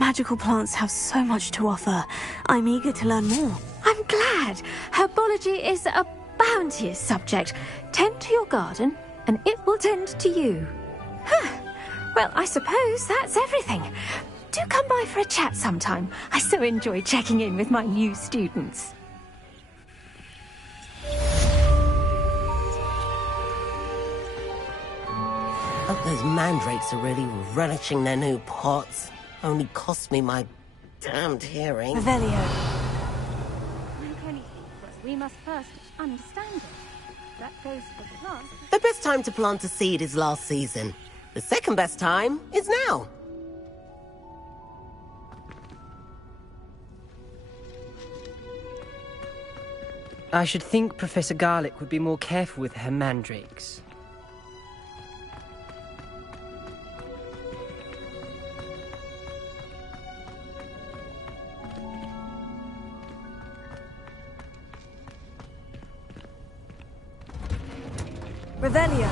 Magical plants have so much to offer. I'm eager to learn more. I'm glad. Herbology is a bounteous subject. Tend to your garden, and it will tend to you. Well, I suppose that's everything. Do come by for a chat sometime. I so enjoy checking in with my new students. Hope those mandrakes are really relishing their new pots. Only cost me my damned hearing. Revelio. We must first understand it. That goes for the plants. The best time to plant a seed is last season. The second best time is now. I should think Professor Garlick would be more careful with her mandrakes. Revelio.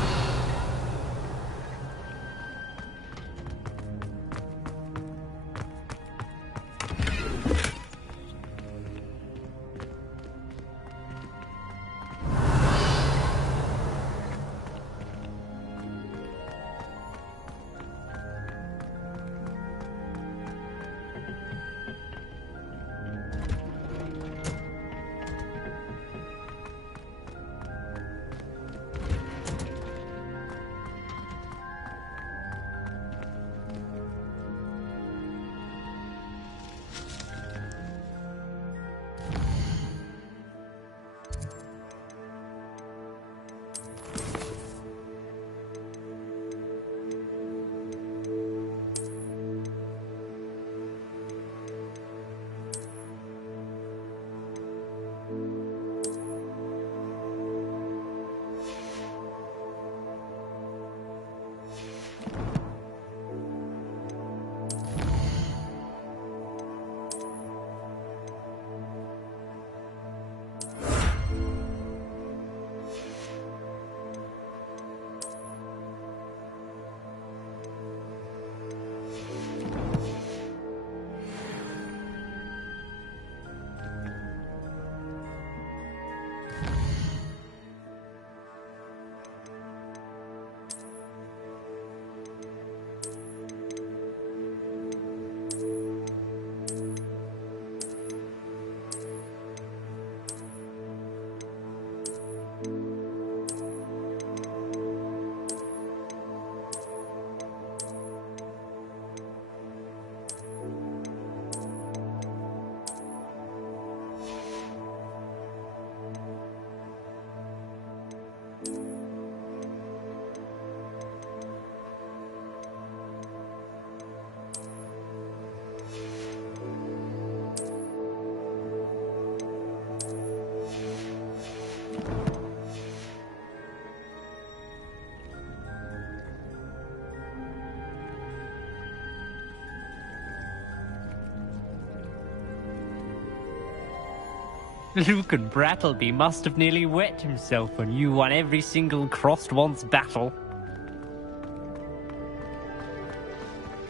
Luke and Brattleby must have nearly wet himself when you won every single crossed once battle.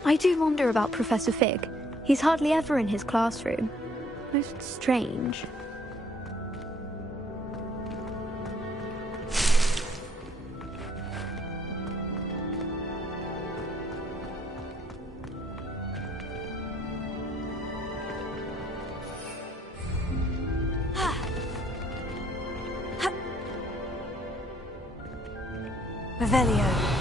I do wonder about Professor Fig. He's hardly ever in his classroom. Most strange. Revelio.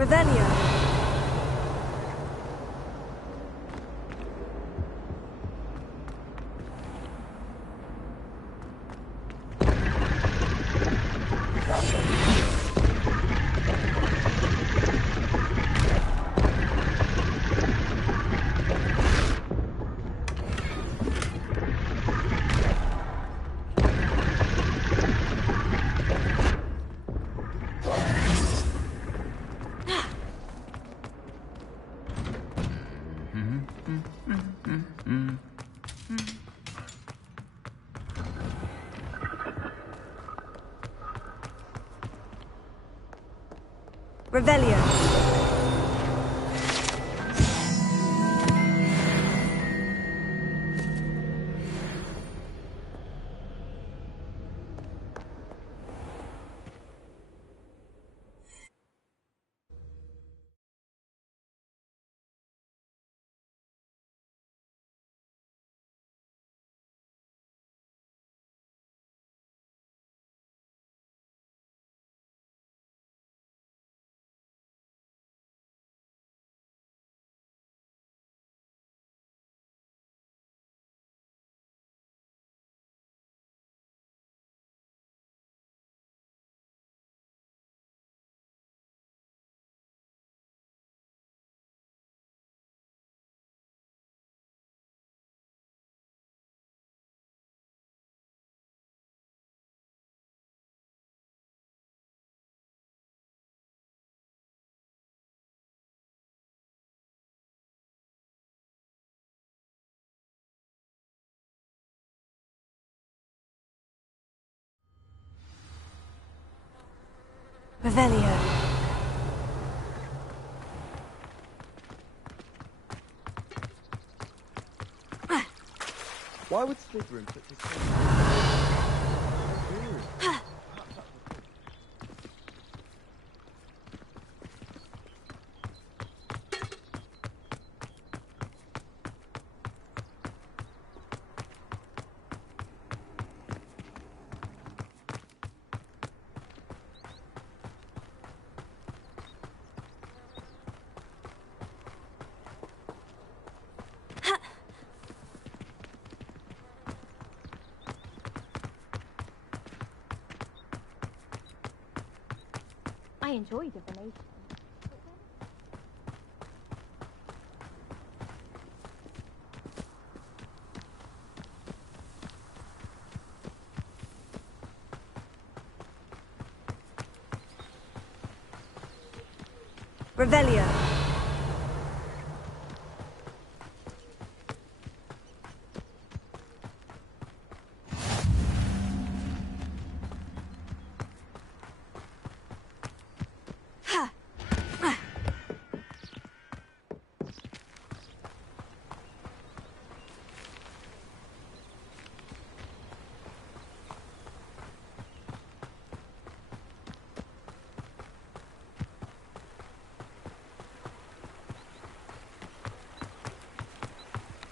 Revelio. Revelio. Revelio. Why would Slytherin put this I enjoy divination. Revelio.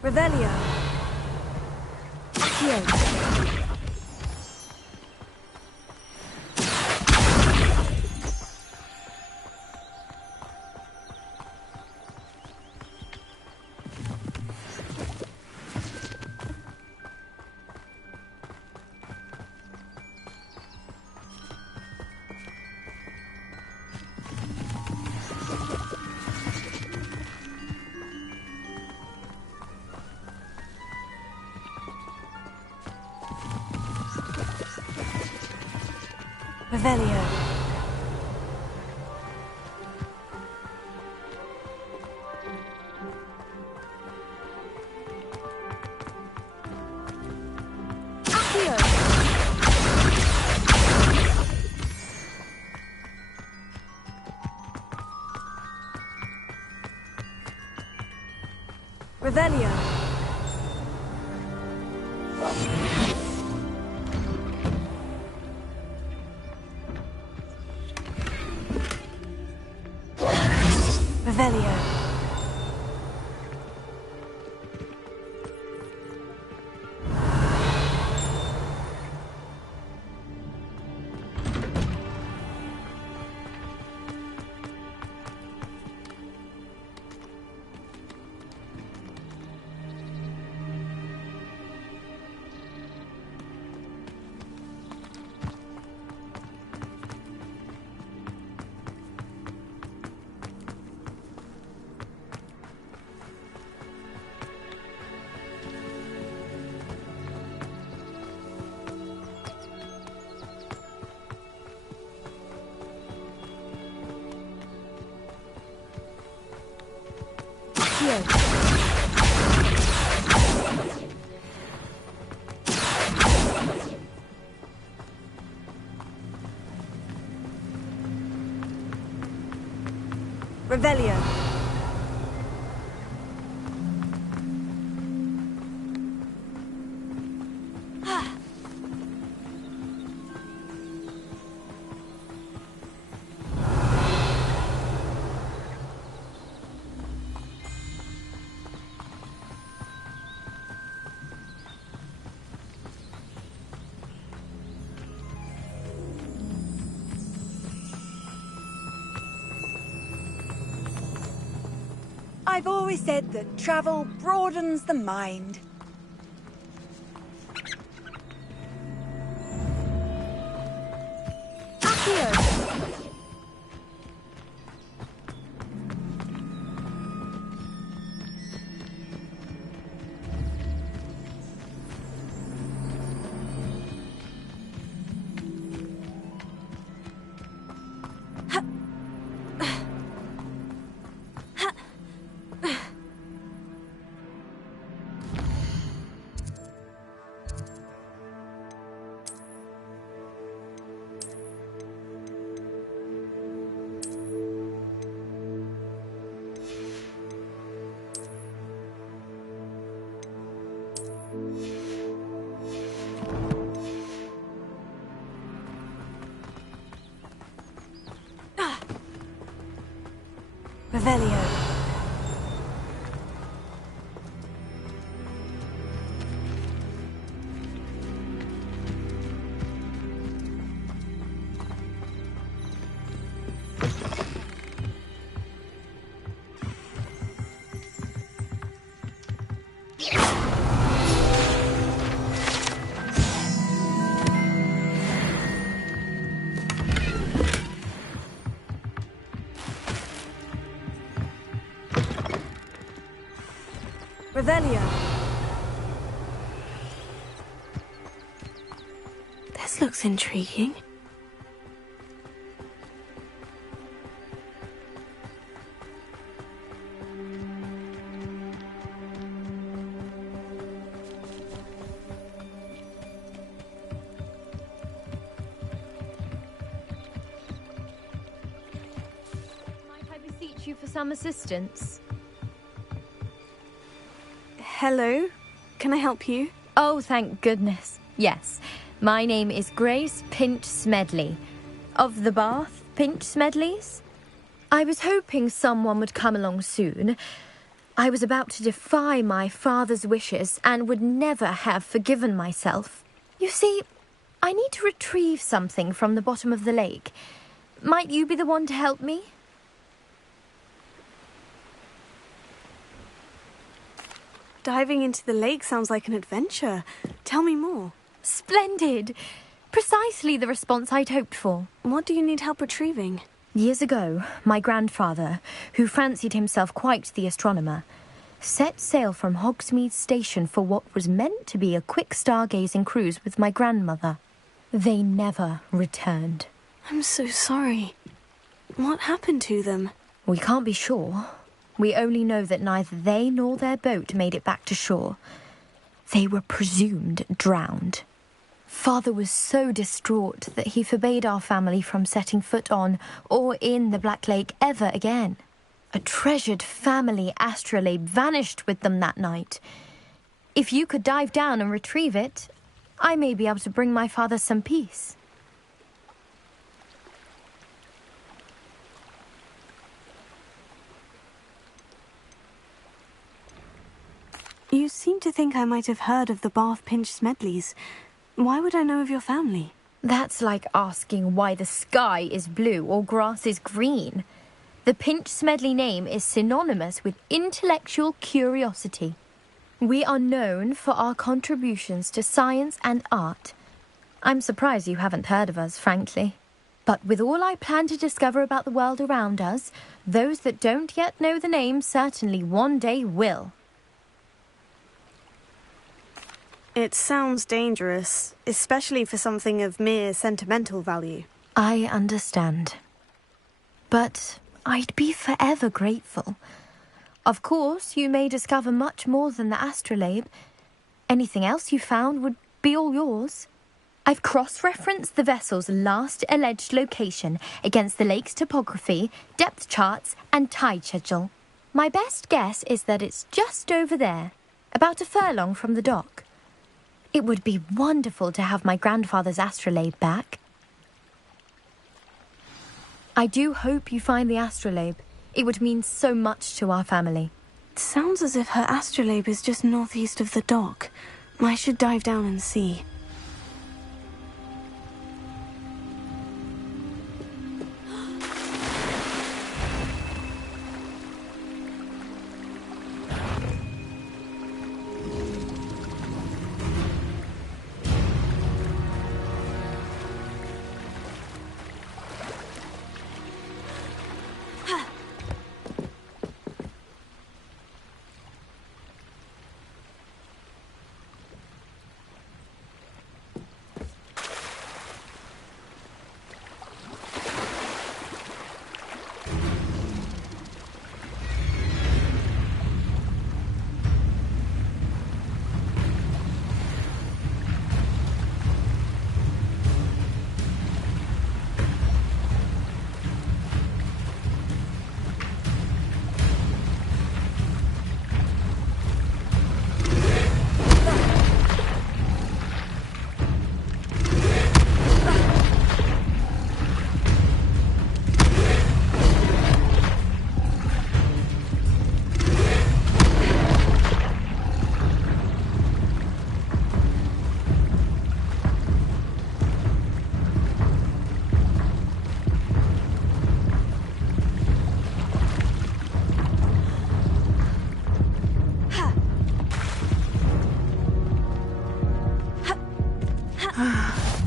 Revelio. Accio. Revelio. Accio. Revelio. Revelio. Accio. Revelio. I've always said that travel broadens the mind. Accio. Revelio. Revelio. This looks intriguing. Might I beseech you for some assistance? Hello? Can I help you? Oh, thank goodness. Yes. My name is Grace Pinch Smedley. Of the Bath Pinch Smedleys? I was hoping someone would come along soon. I was about to defy my father's wishes and would never have forgiven myself. You see, I need to retrieve something from the bottom of the lake. Might you be the one to help me? Diving into the lake sounds like an adventure. Tell me more. Splendid! Precisely the response I'd hoped for. What do you need help retrieving? Years ago, my grandfather, who fancied himself quite the astronomer, set sail from Hogsmeade Station for what was meant to be a quick stargazing cruise with my grandmother. They never returned. I'm so sorry. What happened to them? We can't be sure. We only know that neither they nor their boat made it back to shore. They were presumed drowned. Father was so distraught that he forbade our family from setting foot on or in the Black Lake ever again. A treasured family astrolabe vanished with them that night. If you could dive down and retrieve it, I may be able to bring my father some peace. You seem to think I might have heard of the Bath Pinch Smedleys. Why would I know of your family? That's like asking why the sky is blue or grass is green. The Pinch Smedley name is synonymous with intellectual curiosity. We are known for our contributions to science and art. I'm surprised you haven't heard of us, frankly. But with all I plan to discover about the world around us, those that don't yet know the name certainly one day will. It sounds dangerous, especially for something of mere sentimental value. I understand. But I'd be forever grateful. Of course, you may discover much more than the astrolabe. Anything else you found would be all yours. I've cross-referenced the vessel's last alleged location against the lake's topography, depth charts, and tide schedule. My best guess is that it's just over there, about a furlong from the dock. It would be wonderful to have my grandfather's astrolabe back. I do hope you find the astrolabe. It would mean so much to our family. It sounds as if her astrolabe is just northeast of the dock. I should dive down and see.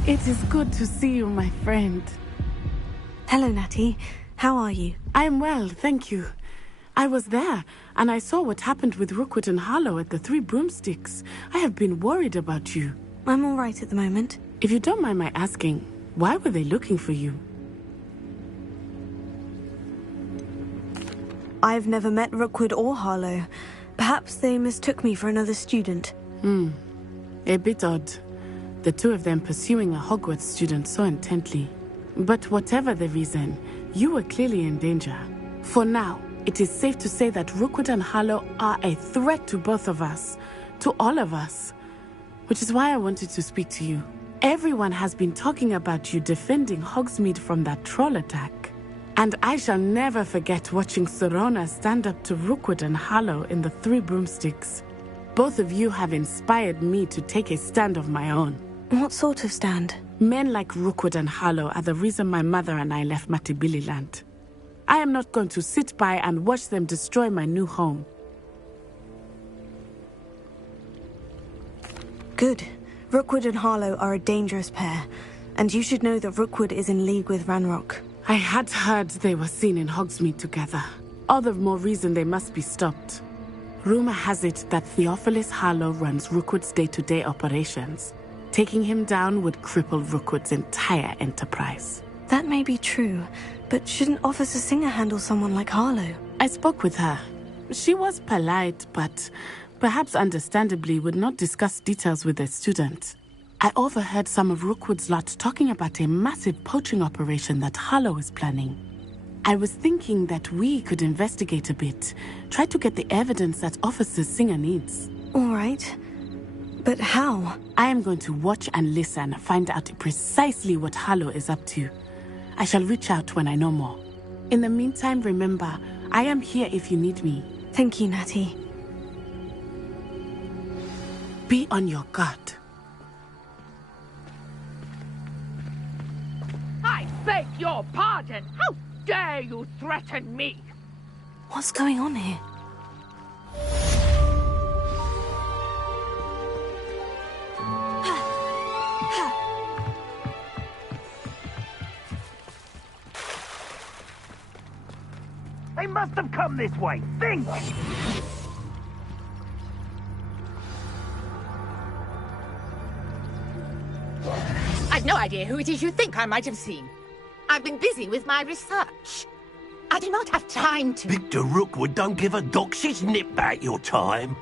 It is good to see you, my friend. Hello, Natty. How are you? I am well, thank you. I was there, and I saw what happened with Rookwood and Harlow at the Three Broomsticks. I have been worried about you. I'm all right at the moment. If you don't mind my asking, why were they looking for you? I've never met Rookwood or Harlow. Perhaps they mistook me for another student. A bit odd. The two of them pursuing a Hogwarts student so intently. But whatever the reason, you were clearly in danger. For now, it is safe to say that Rookwood and Harlow are a threat to both of us. To all of us. Which is why I wanted to speak to you. Everyone has been talking about you defending Hogsmeade from that troll attack. And I shall never forget watching Sorona stand up to Rookwood and Harlow in the Three Broomsticks. Both of you have inspired me to take a stand of my own. What sort of stand? Men like Rookwood and Harlow are the reason my mother and I left Matibili Land. I am not going to sit by and watch them destroy my new home. Good. Rookwood and Harlow are a dangerous pair, and you should know that Rookwood is in league with Ranrock. I had heard they were seen in Hogsmeade together. All the more reason they must be stopped. Rumor has it that Theophilus Harlow runs Rookwood's day-to-day operations. Taking him down would cripple Rookwood's entire enterprise. That may be true, but shouldn't Officer Singer handle someone like Harlow? I spoke with her. She was polite, but perhaps understandably would not discuss details with a student. I overheard some of Rookwood's lot talking about a massive poaching operation that Harlow is planning. I was thinking that we could investigate a bit, try to get the evidence that Officer Singer needs. All right. But how? I am going to watch and listen, find out precisely what Harlow is up to. I shall reach out when I know more. In the meantime, remember, I am here if you need me. Thank you, Natty. Be on your guard. I beg your pardon! How dare you threaten me? What's going on here? They must have come this way. Think! I've no idea who it is you think I might have seen. I've been busy with my research. I do not have time to... Victor Rookwood don't give a doxy's nip back your time.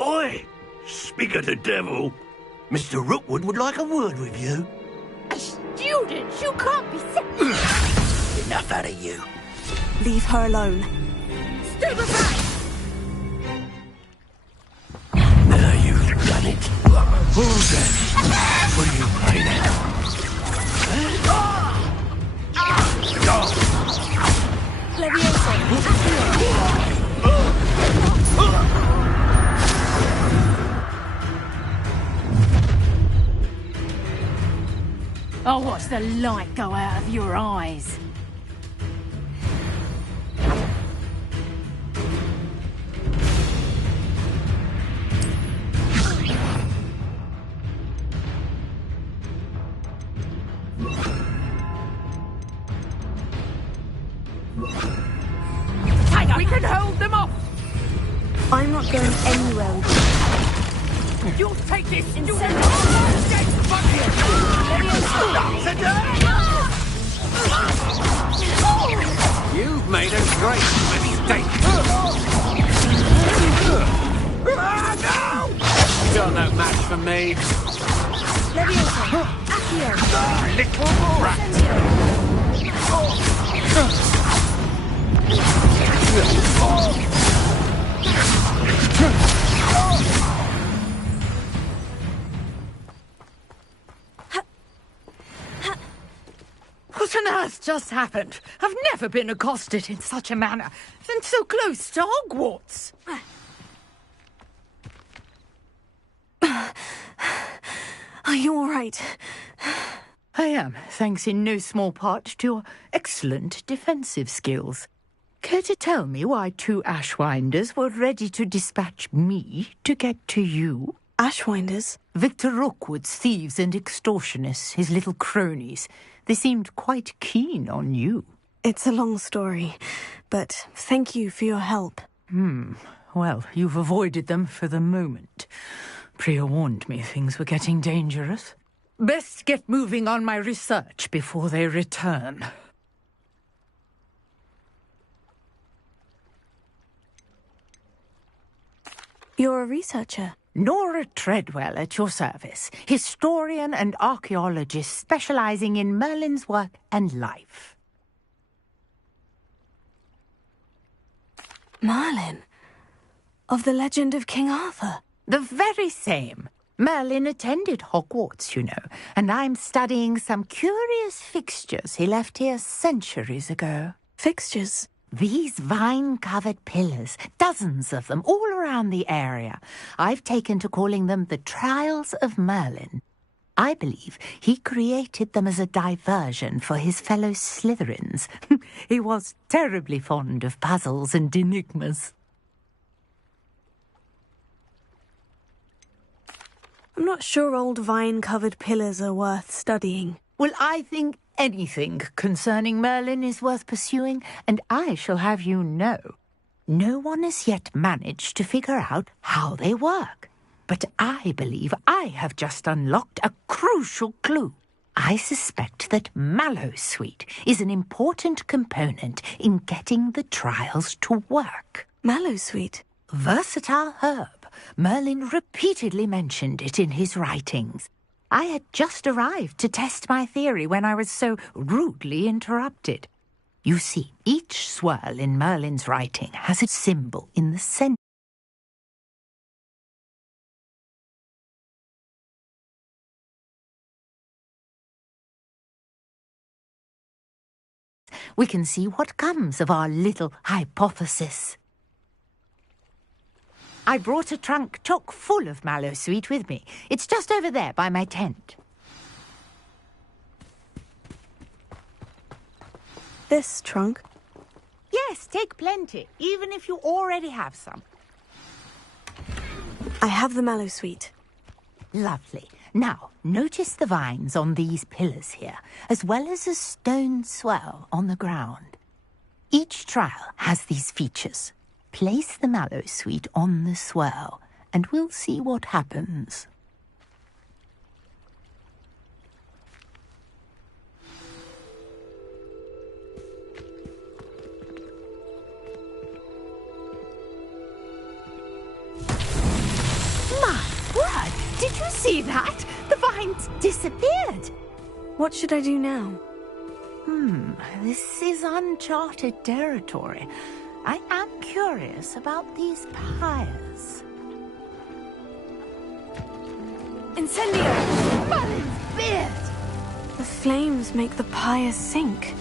Oi! Speak of the devil. Mr. Rookwood would like a word with you. A student? You can't be... Enough out of you. Leave her alone. Stay aside! Now you've done it. Who's that? What are you playing at? I'll watch the light go out of your eyes. We can hold them off! I'm not going anywhere with you. You'll take this! You've made a great mistake. You're no match for me. Little What on earth just happened? I've never been accosted in such a manner, and so close to Hogwarts. Are you all right? I am, thanks in no small part to your excellent defensive skills. Care to tell me why 2 Ashwinders were ready to dispatch me to get to you? Ashwinders? Victor Rookwood's thieves and extortionists, his little cronies. They seemed quite keen on you. It's a long story, but thank you for your help. Well, you've avoided them for the moment. Priya warned me things were getting dangerous. Best get moving on my research before they return. You're a researcher? Nora Treadwell at your service, historian and archaeologist specializing in Merlin's work and life. Merlin? Of the legend of King Arthur? The very same. Merlin attended Hogwarts, you know, and I'm studying some curious fixtures he left here centuries ago. Fixtures? These vine-covered pillars, dozens of them, all around the area. I've taken to calling them the Trials of Merlin. I believe he created them as a diversion for his fellow Slytherins. He was terribly fond of puzzles and enigmas. I'm not sure old vine-covered pillars are worth studying. Well, I think anything concerning Merlin is worth pursuing, and I shall have you know, no one has yet managed to figure out how they work. But I believe I have just unlocked a crucial clue. I suspect that Mallowsweet is an important component in getting the trials to work. Mallowsweet? Versatile herb. Merlin repeatedly mentioned it in his writings. I had just arrived to test my theory when I was so rudely interrupted. You see, each swirl in Merlin's writing has a symbol in the center. We can see what comes of our little hypothesis. I brought a trunk chock full of Mallowsweet with me. It's just over there by my tent. This trunk? Yes, take plenty, even if you already have some. I have the Mallowsweet. Lovely. Now, notice the vines on these pillars here, as well as a stone swell on the ground. Each trial has these features. Place the Mallowsweet on the swirl, and we'll see what happens. See that? The vines disappeared. What should I do now? This is uncharted territory. I am curious about these pyres. Incendio! Merlin's beard! The flames make the pyre sink.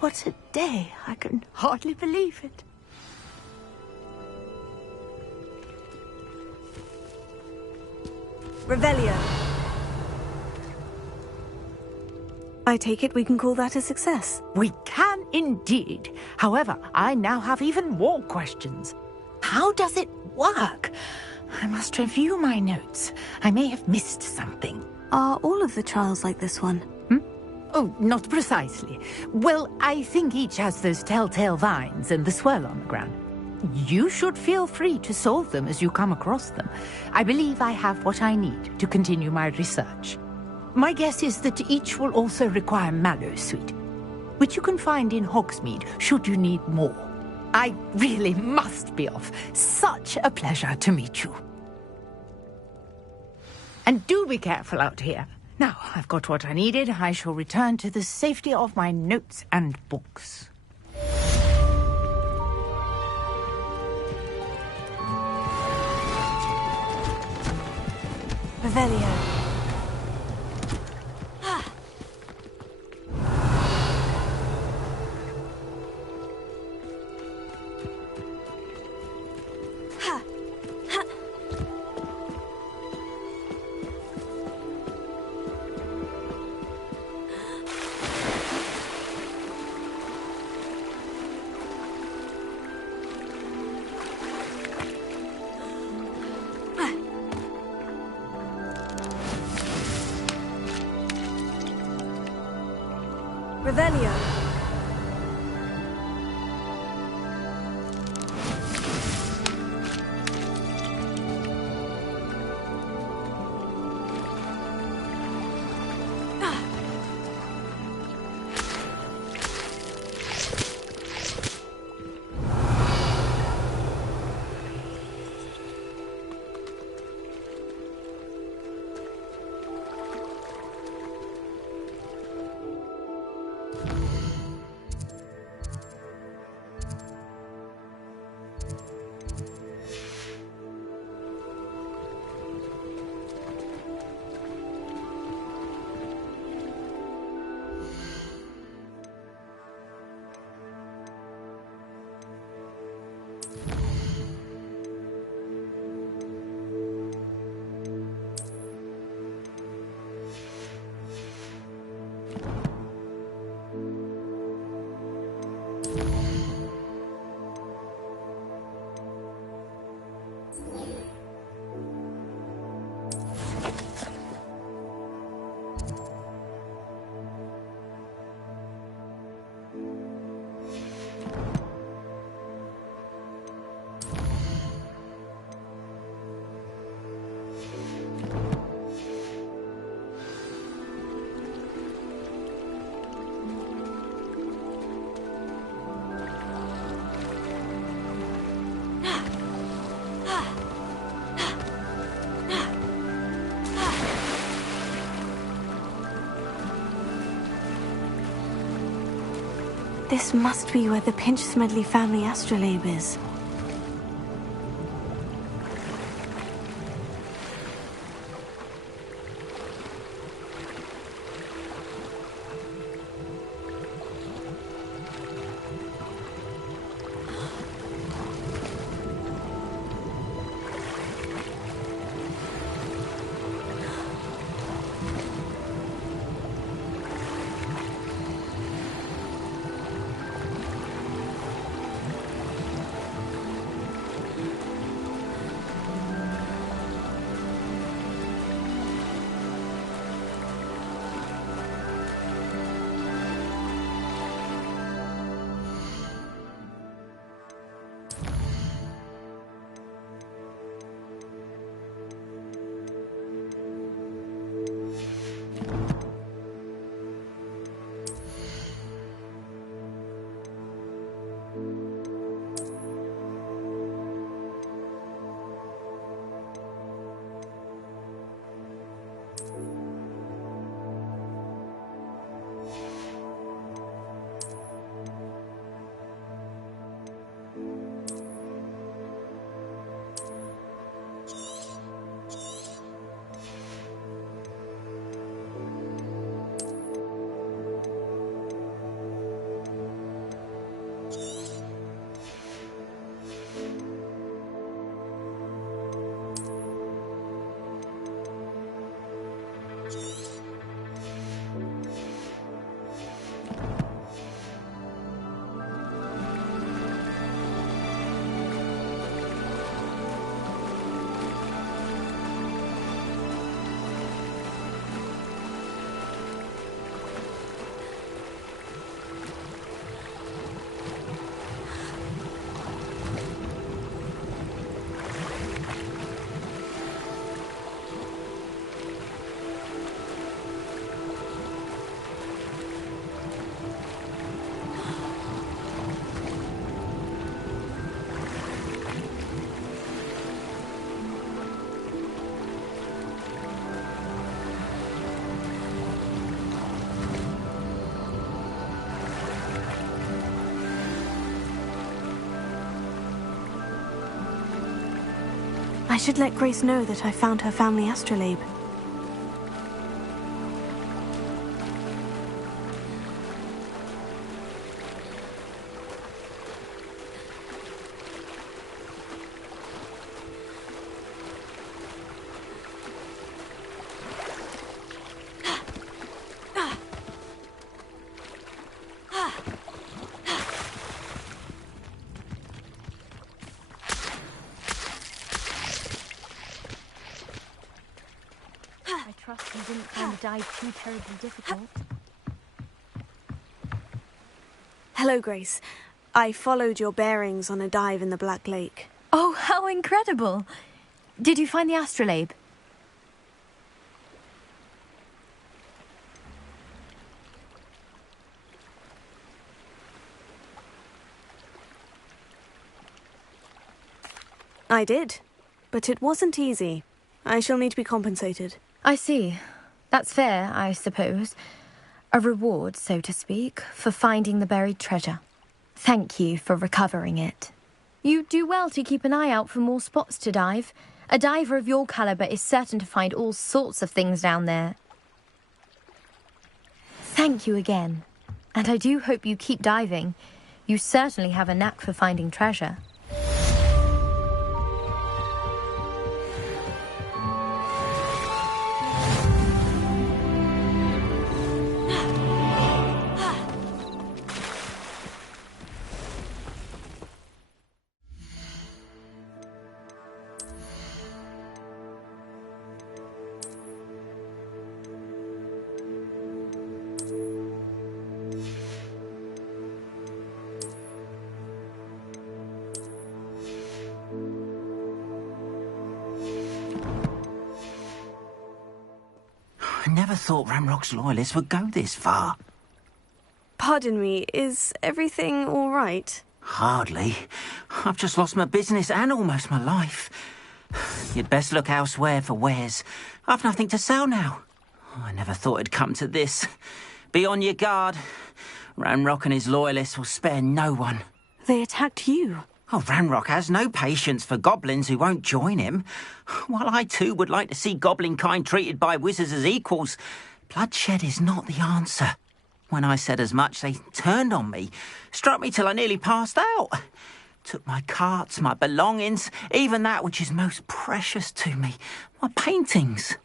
What a day. I can hardly believe it. Revelio. I take it we can call that a success. We can indeed. However, I now have even more questions. How does it work? I must review my notes. I may have missed something. Are all of the trials like this one? Oh, not precisely. Well, I think each has those telltale vines and the swirl on the ground. You should feel free to solve them as you come across them. I believe I have what I need to continue my research. My guess is that each will also require mallow sweet, which you can find in Hogsmeade should you need more. I really must be off. Such a pleasure to meet you. And do be careful out here. Now, I've got what I needed. I shall return to the safety of my notes and books. Revelio. Revelio. This must be where the Pinch-Smedley family astrolabe is. I should let Grace know that I found her family astrolabe. I trust you didn't find the dive too terribly difficult. Hello, Grace. I followed your bearings on a dive in the Black Lake. Oh, how incredible! Did you find the astrolabe? I did, but it wasn't easy. I shall need to be compensated. I see. That's fair, I suppose. A reward, so to speak, for finding the buried treasure. Thank you for recovering it. You do well to keep an eye out for more spots to dive. A diver of your caliber is certain to find all sorts of things down there. Thank you again. And I do hope you keep diving. You certainly have a knack for finding treasure. I never thought Ramrock's loyalists would go this far. Pardon me, is everything all right? Hardly. I've just lost my business and almost my life. You'd best look elsewhere for wares. I've nothing to sell now. I never thought it'd come to this. Be on your guard. Ramrock and his loyalists will spare no one. They attacked you. Oh, Ranrock has no patience for goblins who won't join him. While I too would like to see goblin kind treated by wizards as equals, bloodshed is not the answer. When I said as much, they turned on me, struck me till I nearly passed out. Took my carts, my belongings, even that which is most precious to me, my paintings.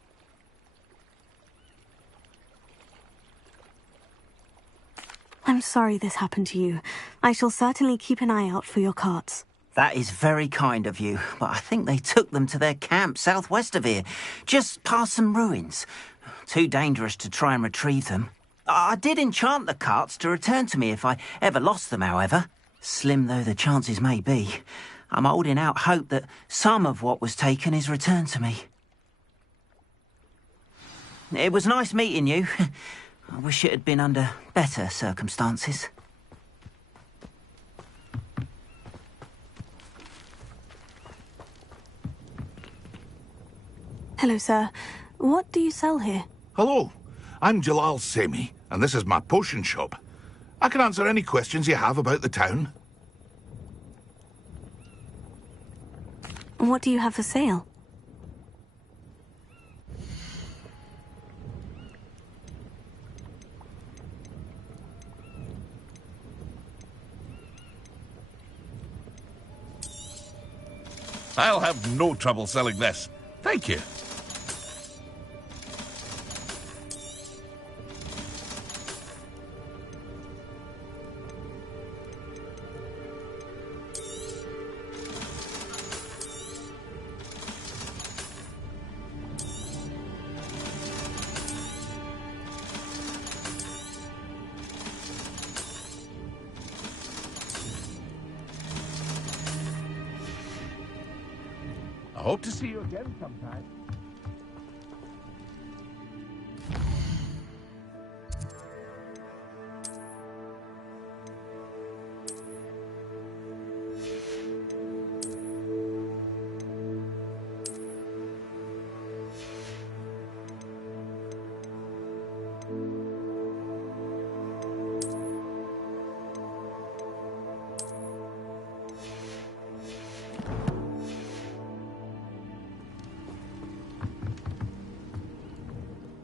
I'm sorry this happened to you. I shall certainly keep an eye out for your carts. That is very kind of you, but I think they took them to their camp southwest of here, just past some ruins. Too dangerous to try and retrieve them. I did enchant the carts to return to me if I ever lost them, however. Slim though the chances may be, I'm holding out hope that some of what was taken is returned to me. It was nice meeting you. I wish it had been under better circumstances. Hello, sir. What do you sell here? Hello, I'm Jalal Semi, and this is my potion shop. I can answer any questions you have about the town. What do you have for sale? I'll have no trouble selling this. Thank you. I hope to see you again sometime.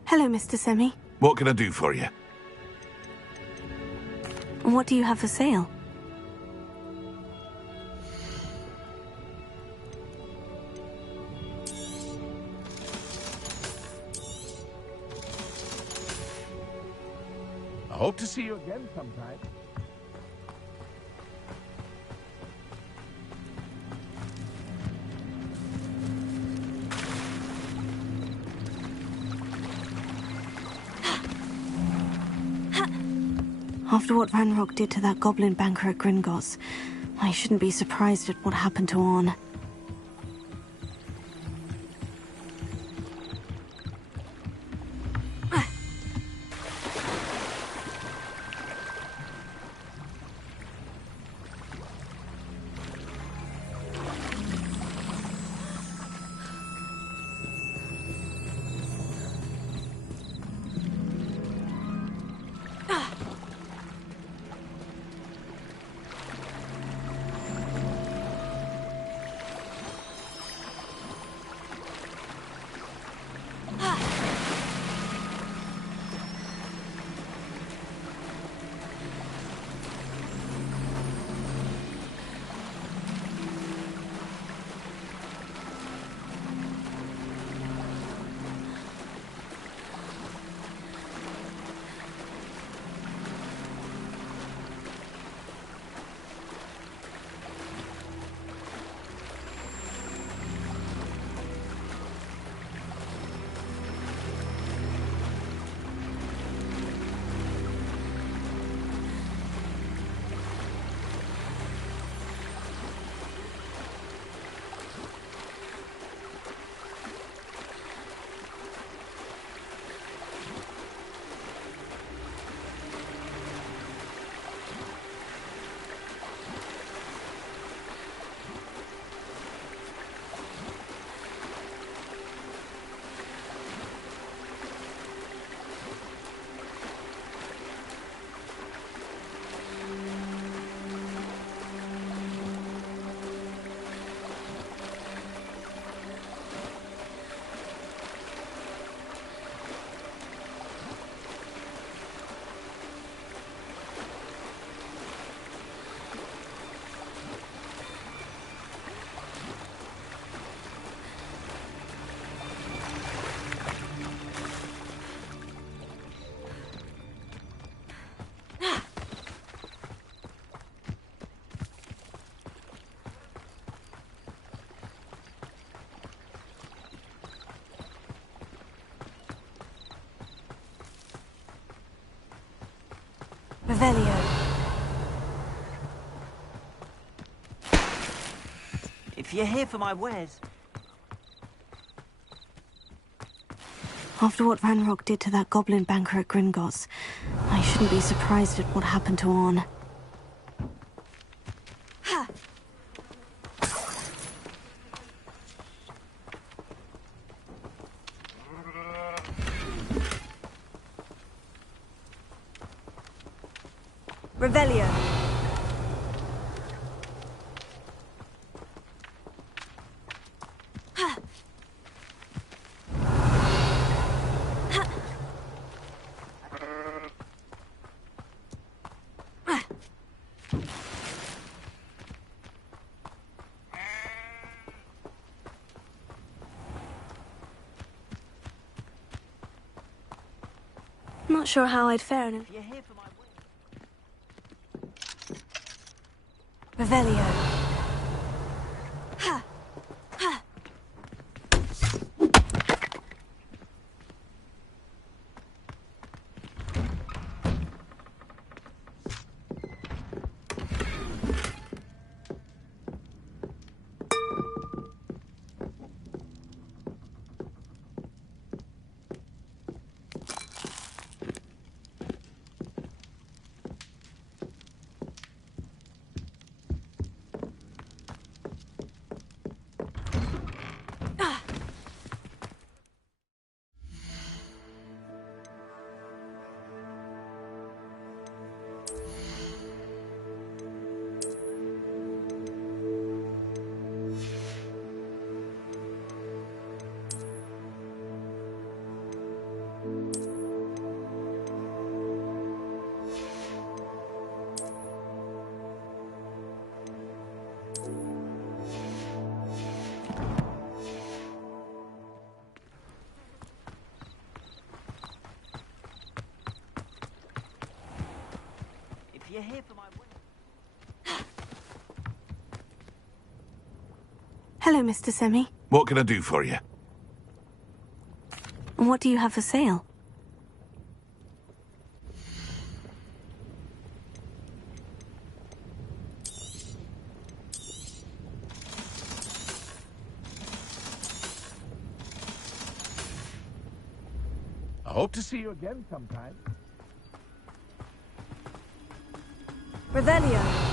Hello, Mr. Semi. What can I do for you? What do you have for sale? I hope to see you again sometime. After what Ranrock did to that goblin banker at Gringotts, I shouldn't be surprised at what happened to Orn. Revelio. If you're here for my wares... After what Ranrock did to that goblin banker at Gringotts, I shouldn't be surprised at what happened to Orn. Revelio. Not sure how I'd fare in Revelio. you're here for my wedding. Hello, Mr. Semi. What can I do for you? What do you have for sale? I hope to see you again sometime. Revelio.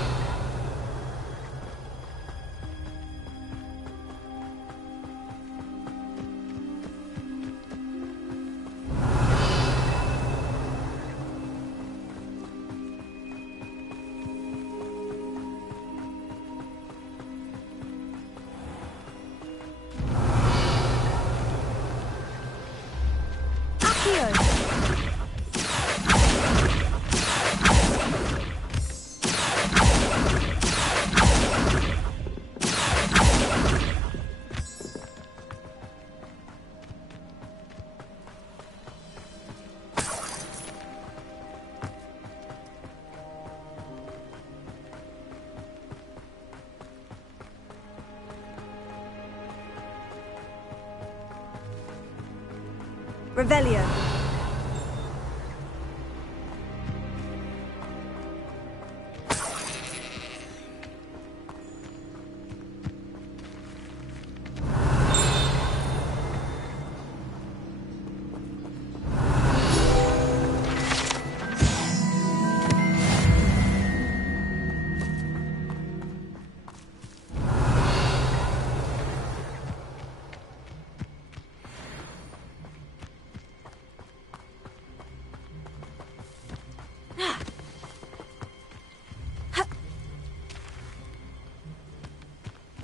Revelio.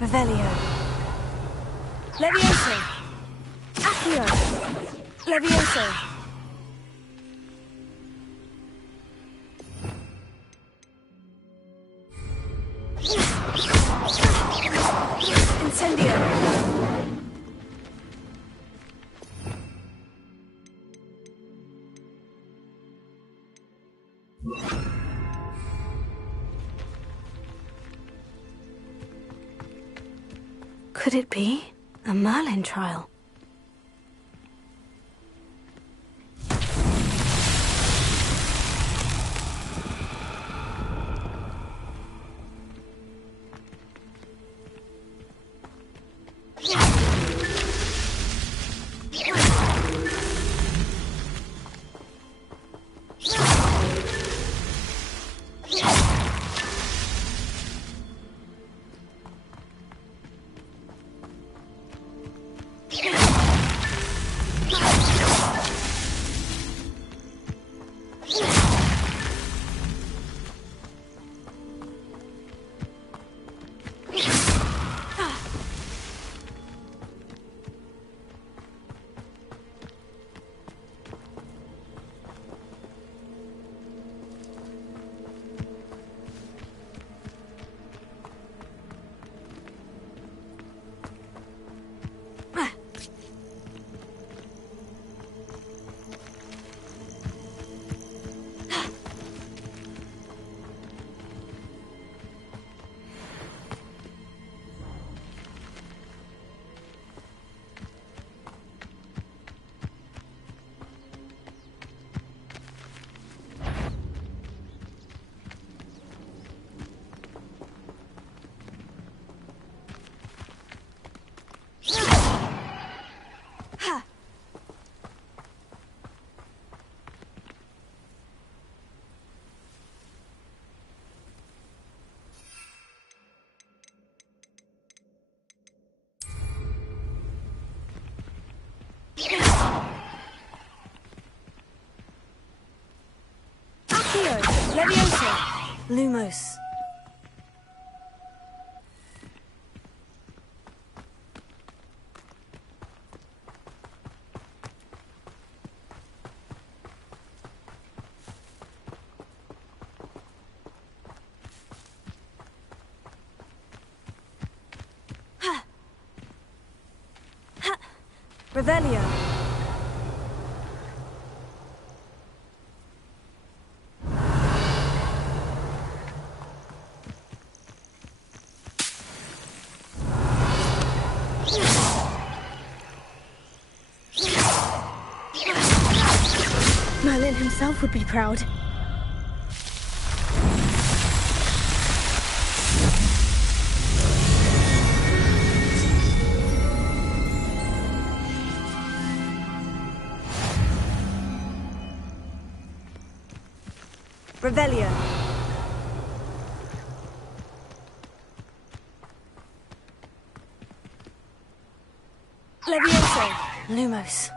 Revelio. Levioso. Accio. Levioso. Incendio. Could it be a Merlin trial? Levioso. Lumos. Revelio. Merlin himself would be proud. Revelio. Levioso. Lumos.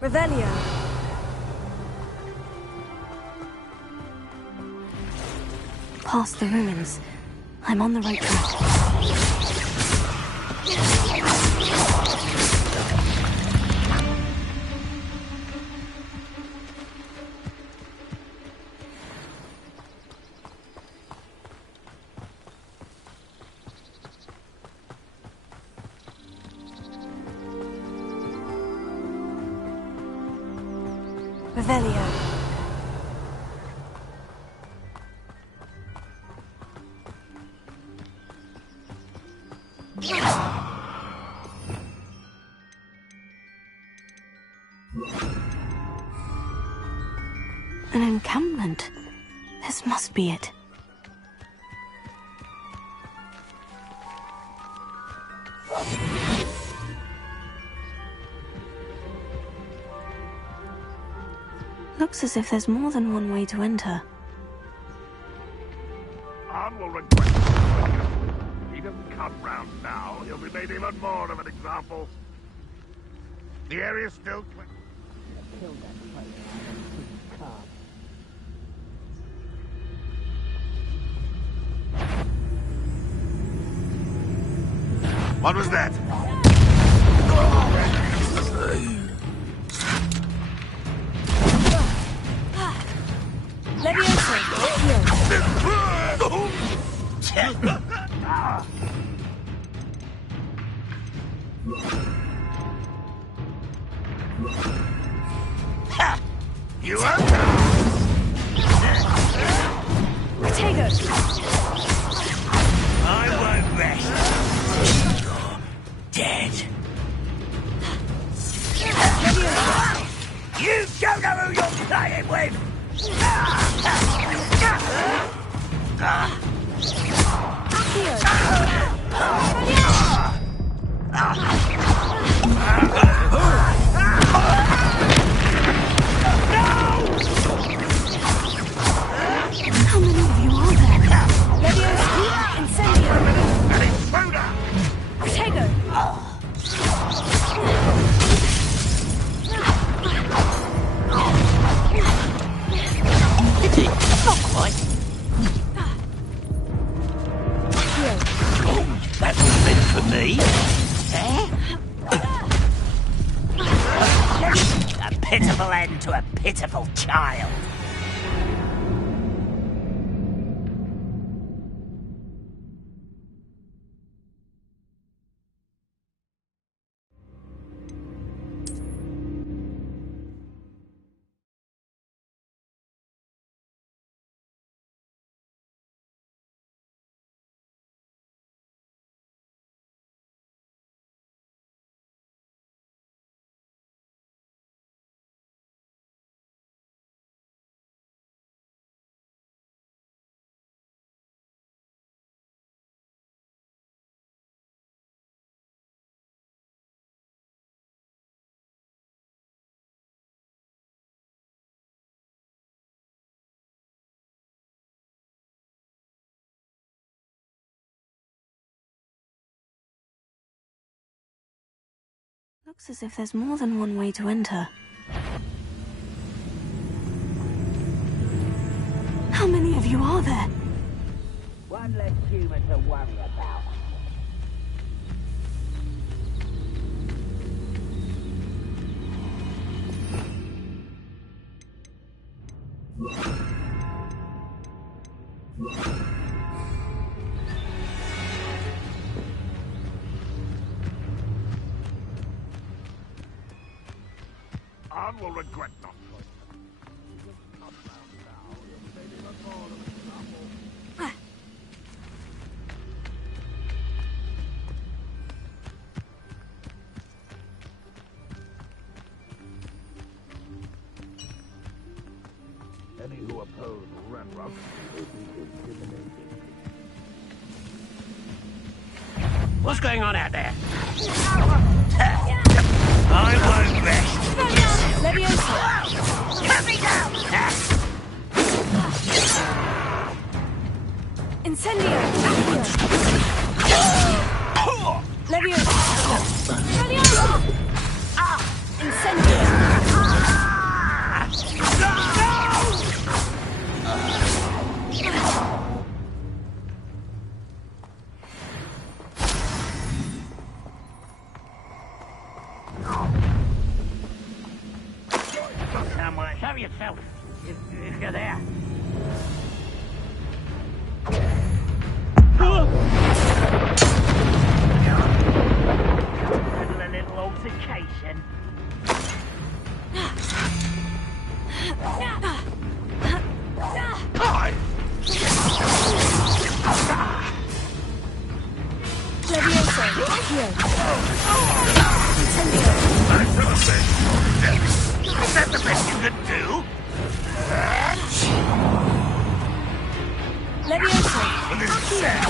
Revelio. Past the ruins. I'm on the right track. Revelio. An encampment. This must be it. Looks as if there's more than one way to enter. Anne will regret it. If he doesn't come round now, he'll be made even more of an example. The area's still clear. What was that? You are Potato. I won't rest. You're dead. You don't know who you're playing with! How many of you are there? Levioso. Incendio. an intruder! Potato. Not quite. Oh, that was meant for me. A pitiful end to a pitiful child. Looks as if there's more than one way to enter. you are there? One less human to worry about. Anne will regret not joining us. Come round now, you'll be even more of an example. Any who oppose Renruck will be intimidated. What's going on out there? I won't rest. Cut me down! Incendio! Leviosa! Incendio! Somewhere, show yourself, if you're there. Settle a little altercation. Hi! Leviosa! Accio! Back to the bed. Is that the best you can do? Leviosa! And this is sad.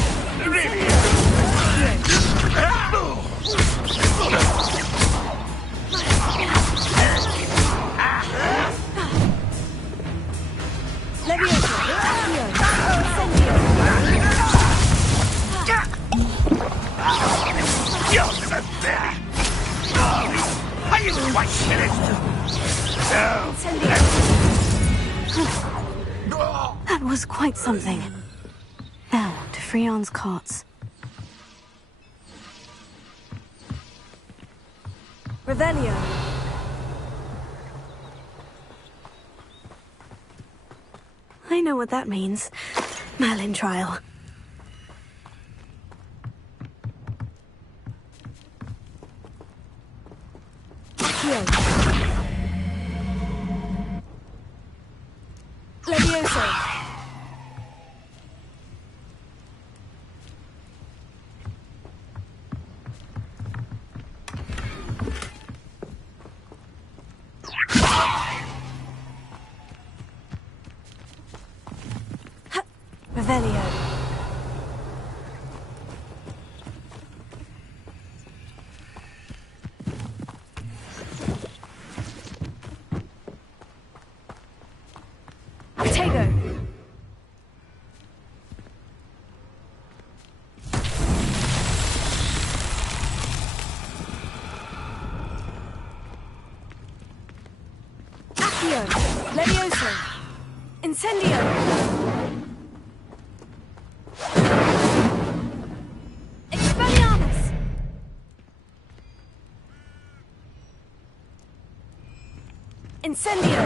Leviosa! Accio! You're the best! Are you quite finished? That was quite something. Now, to Freon's carts. Revelio! I know what that means. Merlin trial. Accio! Leviosa! Revelio. Tego! Accio! Leviosa! Incendio! Expelliarmus! Incendio!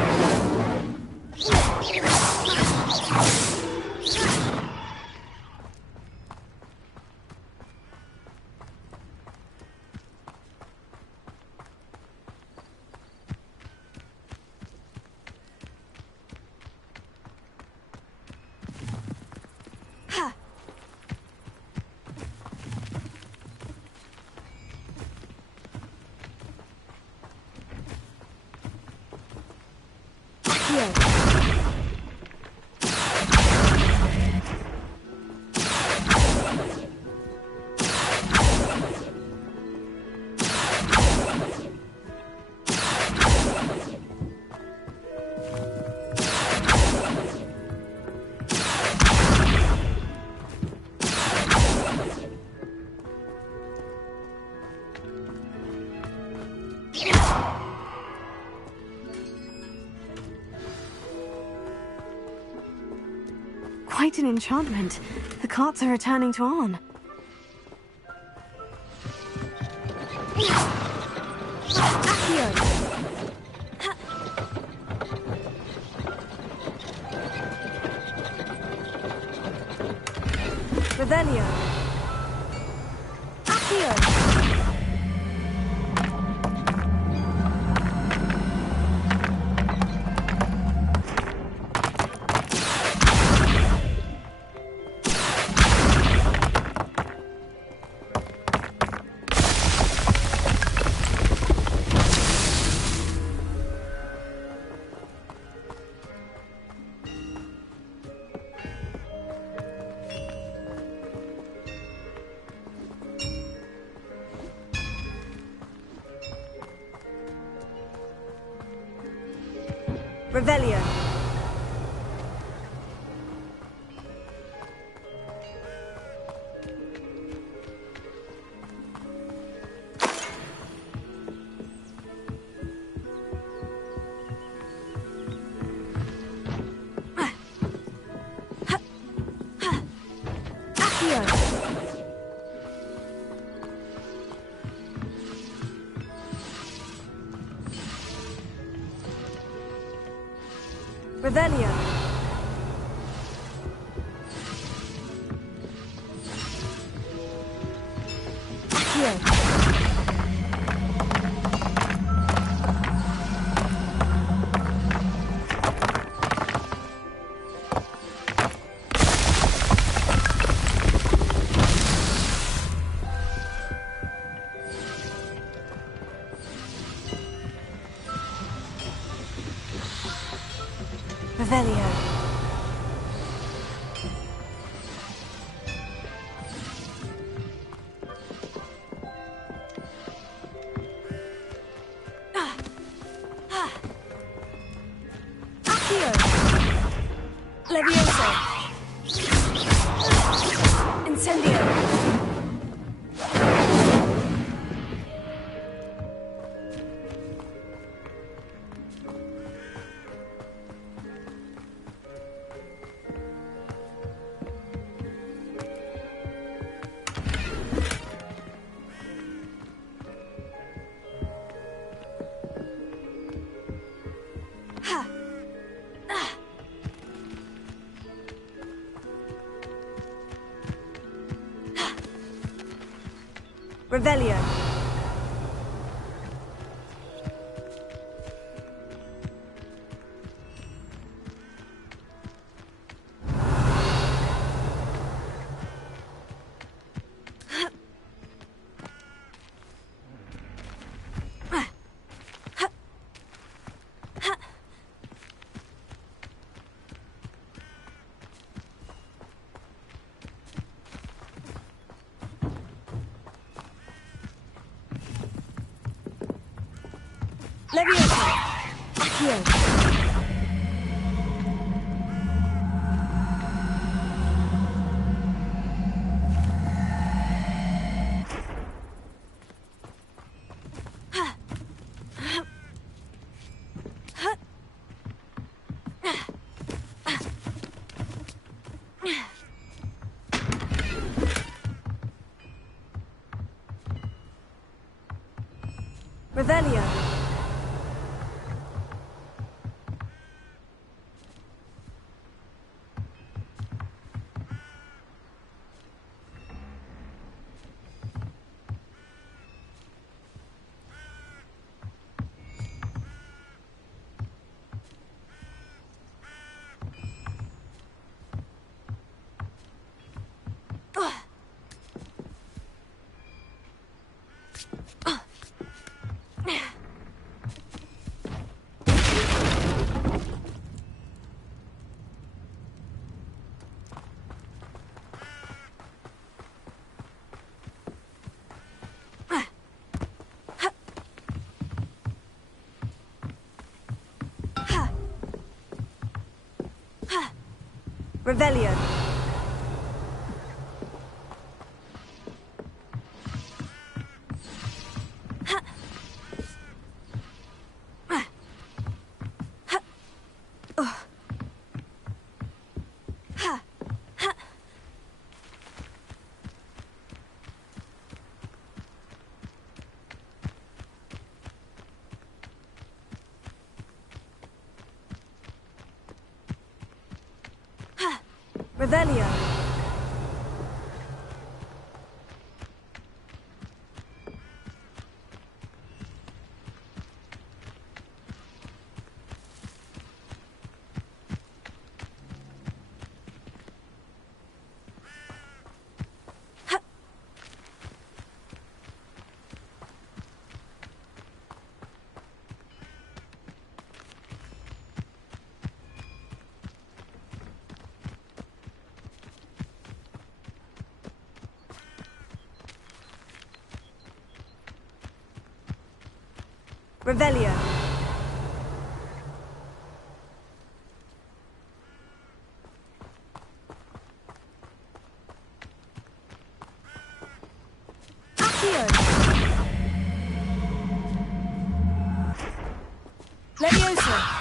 quite an enchantment. The carts are returning to Arn. Revelio. Accio. Revelio. Revelio. Accio. Revelio. Accio. Levioso. Incendio. Revelio. Levioso. Accio. Revelio. Revelio. Revelio. Revelio. Accio. Leviosa.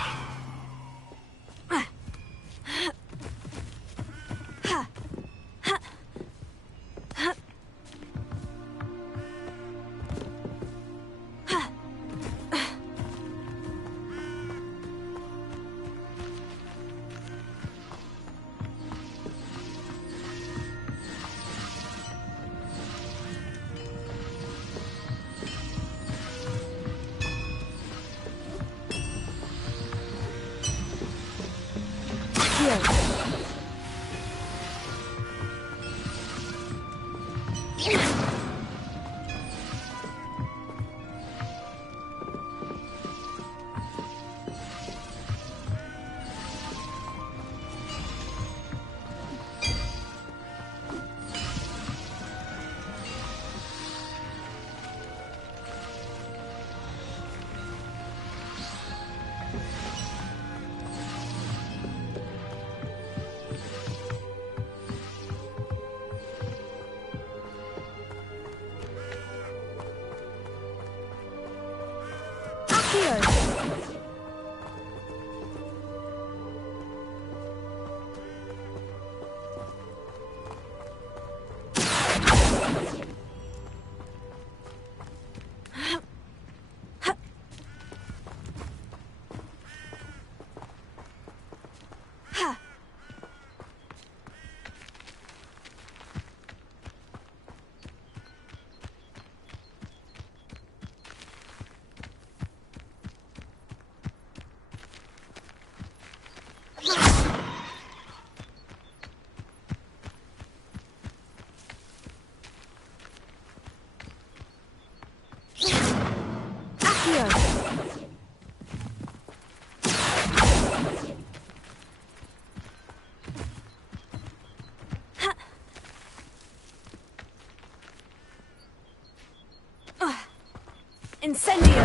Incendio!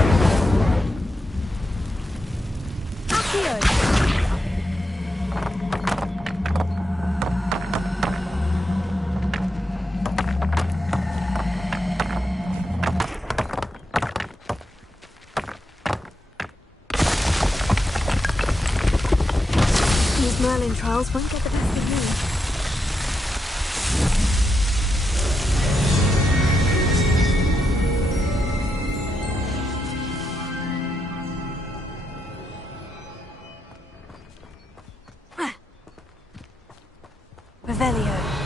Accio! These Merlin trials won't get the best of me. Revelio.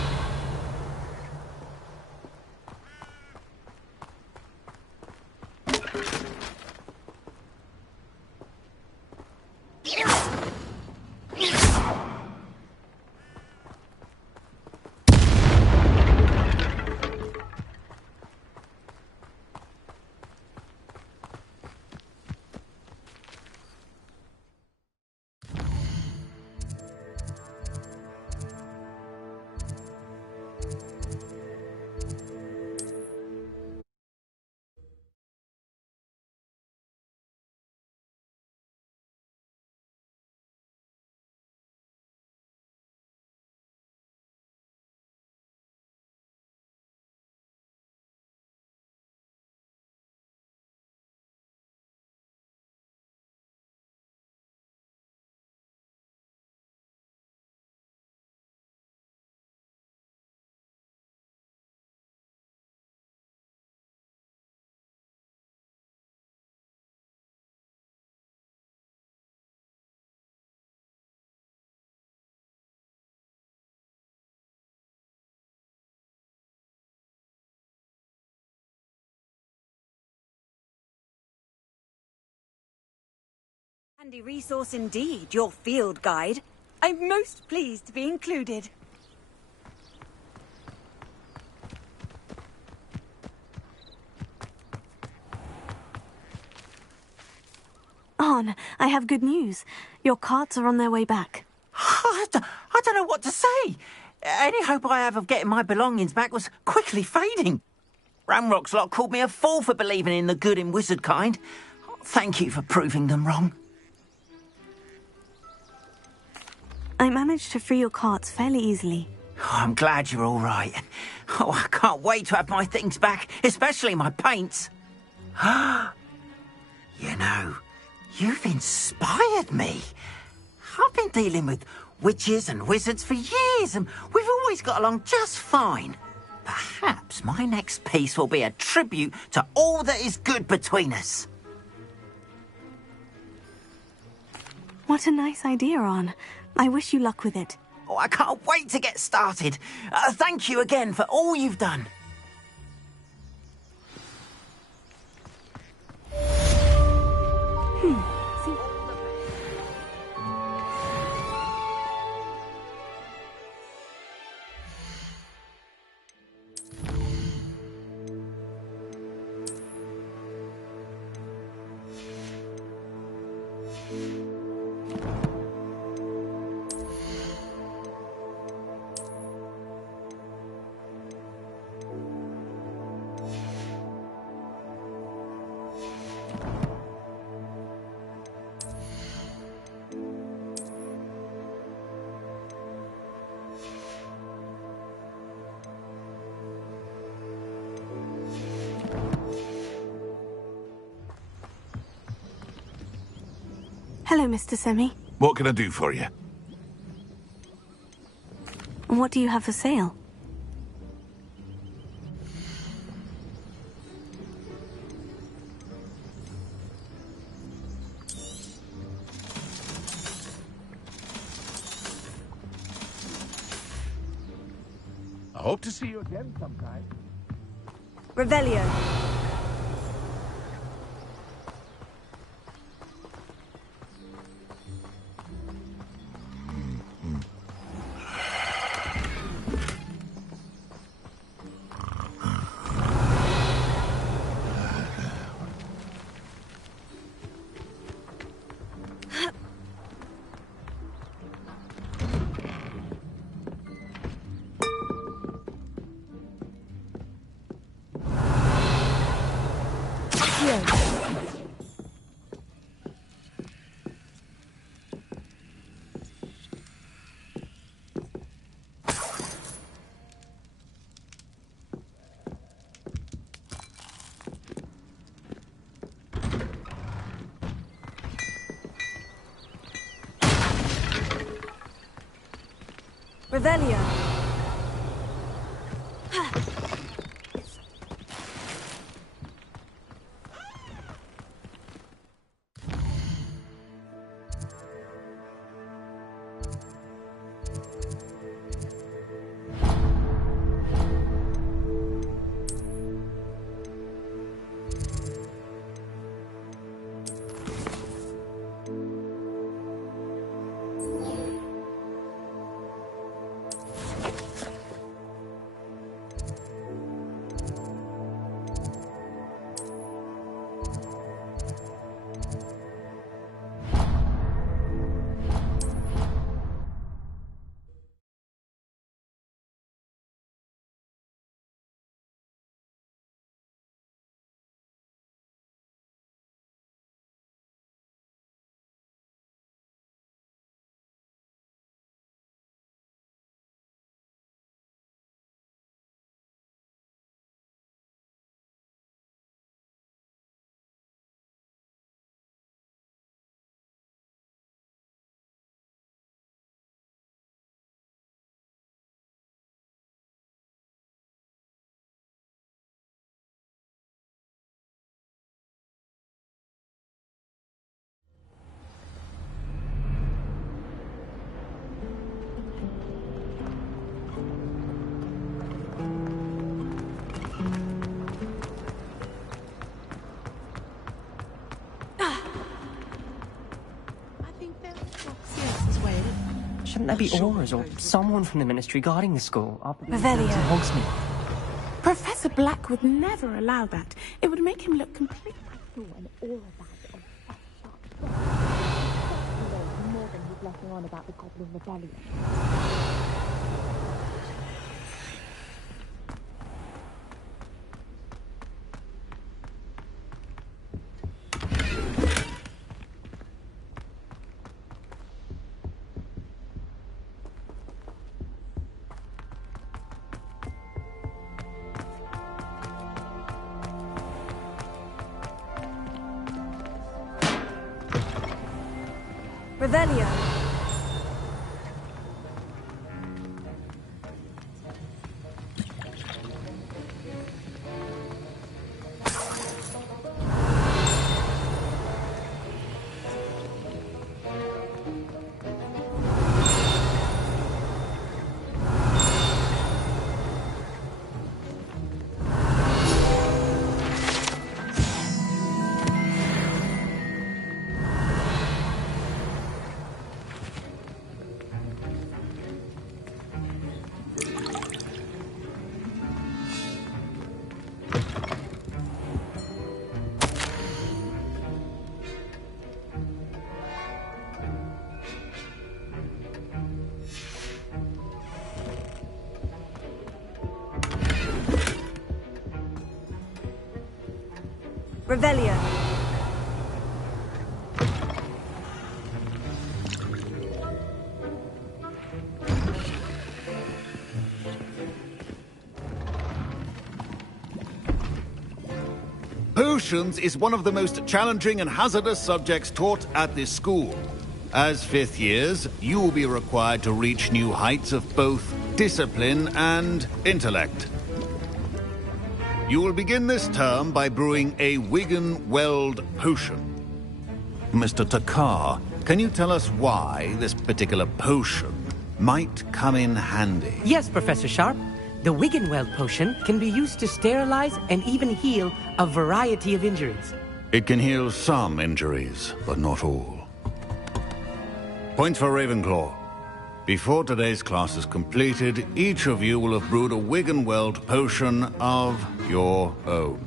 Handy resource indeed, your field guide. I'm most pleased to be included. Arn, I have good news. Your carts are on their way back. I don't know what to say. Any hope I have of getting my belongings back was quickly fading. Ramrock's lot called me a fool for believing in the good in wizard kind. Thank you for proving them wrong. I managed to free your carts fairly easily. Oh, I'm glad you're all right. Oh, I can't wait to have my things back, especially my paints. You know, you've inspired me. I've been dealing with witches and wizards for years, and we've always got along just fine. Perhaps my next piece will be a tribute to all that is good between us. What a nice idea, Arn. I wish you luck with it. Oh, I can't wait to get started. Thank you again for all you've done. Hello, Mr. Semi. What can I do for you? What do you have for sale? I hope to see you again sometime. Revelio. Revelio. Shouldn't there be Aurors or someone from the Ministry guarding the school up at Revelio. Hogsmeade? Professor Black would never allow that. It would make him look completely... More than he's letting on about the Goblin Rebellion. Revelio. Revelio. Potions is one of the most challenging and hazardous subjects taught at this school. As fifth years, you will be required to reach new heights of both discipline and intellect. You will begin this term by brewing a Wiggenweld potion. Mr. Takar, can you tell us why this particular potion might come in handy? Yes, Professor Sharp. The Wiggenweld potion can be used to sterilize and even heal a variety of injuries. It can heal some injuries, but not all. Points for Ravenclaw. Before today's class is completed, each of you will have brewed a Wiggenweld potion of your own.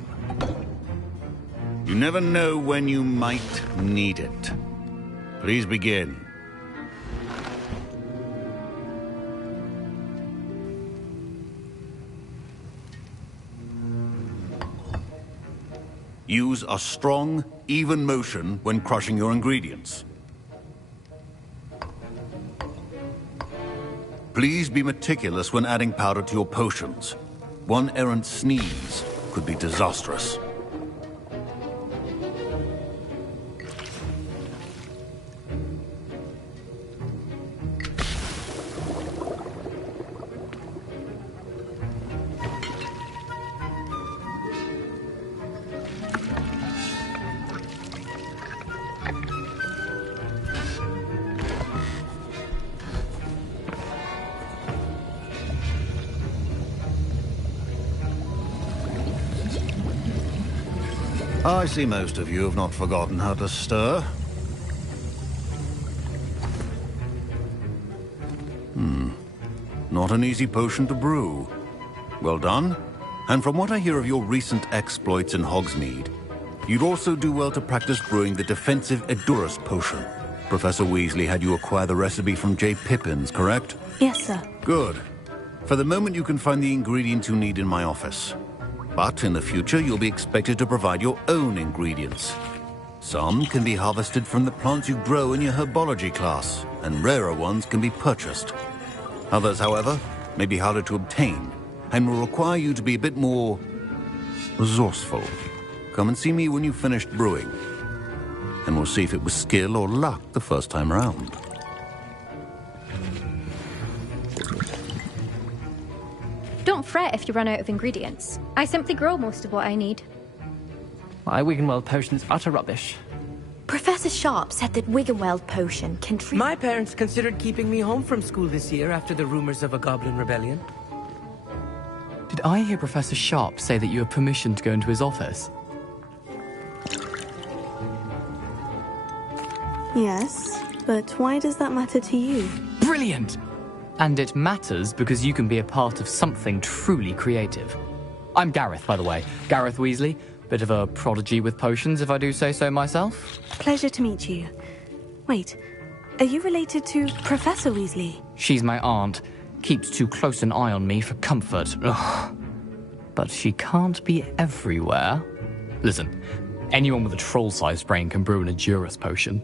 You never know when you might need it. Please begin. Use a strong, even motion when crushing your ingredients. Please be meticulous when adding powder to your potions. One errant sneeze could be disastrous. I see most of you have not forgotten how to stir. Not an easy potion to brew. Well done. And from what I hear of your recent exploits in Hogsmeade, you'd also do well to practice brewing the defensive Edurus potion. Professor Weasley had you acquire the recipe from J. Pippins, correct? Yes, sir. Good. For the moment, you can find the ingredients you need in my office. But in the future, you'll be expected to provide your own ingredients. Some can be harvested from the plants you grow in your herbology class, and rarer ones can be purchased. Others, however, may be harder to obtain, and will require you to be a bit more resourceful. Come and see me when you've finished brewing, and we'll see if it was skill or luck the first time round. Don't fret if you run out of ingredients. I simply grow most of what I need. My Wiggenweld potion's utter rubbish. Professor Sharp said that Wiggenweld potion can treat... My parents considered keeping me home from school this year after the rumors of a Goblin Rebellion. Did I hear Professor Sharp say that you have permission to go into his office? Yes, but why does that matter to you? Brilliant! And it matters because you can be a part of something truly creative. I'm Gareth, by the way. Gareth Weasley. Bit of a prodigy with potions, if I do say so myself. Pleasure to meet you. Wait, are you related to Professor Weasley? She's my aunt. Keeps too close an eye on me for comfort. Ugh. But she can't be everywhere. Listen, anyone with a troll-sized brain can brew an Edurus potion.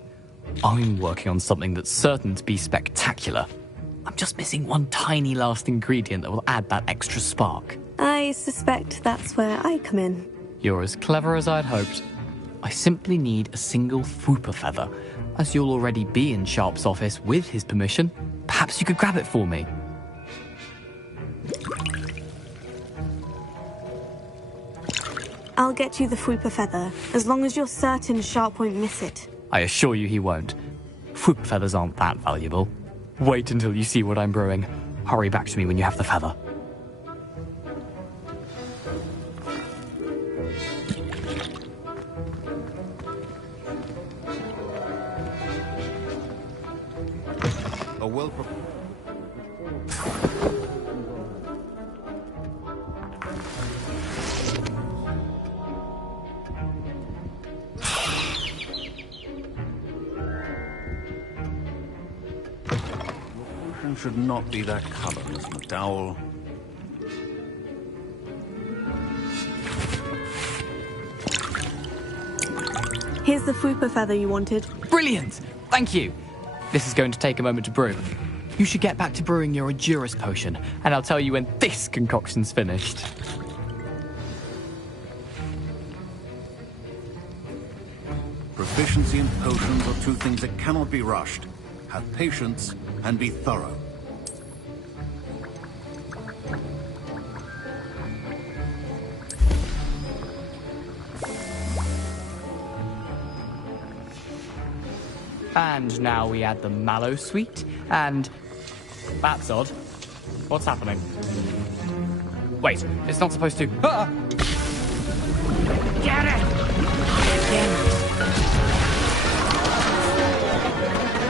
I'm working on something that's certain to be spectacular. I'm just missing one tiny last ingredient that will add that extra spark. I suspect that's where I come in. You're as clever as I'd hoped. I simply need a single Fwooper feather. As you'll already be in Sharp's office with his permission, perhaps you could grab it for me. I'll get you the Fwooper feather, as long as you're certain Sharp won't miss it. I assure you he won't. Fwooper feathers aren't that valuable. Wait until you see what I'm brewing. Hurry back to me when you have the feather. A well should not be that color, Miss McDowell. Here's the Fwooper feather you wanted. Brilliant! Thank you! This is going to take a moment to brew. You should get back to brewing your Edurus potion, and I'll tell you when this concoction's finished. Proficiency in potions are two things that cannot be rushed. Have patience and be thorough. And now we add the mallow sweet, and... That's odd. What's happening? Wait, it's not supposed to... Ah! Get it!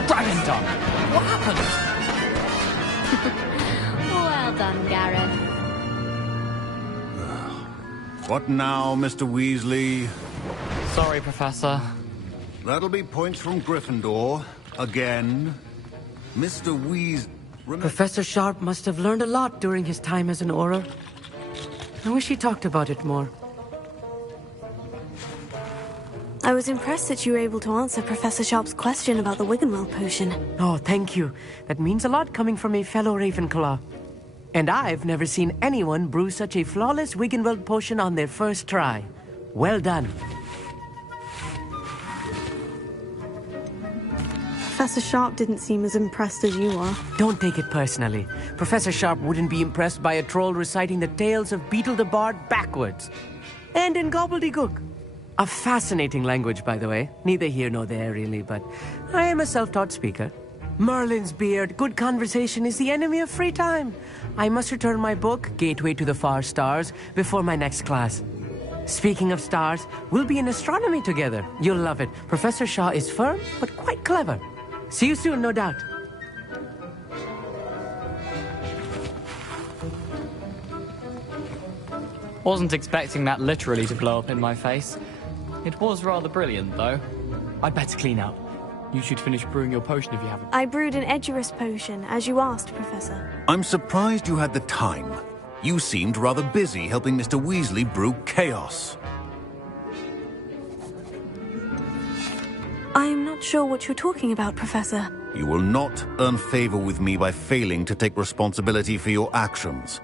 Dragon tongue! What happened? Well done, Gareth. What now, Mr. Weasley? Sorry, Professor. That'll be points from Gryffindor. Again. Mr. Weasley... Professor Sharp must have learned a lot during his time as an Auror. I wish he talked about it more. I was impressed that you were able to answer Professor Sharp's question about the Wiggenweld potion. Oh, thank you. That means a lot coming from a fellow Ravenclaw. And I've never seen anyone brew such a flawless Wiggenweld potion on their first try. Well done. Professor Sharp didn't seem as impressed as you are. Don't take it personally. Professor Sharp wouldn't be impressed by a troll reciting the tales of Beetle the Bard backwards. And in gobbledygook. A fascinating language, by the way. Neither here nor there, really, but I am a self-taught speaker. Merlin's beard, good conversation is the enemy of free time. I must return my book, Gateway to the Far Stars, before my next class. Speaking of stars, we'll be in astronomy together. You'll love it. Professor Shaw is firm, but quite clever. See you soon, no doubt. Wasn't expecting that literally to blow up in my face. It was rather brilliant, though. I'd better clean up. You should finish brewing your potion if you haven't. I brewed an Edurus potion, as you asked, Professor. I'm surprised you had the time. You seemed rather busy helping Mr. Weasley brew chaos. I'm not sure what you're talking about, Professor. You will not earn favor with me by failing to take responsibility for your actions.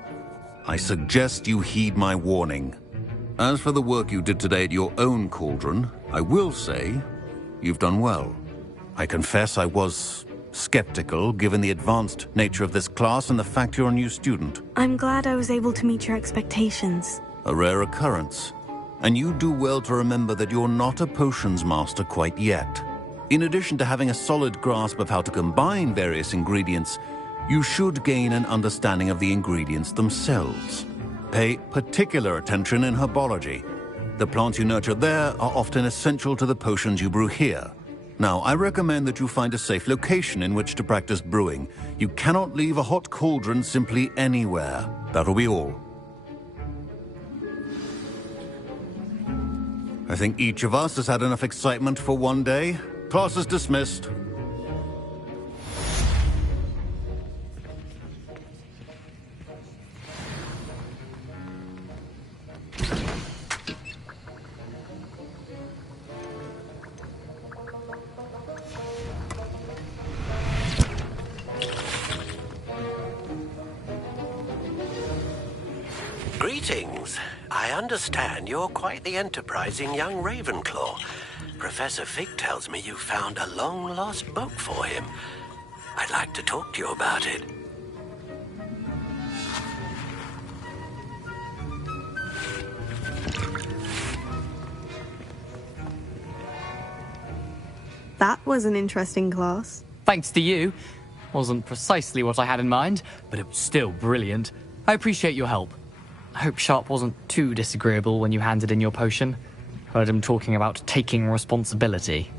I suggest you heed my warning. As for the work you did today at your own cauldron, I will say you've done well. I confess I was skeptical, given the advanced nature of this class and the fact you're a new student. I'm glad I was able to meet your expectations. A rare occurrence. And you do well to remember that you're not a potions master quite yet. In addition to having a solid grasp of how to combine various ingredients, you should gain an understanding of the ingredients themselves. Pay particular attention in herbology. The plants you nurture there are often essential to the potions you brew here. Now, I recommend that you find a safe location in which to practice brewing. You cannot leave a hot cauldron simply anywhere. That'll be all. I think each of us has had enough excitement for one day. Class is dismissed. Greetings. I understand you're quite the enterprising young Ravenclaw. Professor Fig tells me you found a long-lost book for him. I'd like to talk to you about it. That was an interesting class. Thanks to you. Wasn't precisely what I had in mind, but it was still brilliant. I appreciate your help. I hope Sharp wasn't too disagreeable when you handed in your potion. Heard him talking about taking responsibility.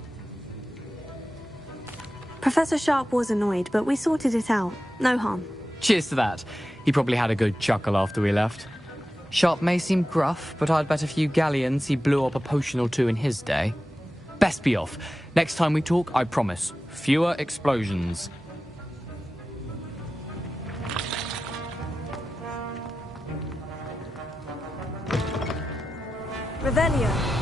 Professor Sharp was annoyed, but we sorted it out. No harm. Cheers to that. He probably had a good chuckle after we left. Sharp may seem gruff, but I'd bet a few galleons he blew up a potion or two in his day. Best be off. Next time we talk, I promise, fewer explosions. Revelio.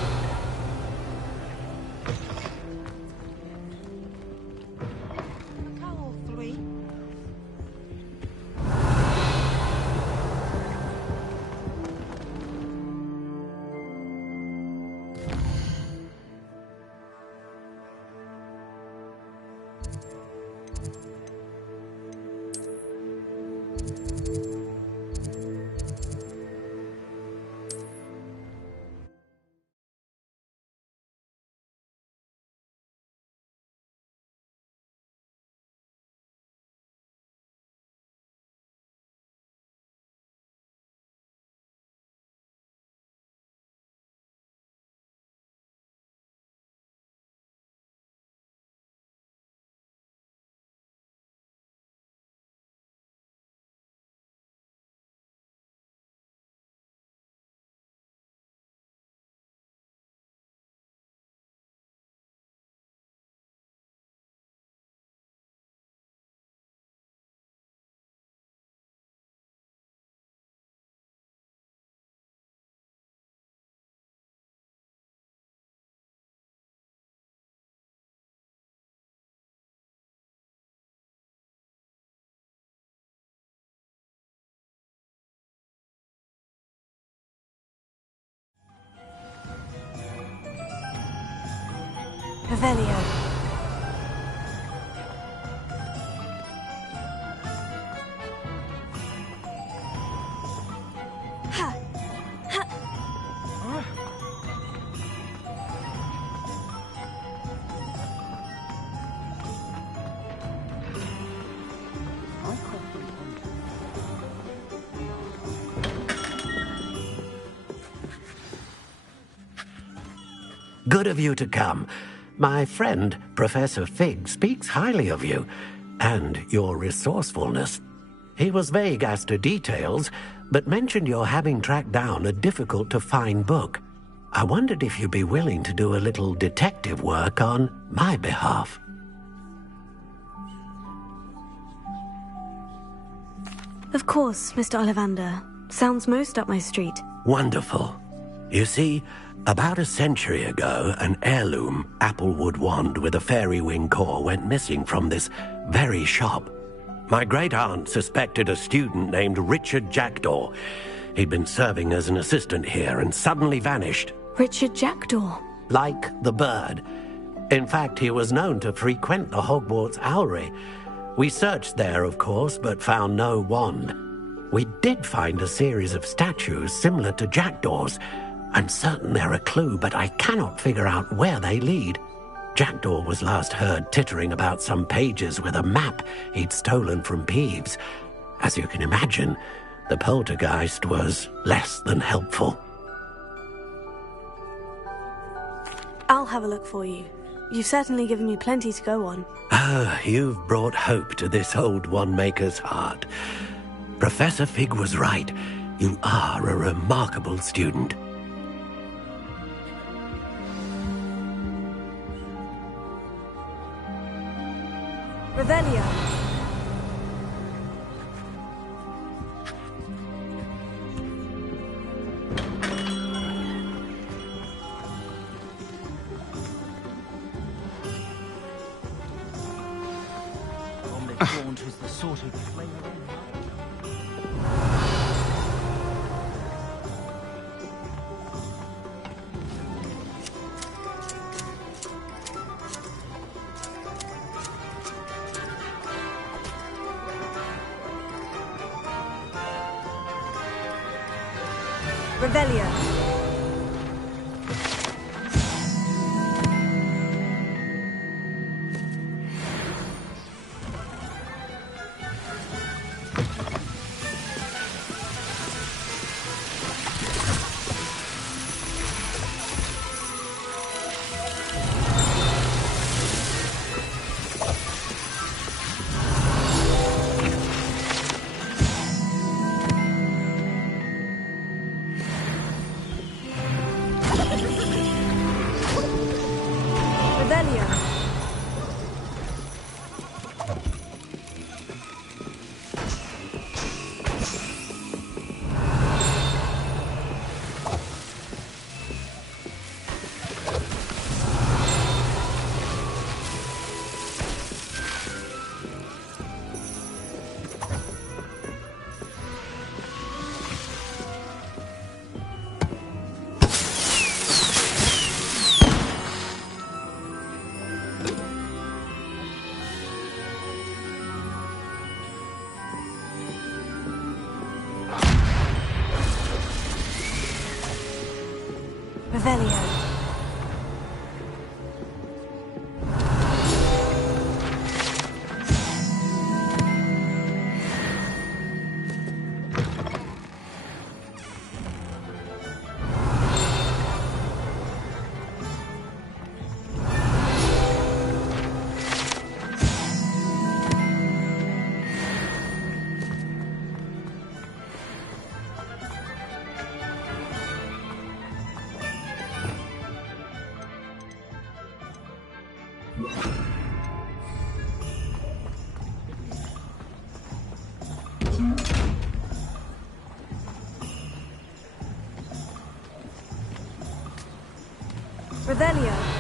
Revelio. Good of you to come. My friend, Professor Fig, speaks highly of you and your resourcefulness. He was vague as to details, but mentioned your having tracked down a difficult-to-find book. I wondered if you'd be willing to do a little detective work on my behalf. Of course, Mr. Ollivander. Sounds most up my street. Wonderful. You see, about a century ago, an heirloom applewood wand with a fairy wing core went missing from this very shop. My great-aunt suspected a student named Richard Jackdaw. He'd been serving as an assistant here and suddenly vanished. Richard Jackdaw? Like the bird. In fact, he was known to frequent the Hogwarts Owlery. We searched there, of course, but found no wand. We did find a series of statues similar to Jackdaw's. I'm certain they're a clue, but I cannot figure out where they lead. Jackdaw was last heard tittering about some pages with a map he'd stolen from Peeves. As you can imagine, the poltergeist was less than helpful. I'll have a look for you. You've certainly given me plenty to go on. Ah, you've brought hope to this old one-maker's heart. Professor Fig was right. You are a remarkable student. Revelio. Gaunt is the sort of flavor. Revelio. Revelio. Revelio.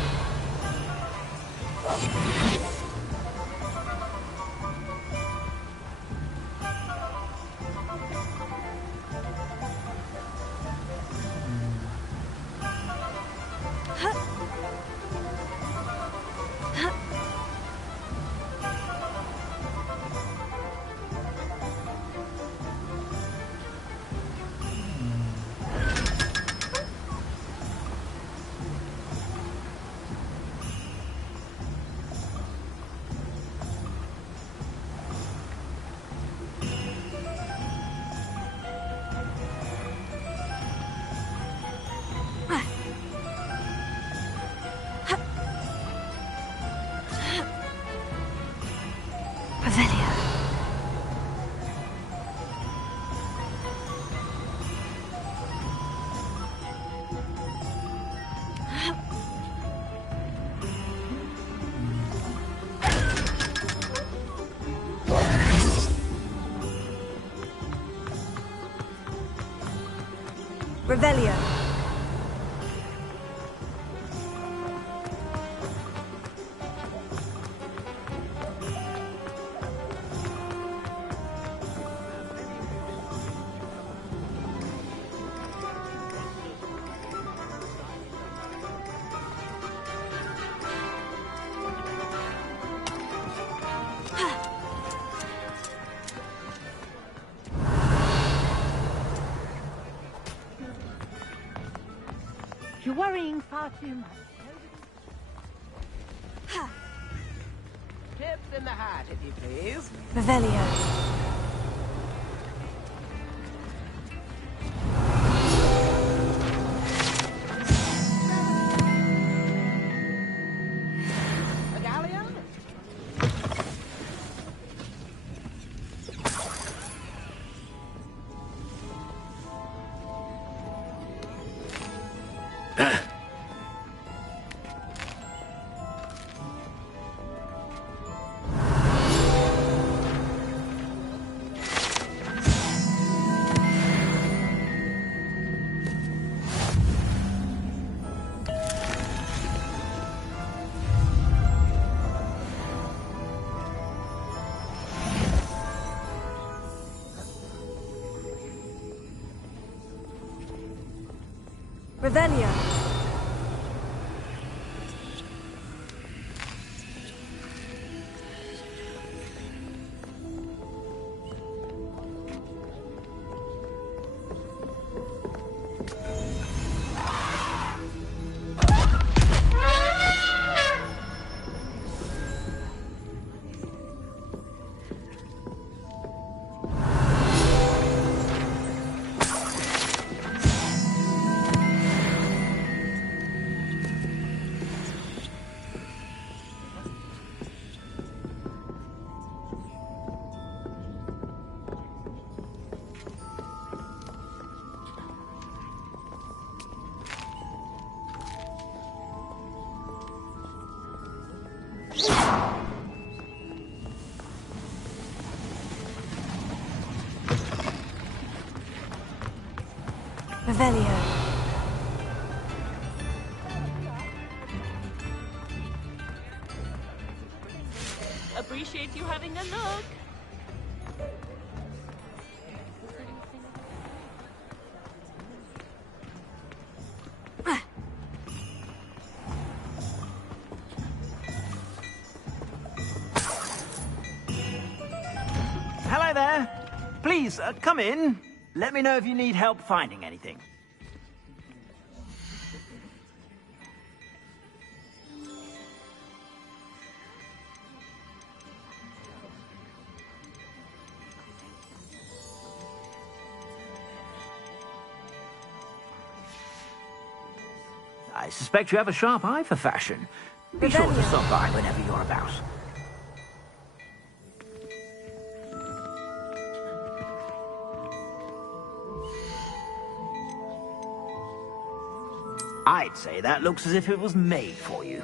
Revelio. You're worrying far too much. Tips in the hat, if you please. Revelio. Revelio. Revelio. Appreciate you having a look. Hello there. Please, come in. Let me know if you need help finding anything. I suspect you have a sharp eye for fashion. Be sure to stop by whenever you're about. I'd say that looks as if it was made for you.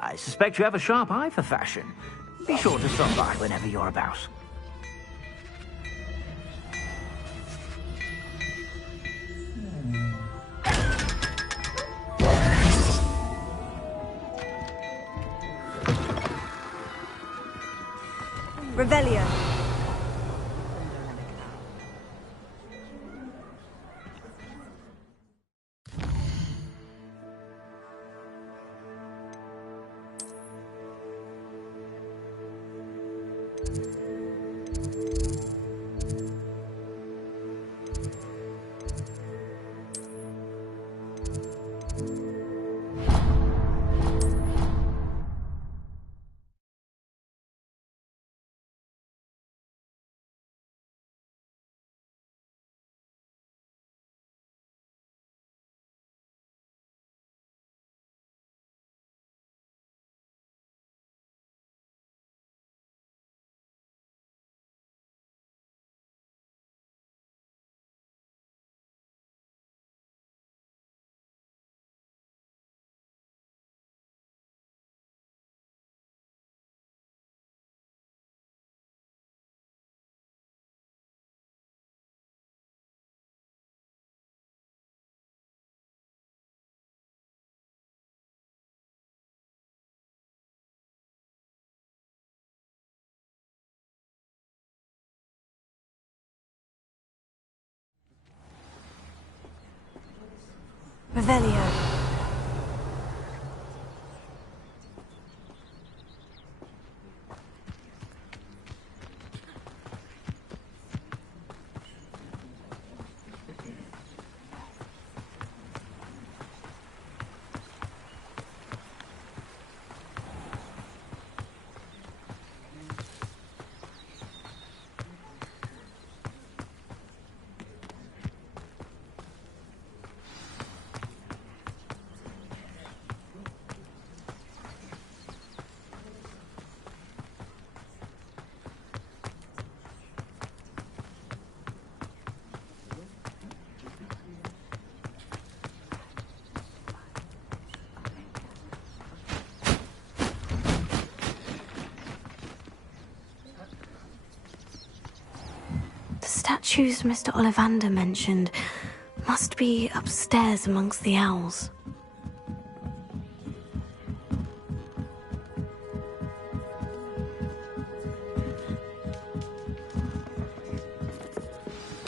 I suspect you have a sharp eye for fashion. Be sure to stop by whenever you're about. Revelio. Revelio. Statues Mr. Ollivander mentioned must be upstairs amongst the owls.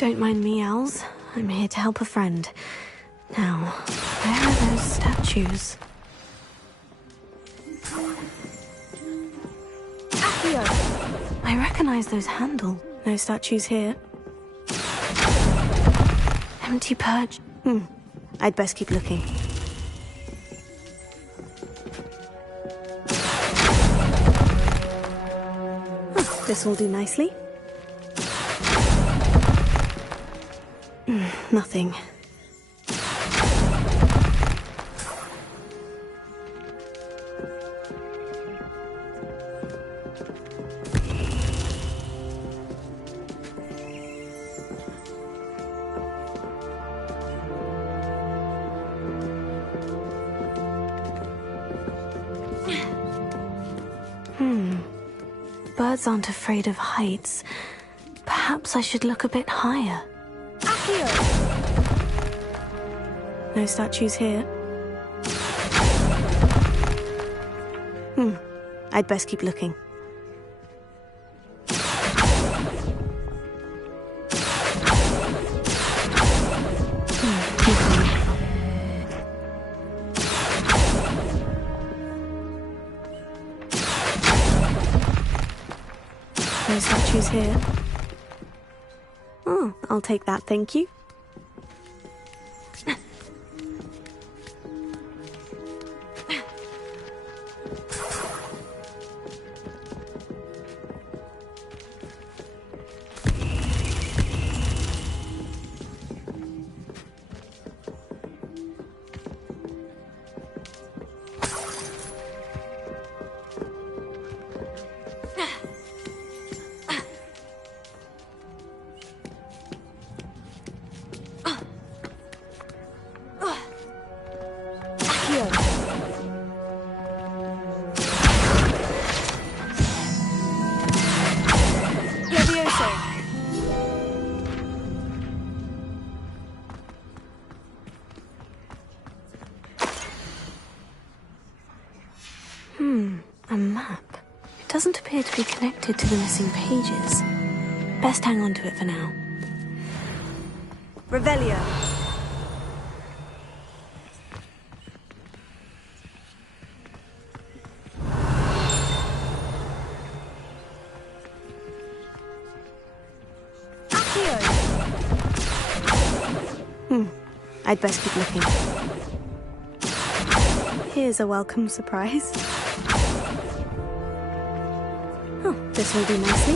Don't mind me, owls. I'm here to help a friend. Now, where are those statues? Accio! I recognize those handles. No statues here. Empty purge. I'd best keep looking. This will do nicely. Nothing. Birds aren't afraid of heights. Perhaps I should look a bit higher. Accio! No statues here. I'd best keep looking. No statues here. Oh, I'll take that, thank you. A map. It doesn't appear to be connected to the missing pages. Best hang on to it for now. Revelio. I'd best keep looking. Here's a welcome surprise. Oh, this will do nicely.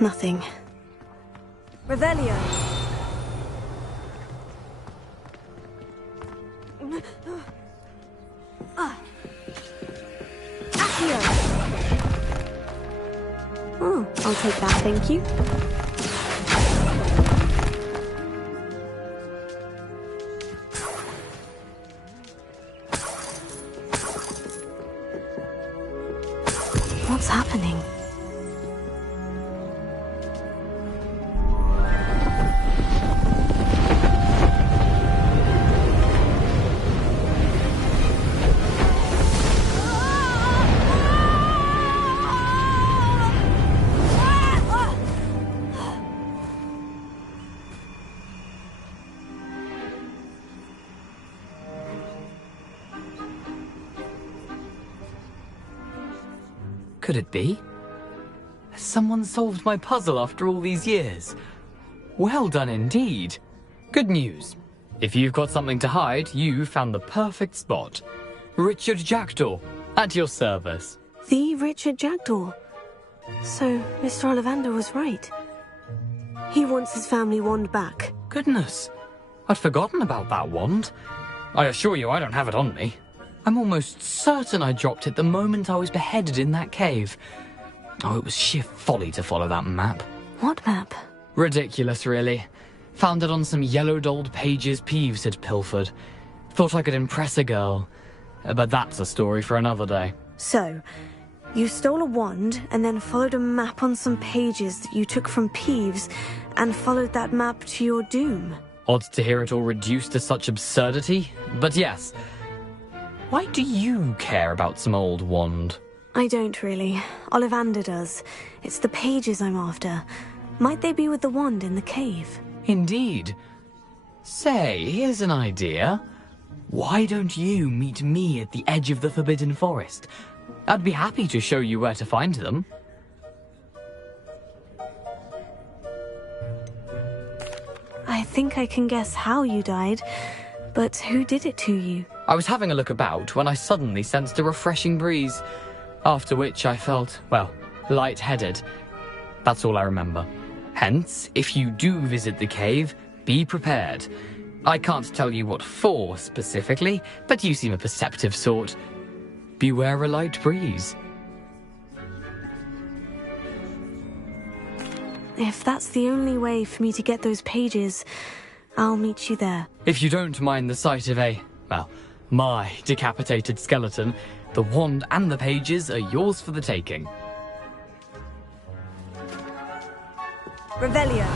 Nothing. Revelio. Accio! Oh, I'll take that, thank you. What's happening? Could it be? Has someone solved my puzzle after all these years? Well done indeed. Good news. If you've got something to hide, you found the perfect spot. Richard Jackdaw, at your service. The Richard Jackdaw. So, Mr. Ollivander was right. He wants his family wand back. Goodness, I'd forgotten about that wand. I assure you I don't have it on me. I'm almost certain I dropped it the moment I was beheaded in that cave. Oh, it was sheer folly to follow that map. What map? Ridiculous, really. Found it on some yellowed old pages Peeves had pilfered. Thought I could impress a girl. But that's a story for another day. So, you stole a wand and then followed a map on some pages that you took from Peeves and followed that map to your doom. Odd to hear it all reduced to such absurdity, but yes. Why do you care about some old wand? I don't really. Ollivander does. It's the pages I'm after. Might they be with the wand in the cave? Indeed. Say, here's an idea. Why don't you meet me at the edge of the Forbidden Forest? I'd be happy to show you where to find them. I think I can guess how you died, but who did it to you? I was having a look about when I suddenly sensed a refreshing breeze, after which I felt, well, lightheaded. That's all I remember. Hence, if you do visit the cave, be prepared. I can't tell you what for specifically, but you seem a perceptive sort. Beware a light breeze. If that's the only way for me to get those pages, I'll meet you there. If you don't mind the sight of my decapitated skeleton, the wand and the pages are yours for the taking. Revelio.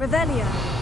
Revelio. Revelio.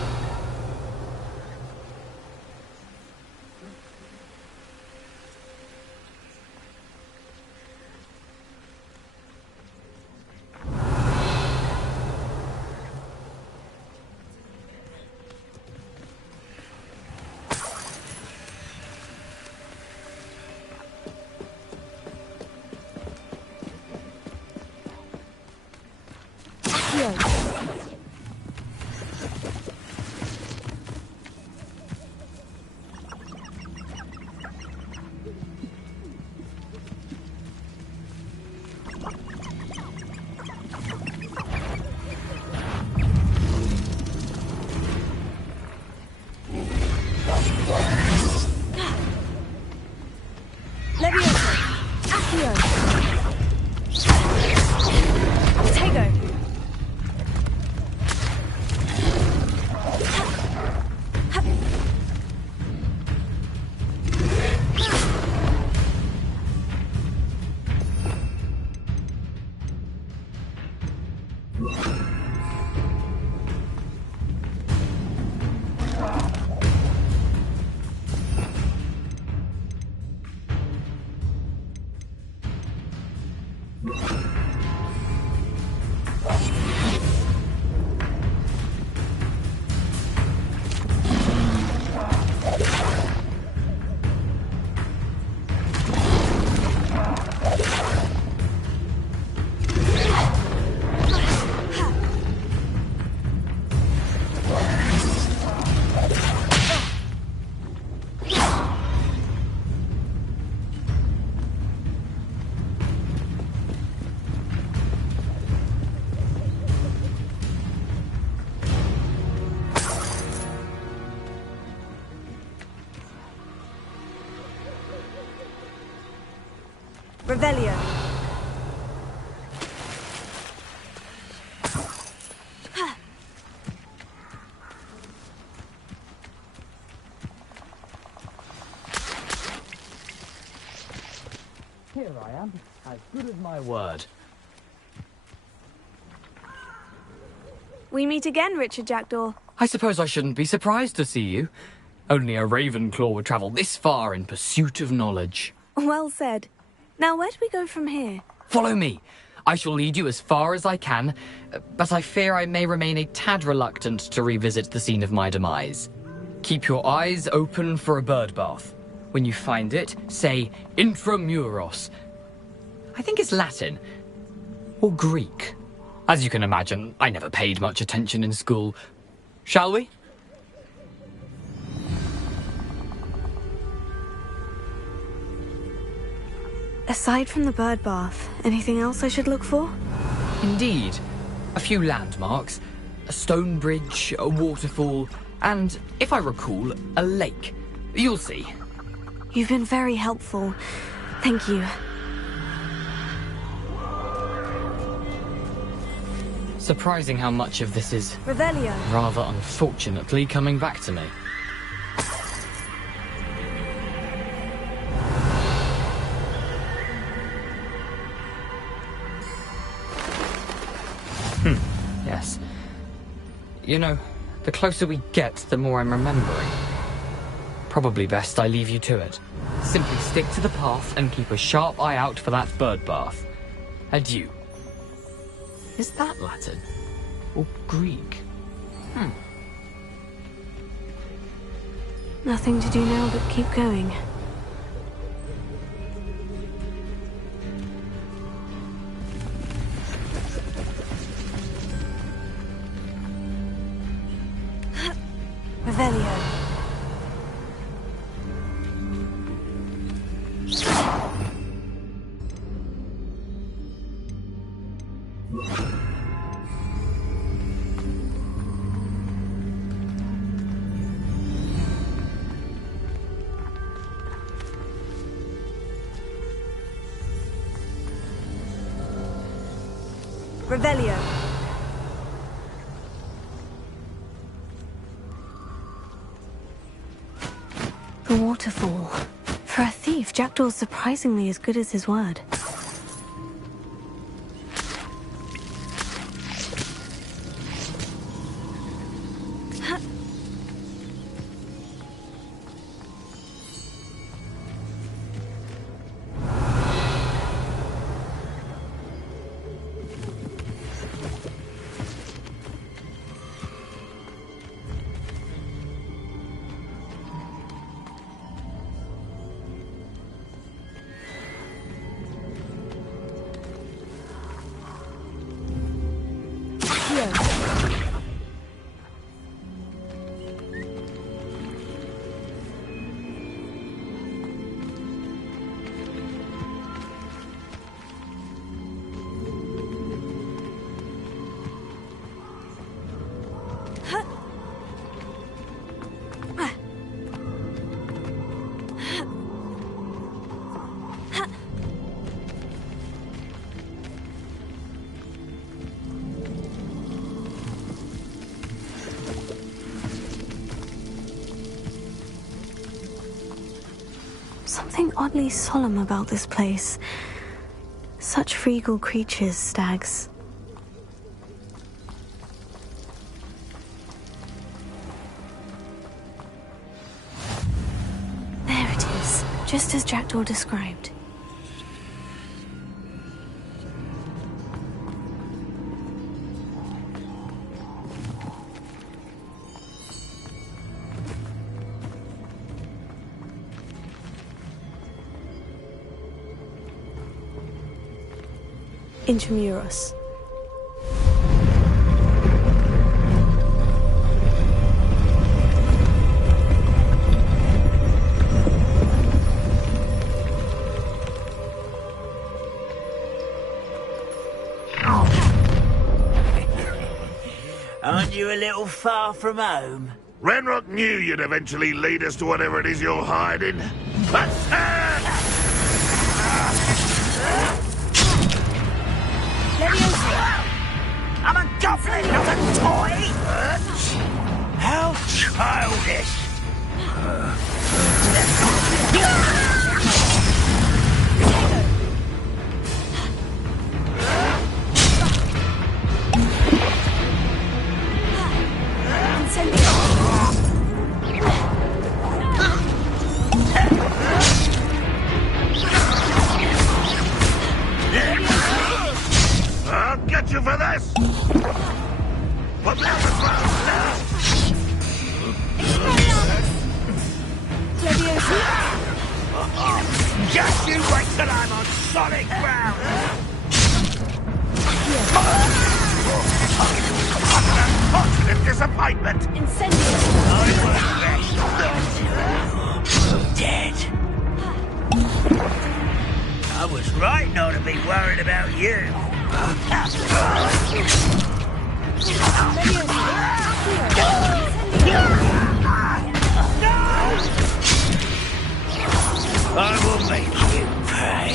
Revelio. Here I am, as good as my word. We meet again, Richard Jackdaw. I suppose I shouldn't be surprised to see you. Only a Ravenclaw would travel this far in pursuit of knowledge. Well said. Now, where do we go from here? Follow me. I shall lead you as far as I can, but I fear I may remain a tad reluctant to revisit the scene of my demise. Keep your eyes open for a bird bath. When you find it, say intramuros. I think it's Latin. Or Greek. As you can imagine, I never paid much attention in school. Shall we? Aside from the bird bath, anything else I should look for? Indeed. A few landmarks. A stone bridge, a waterfall, and, if I recall, a lake. You'll see. You've been very helpful. Thank you. Surprising how much of this is, Revelio. rather unfortunately, coming back to me. Yes. You know, the closer we get, the more I'm remembering. Probably best I leave you to it. Simply stick to the path and keep a sharp eye out for that bird bath. Adieu. Is that Latin? Or Greek? Nothing to do now but keep going. Revelio. Revelio. The waterfall. For a thief, Jackdaw's surprisingly as good as his word. Something oddly solemn about this place. Such regal creatures, stags. There it is, just as Jackdaw described. Intramuros. Aren't you a little far from home? Renrock knew you'd eventually lead us to whatever it is you're hiding. I'm a goblin, not a toy! How childish! Just you wait till I'm on solid ground! Positive disappointment! Incendio! Dead. I was right not to be worried about you. I will make you pay.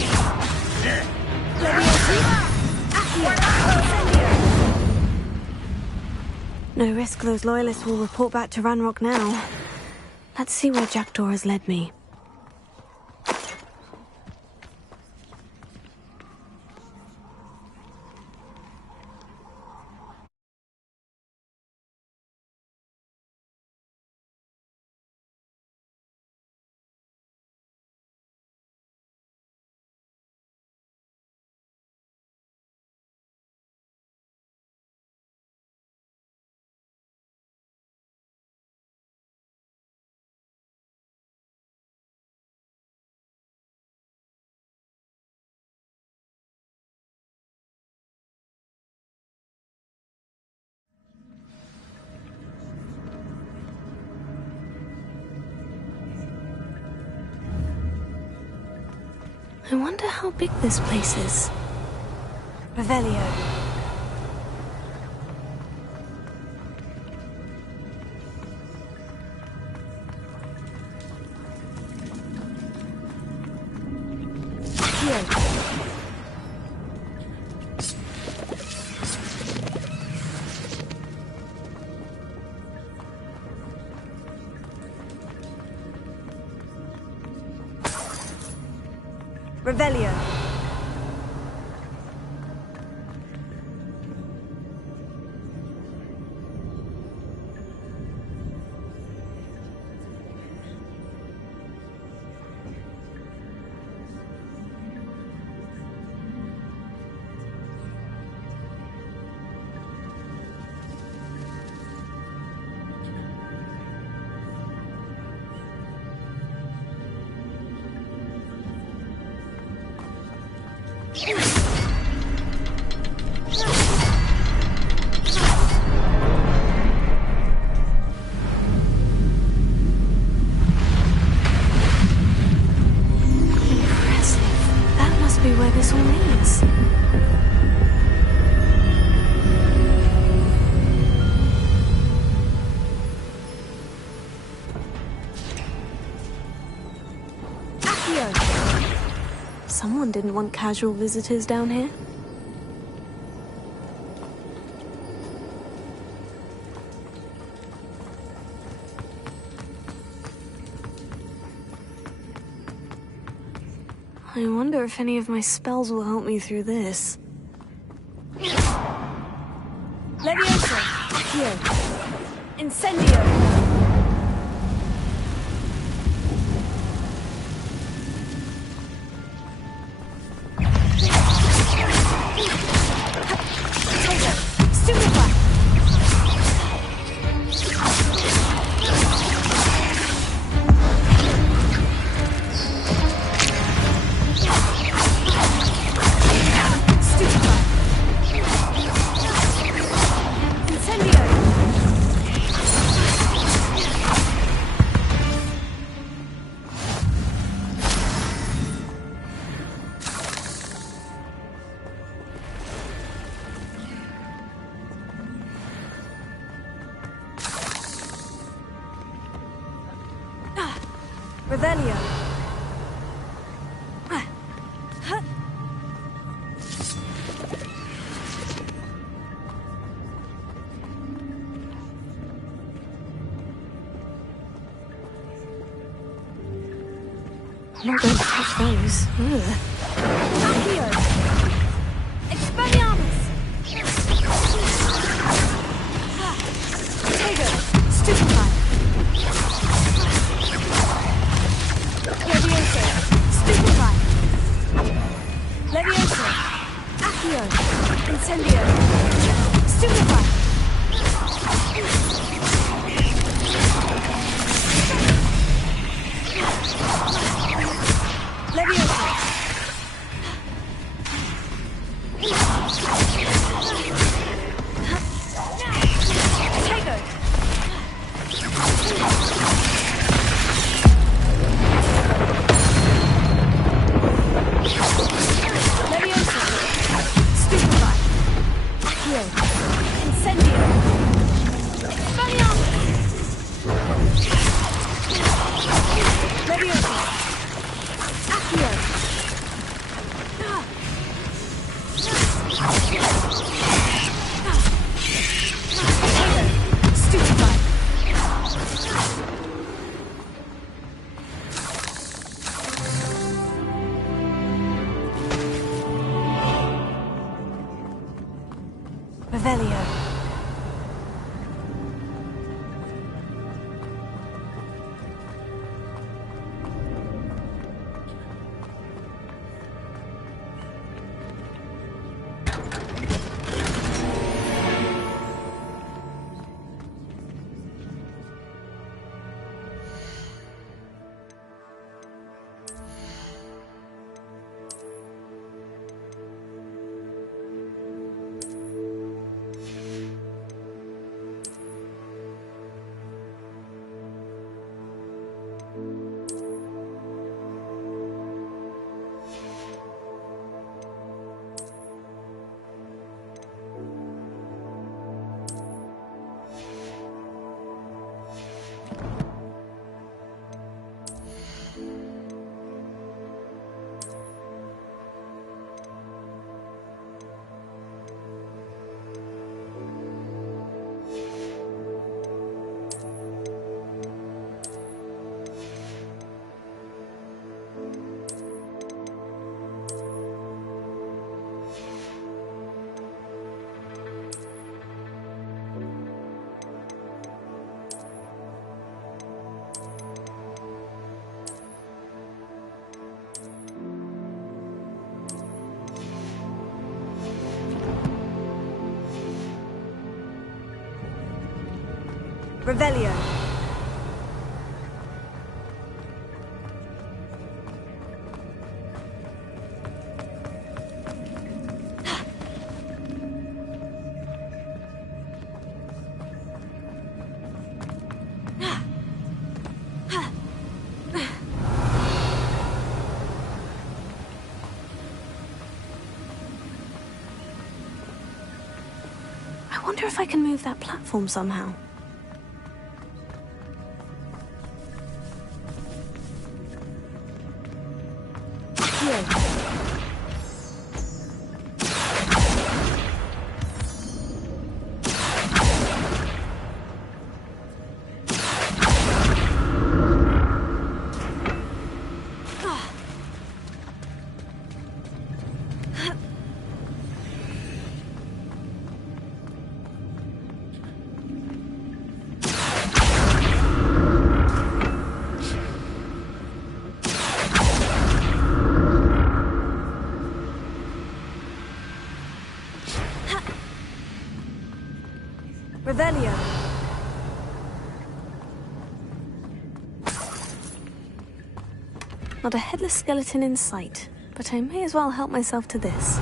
No risk those loyalists will report back to Ranrock now. Let's see where Jackdaw has led me. I wonder how big this place is. Revelio. Revelio. Someone didn't want casual visitors down here. I wonder if any of my spells will help me through this. Levioso. Here. Incendio. Revelio. I'm not going to touch those. Ugh. Accio. Expelliarmus. Tego. Stupefy. Levioso. Stupefy. Levioso. Accio. Incendio. Stupefy. Revelio. I wonder if I can move that platform somehow. Revelio. Not a headless skeleton in sight, but I may as well help myself to this.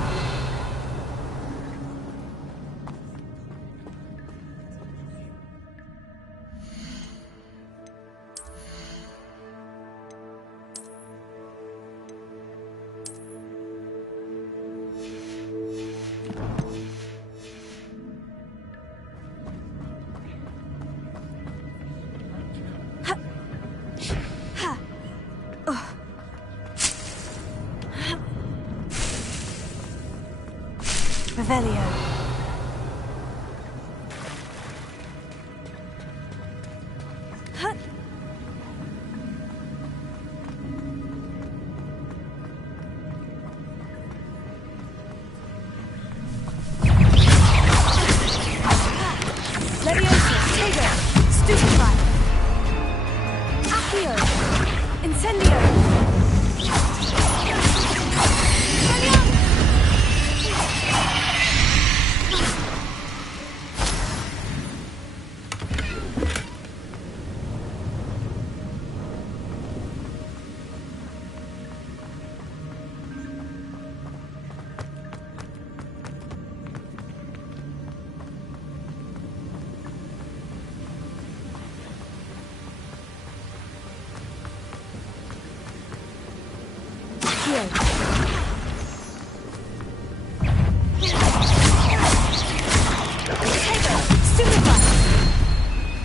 Revelio. Leviosa, Tego, Stupefy, Accio, Incendio.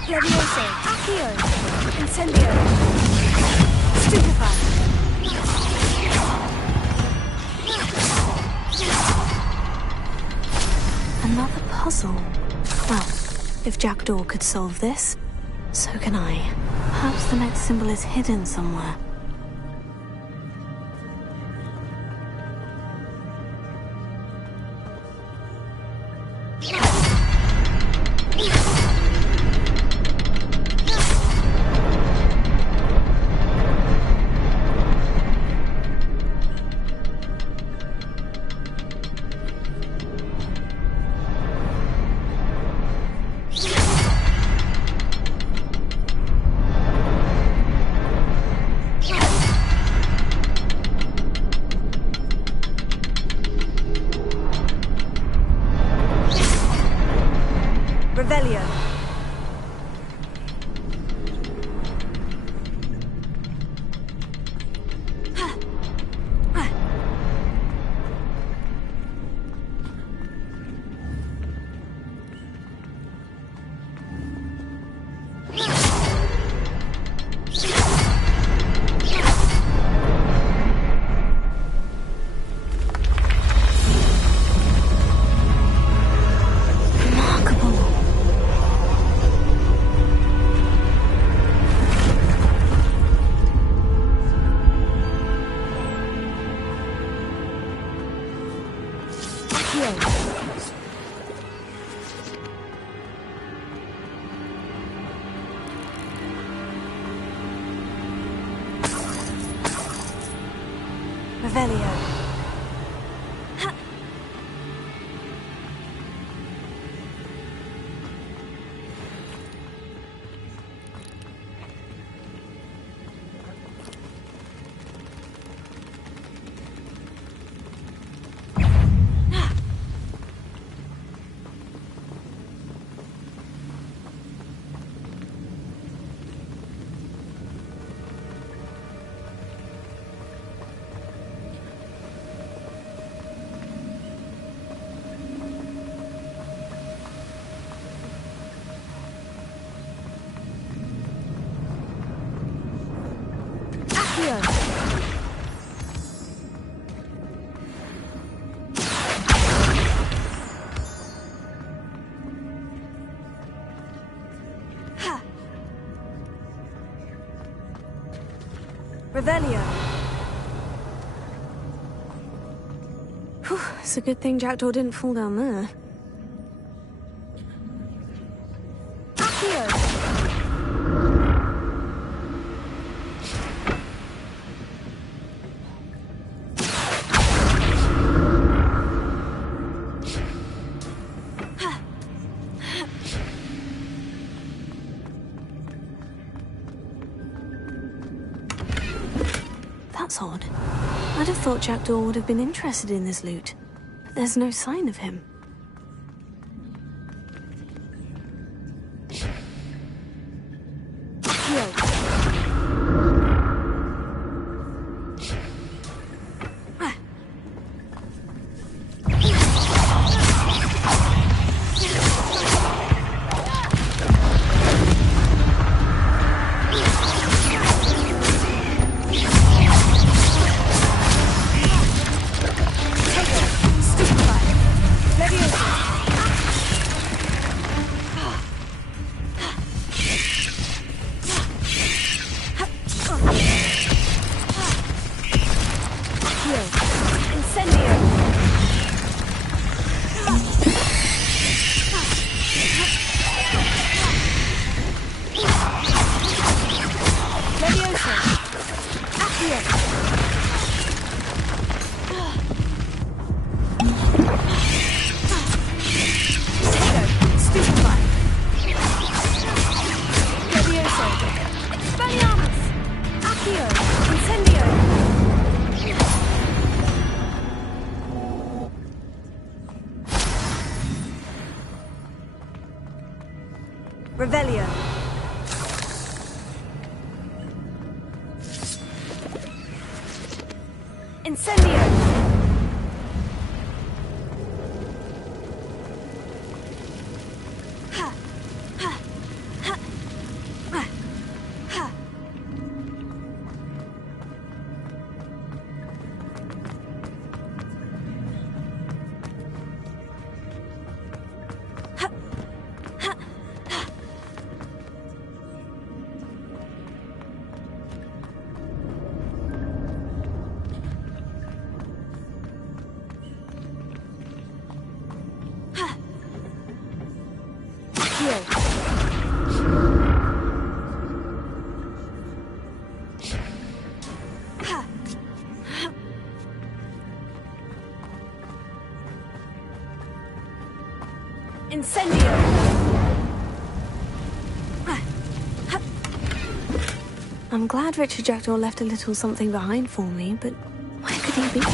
Leviosa, Accio, Incendio, Stupefy. Another puzzle. Well, if Jackdaw could solve this, so can I. Perhaps the next symbol is hidden somewhere. Revelio. Revelio. Revelio. Whew, it's a good thing Jackdaw didn't fall down there. Accio. That's odd. I'd have thought Jackdaw would have been interested in this loot, but there's no sign of him. Revelio. Incendio. Incendio! I'm glad Richard Jackdaw left a little something behind for me, but where could he be?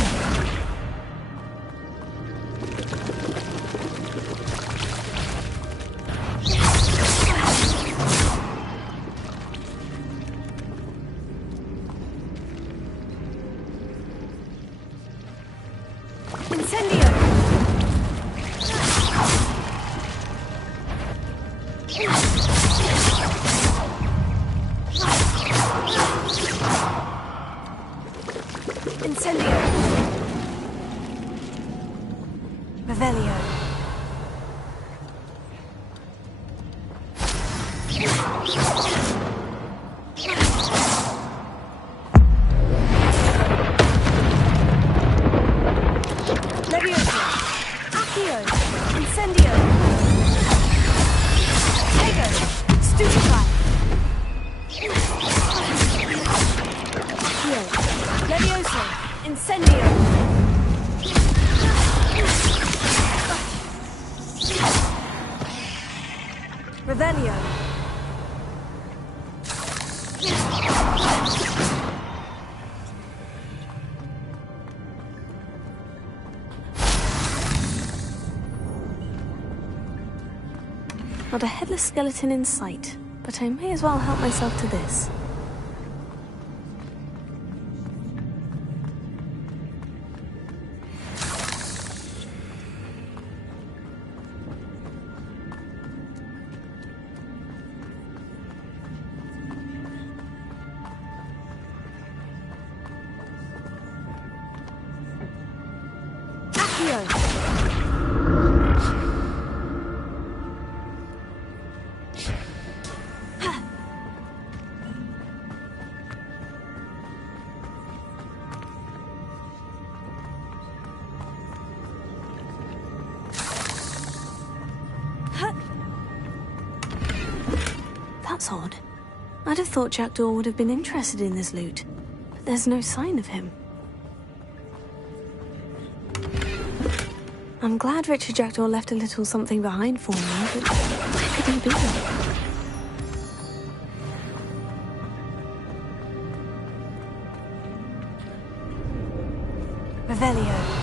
Not a headless skeleton in sight, but I may as well help myself to this. That's odd. I'd have thought Jackdaw would have been interested in this loot, but there's no sign of him. I'm glad Richard Jackdaw left a little something behind for me, but where could he be? Revelio.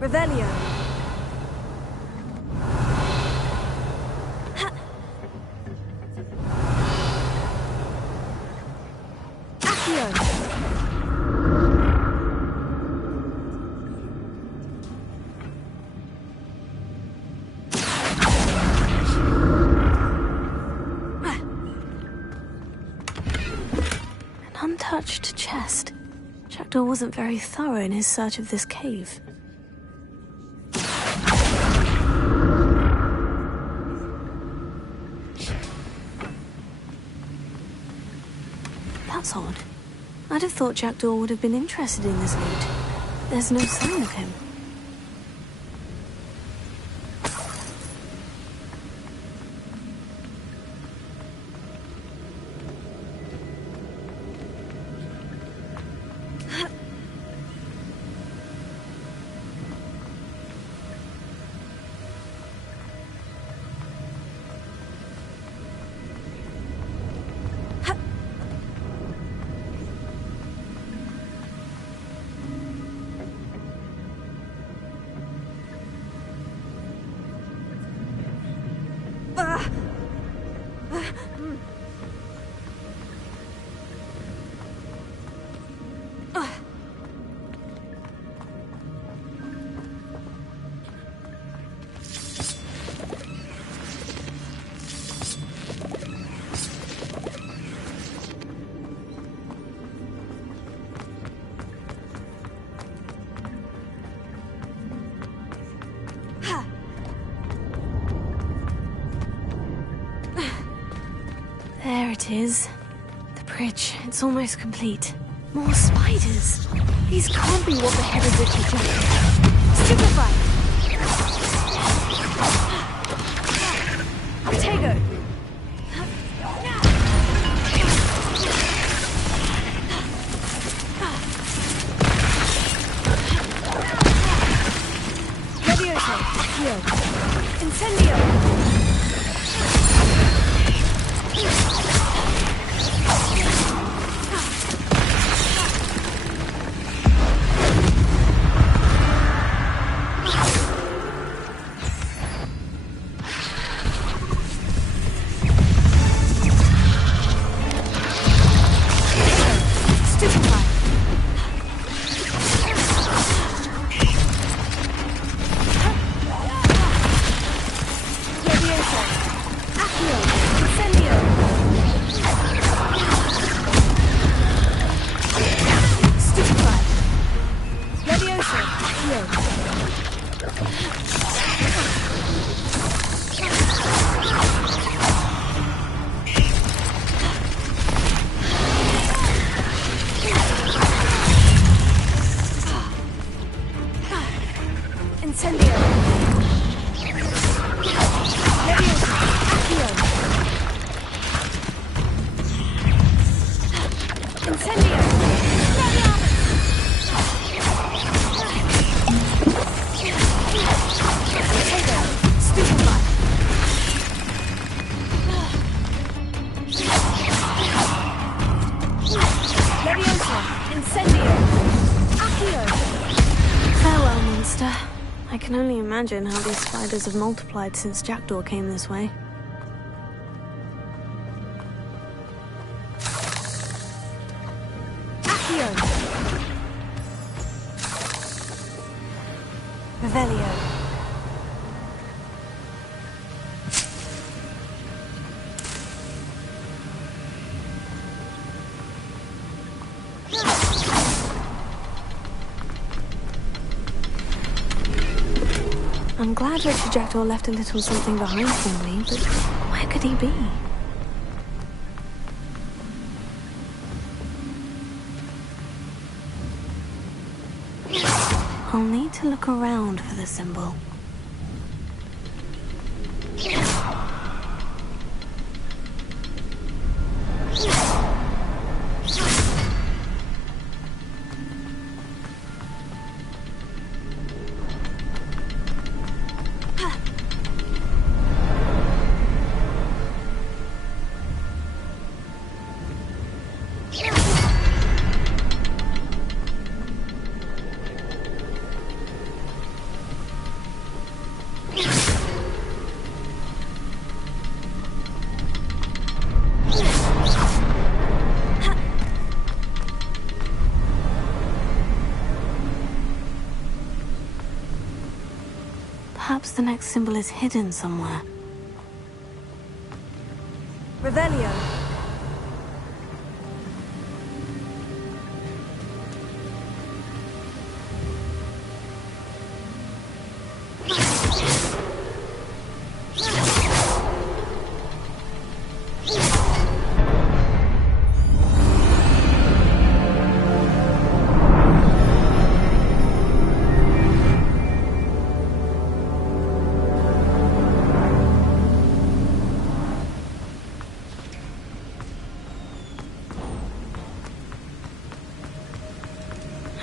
Revelio. An untouched chest. Jackdaw wasn't very thorough in his search of this cave. That's odd. I'd have thought Jackdaw would have been interested in this loot. There's no sign of him. There it is. The bridge. It's almost complete. More spiders. These can't be what the head of Richard Jackdaw. Stupefy! Protego! Levioso! Heal! Incendio! only imagine how these spiders have multiplied since Jackdaw came this way. Accio! Revelio. I'm glad Richard Jackdaw left a little something behind for me, but where could he be? I'll need to look around for the symbol. Perhaps the next symbol is hidden somewhere. Revelio.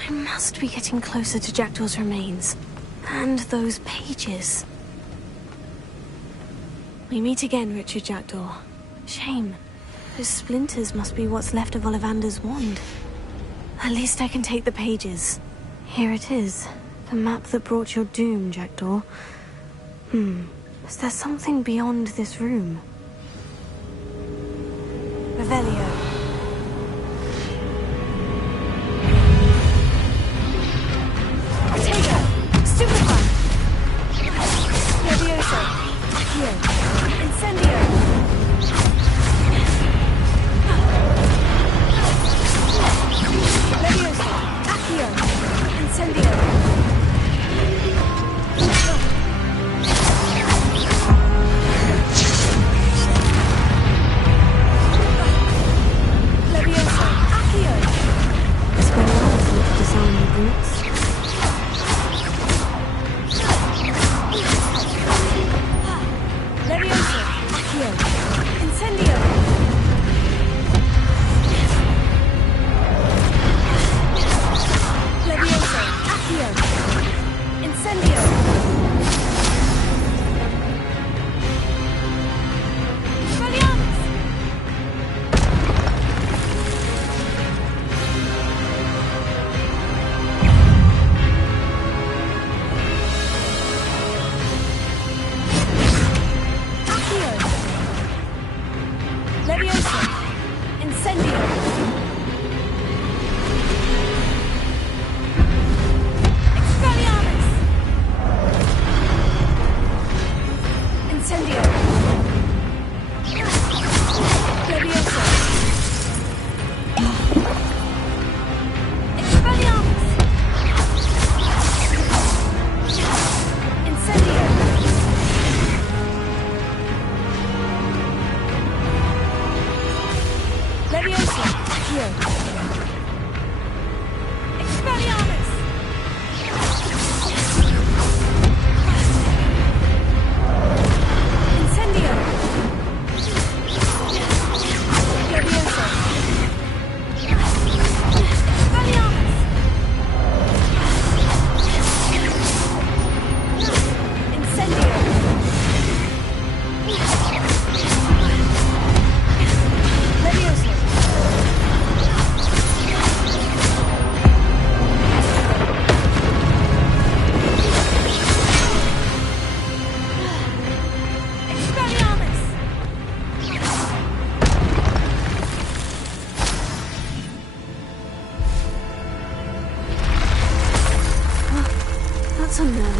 I must be getting closer to Jackdaw's remains. And those pages. We meet again, Richard Jackdaw. Shame. Those splinters must be what's left of Ollivander's wand. At least I can take the pages. Here it is. The map that brought your doom, Jackdaw. Is there something beyond this room? Revelio.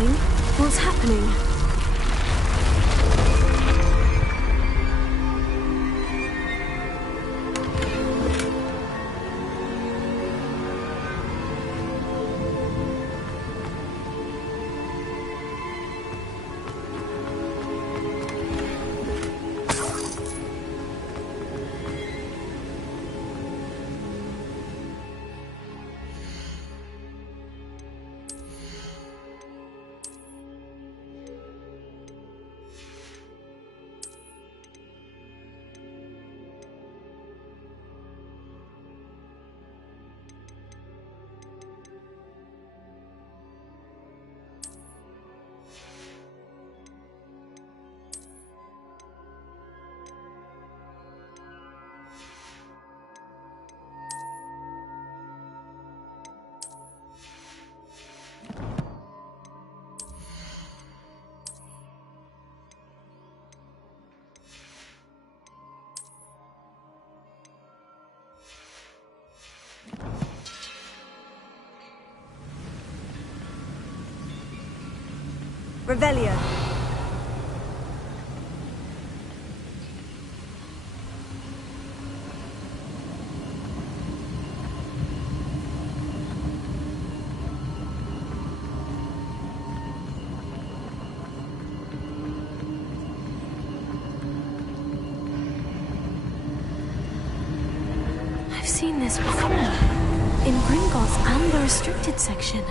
doing? What's happening? Revelio. I've seen this before. In Gringotts and the restricted section.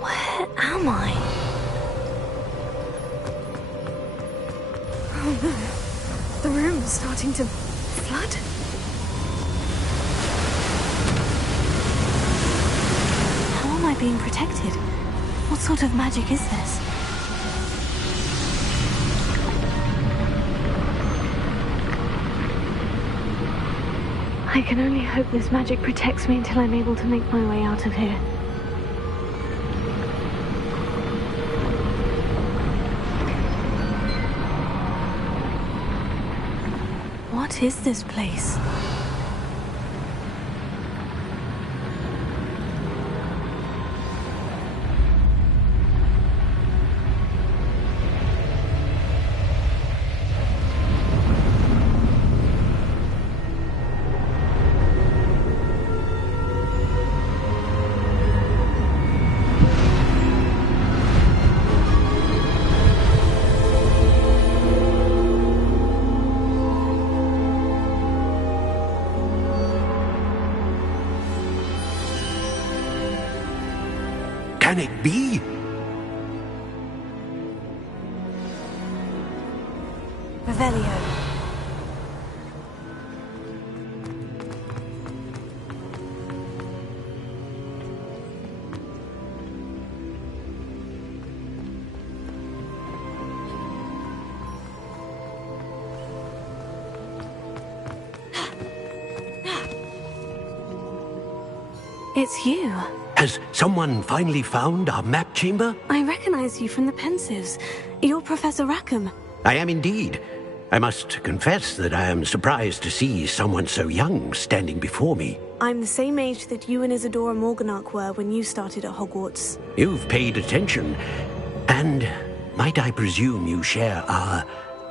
Where am I? Oh no. The room's starting to flood. How am I being protected? What sort of magic is this? I can only hope this magic protects me until I'm able to make my way out of here. What is this place? Can it be? Revelio. It's you. Has someone finally found our map chamber? I recognize you from the Pensives. You're Professor Rackham. I am indeed. I must confess that I am surprised to see someone so young standing before me. I'm the same age that you and Isadora Morganach were when you started at Hogwarts. You've paid attention. And might I presume you share our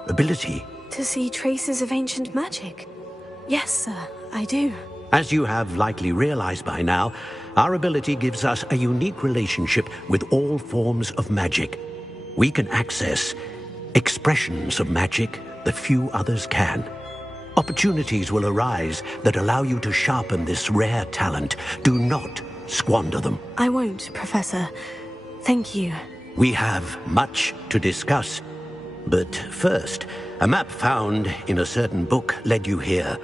ability? To see traces of ancient magic? Yes, sir, I do. As you have likely realized by now, our ability gives us a unique relationship with all forms of magic. We can access expressions of magic that few others can. Opportunities will arise that allow you to sharpen this rare talent. Do not squander them. I won't, Professor. Thank you. We have much to discuss. But first, a map found in a certain book led you here.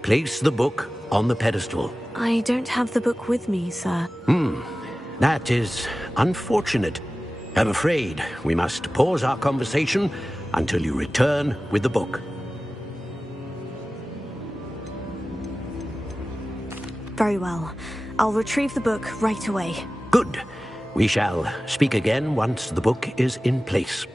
Place the book on the pedestal. I don't have the book with me, sir. That is unfortunate. I'm afraid we must pause our conversation until you return with the book. Very well. I'll retrieve the book right away. Good. We shall speak again once the book is in place.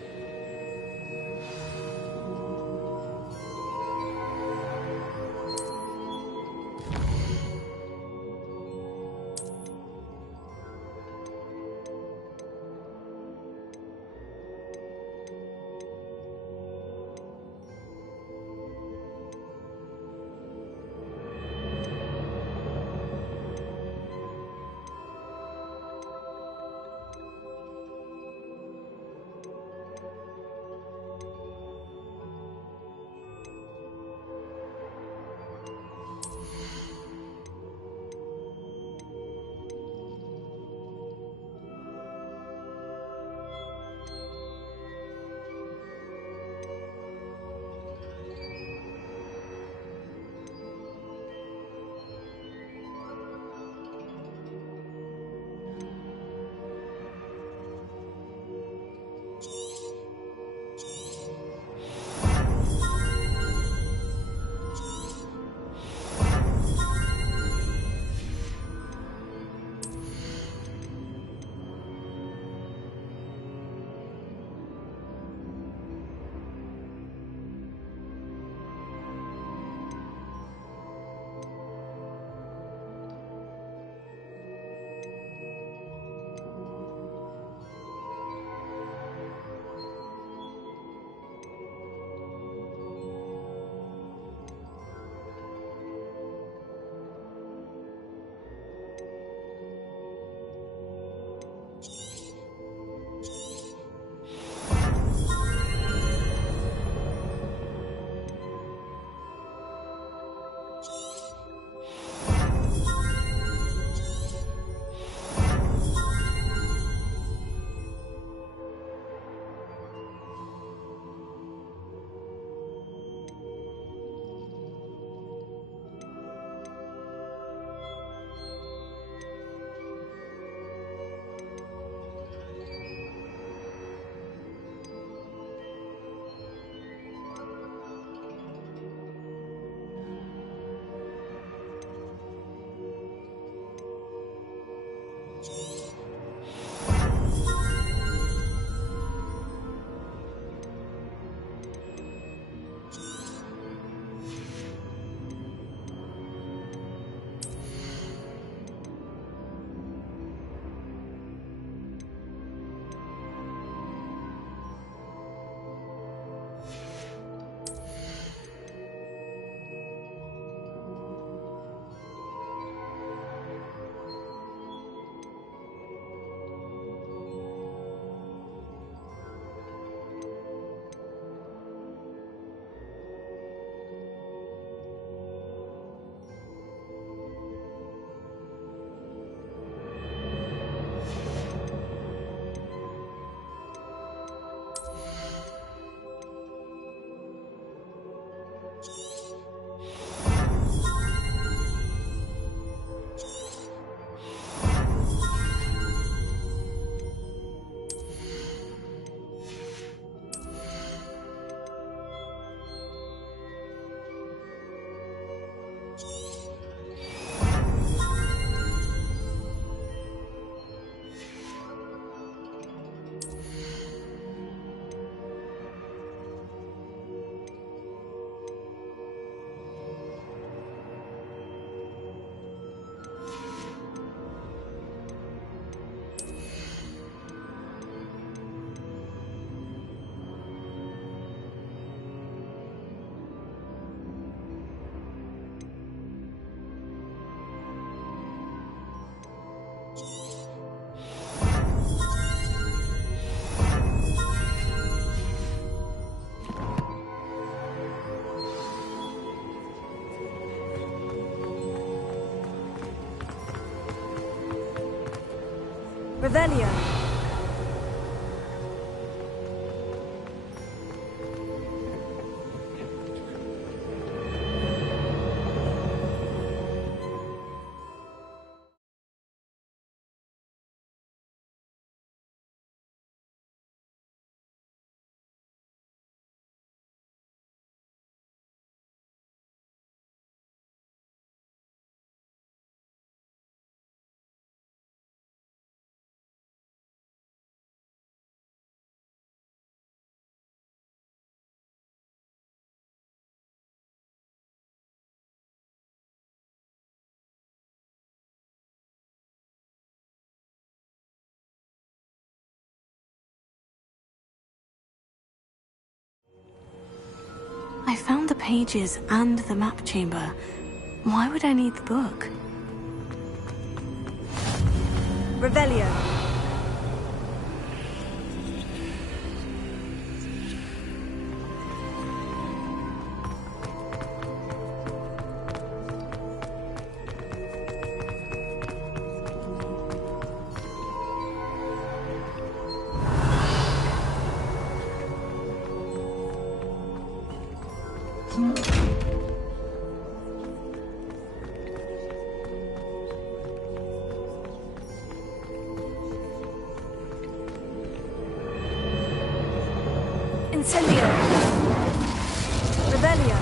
Revelio. I found the pages and the map chamber. Why would I need the book? Revelio. Incendio. Revelio.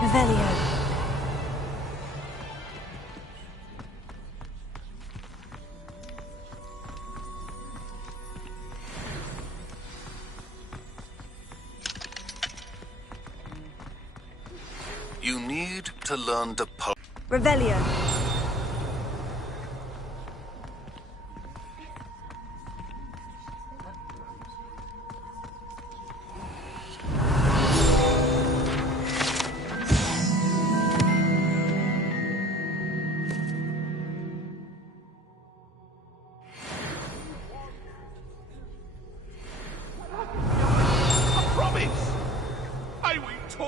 Revelio. You need to learn to Revelio.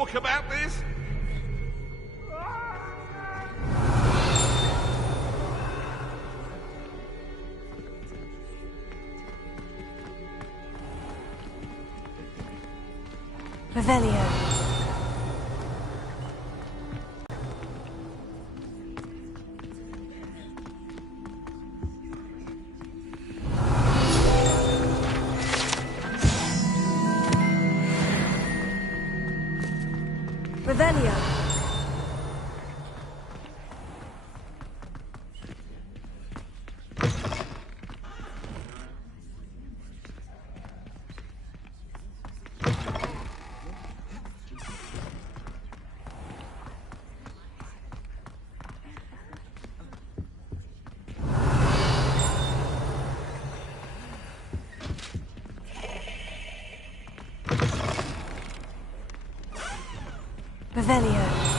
talk about this? Revelio. Revelio. Revelio.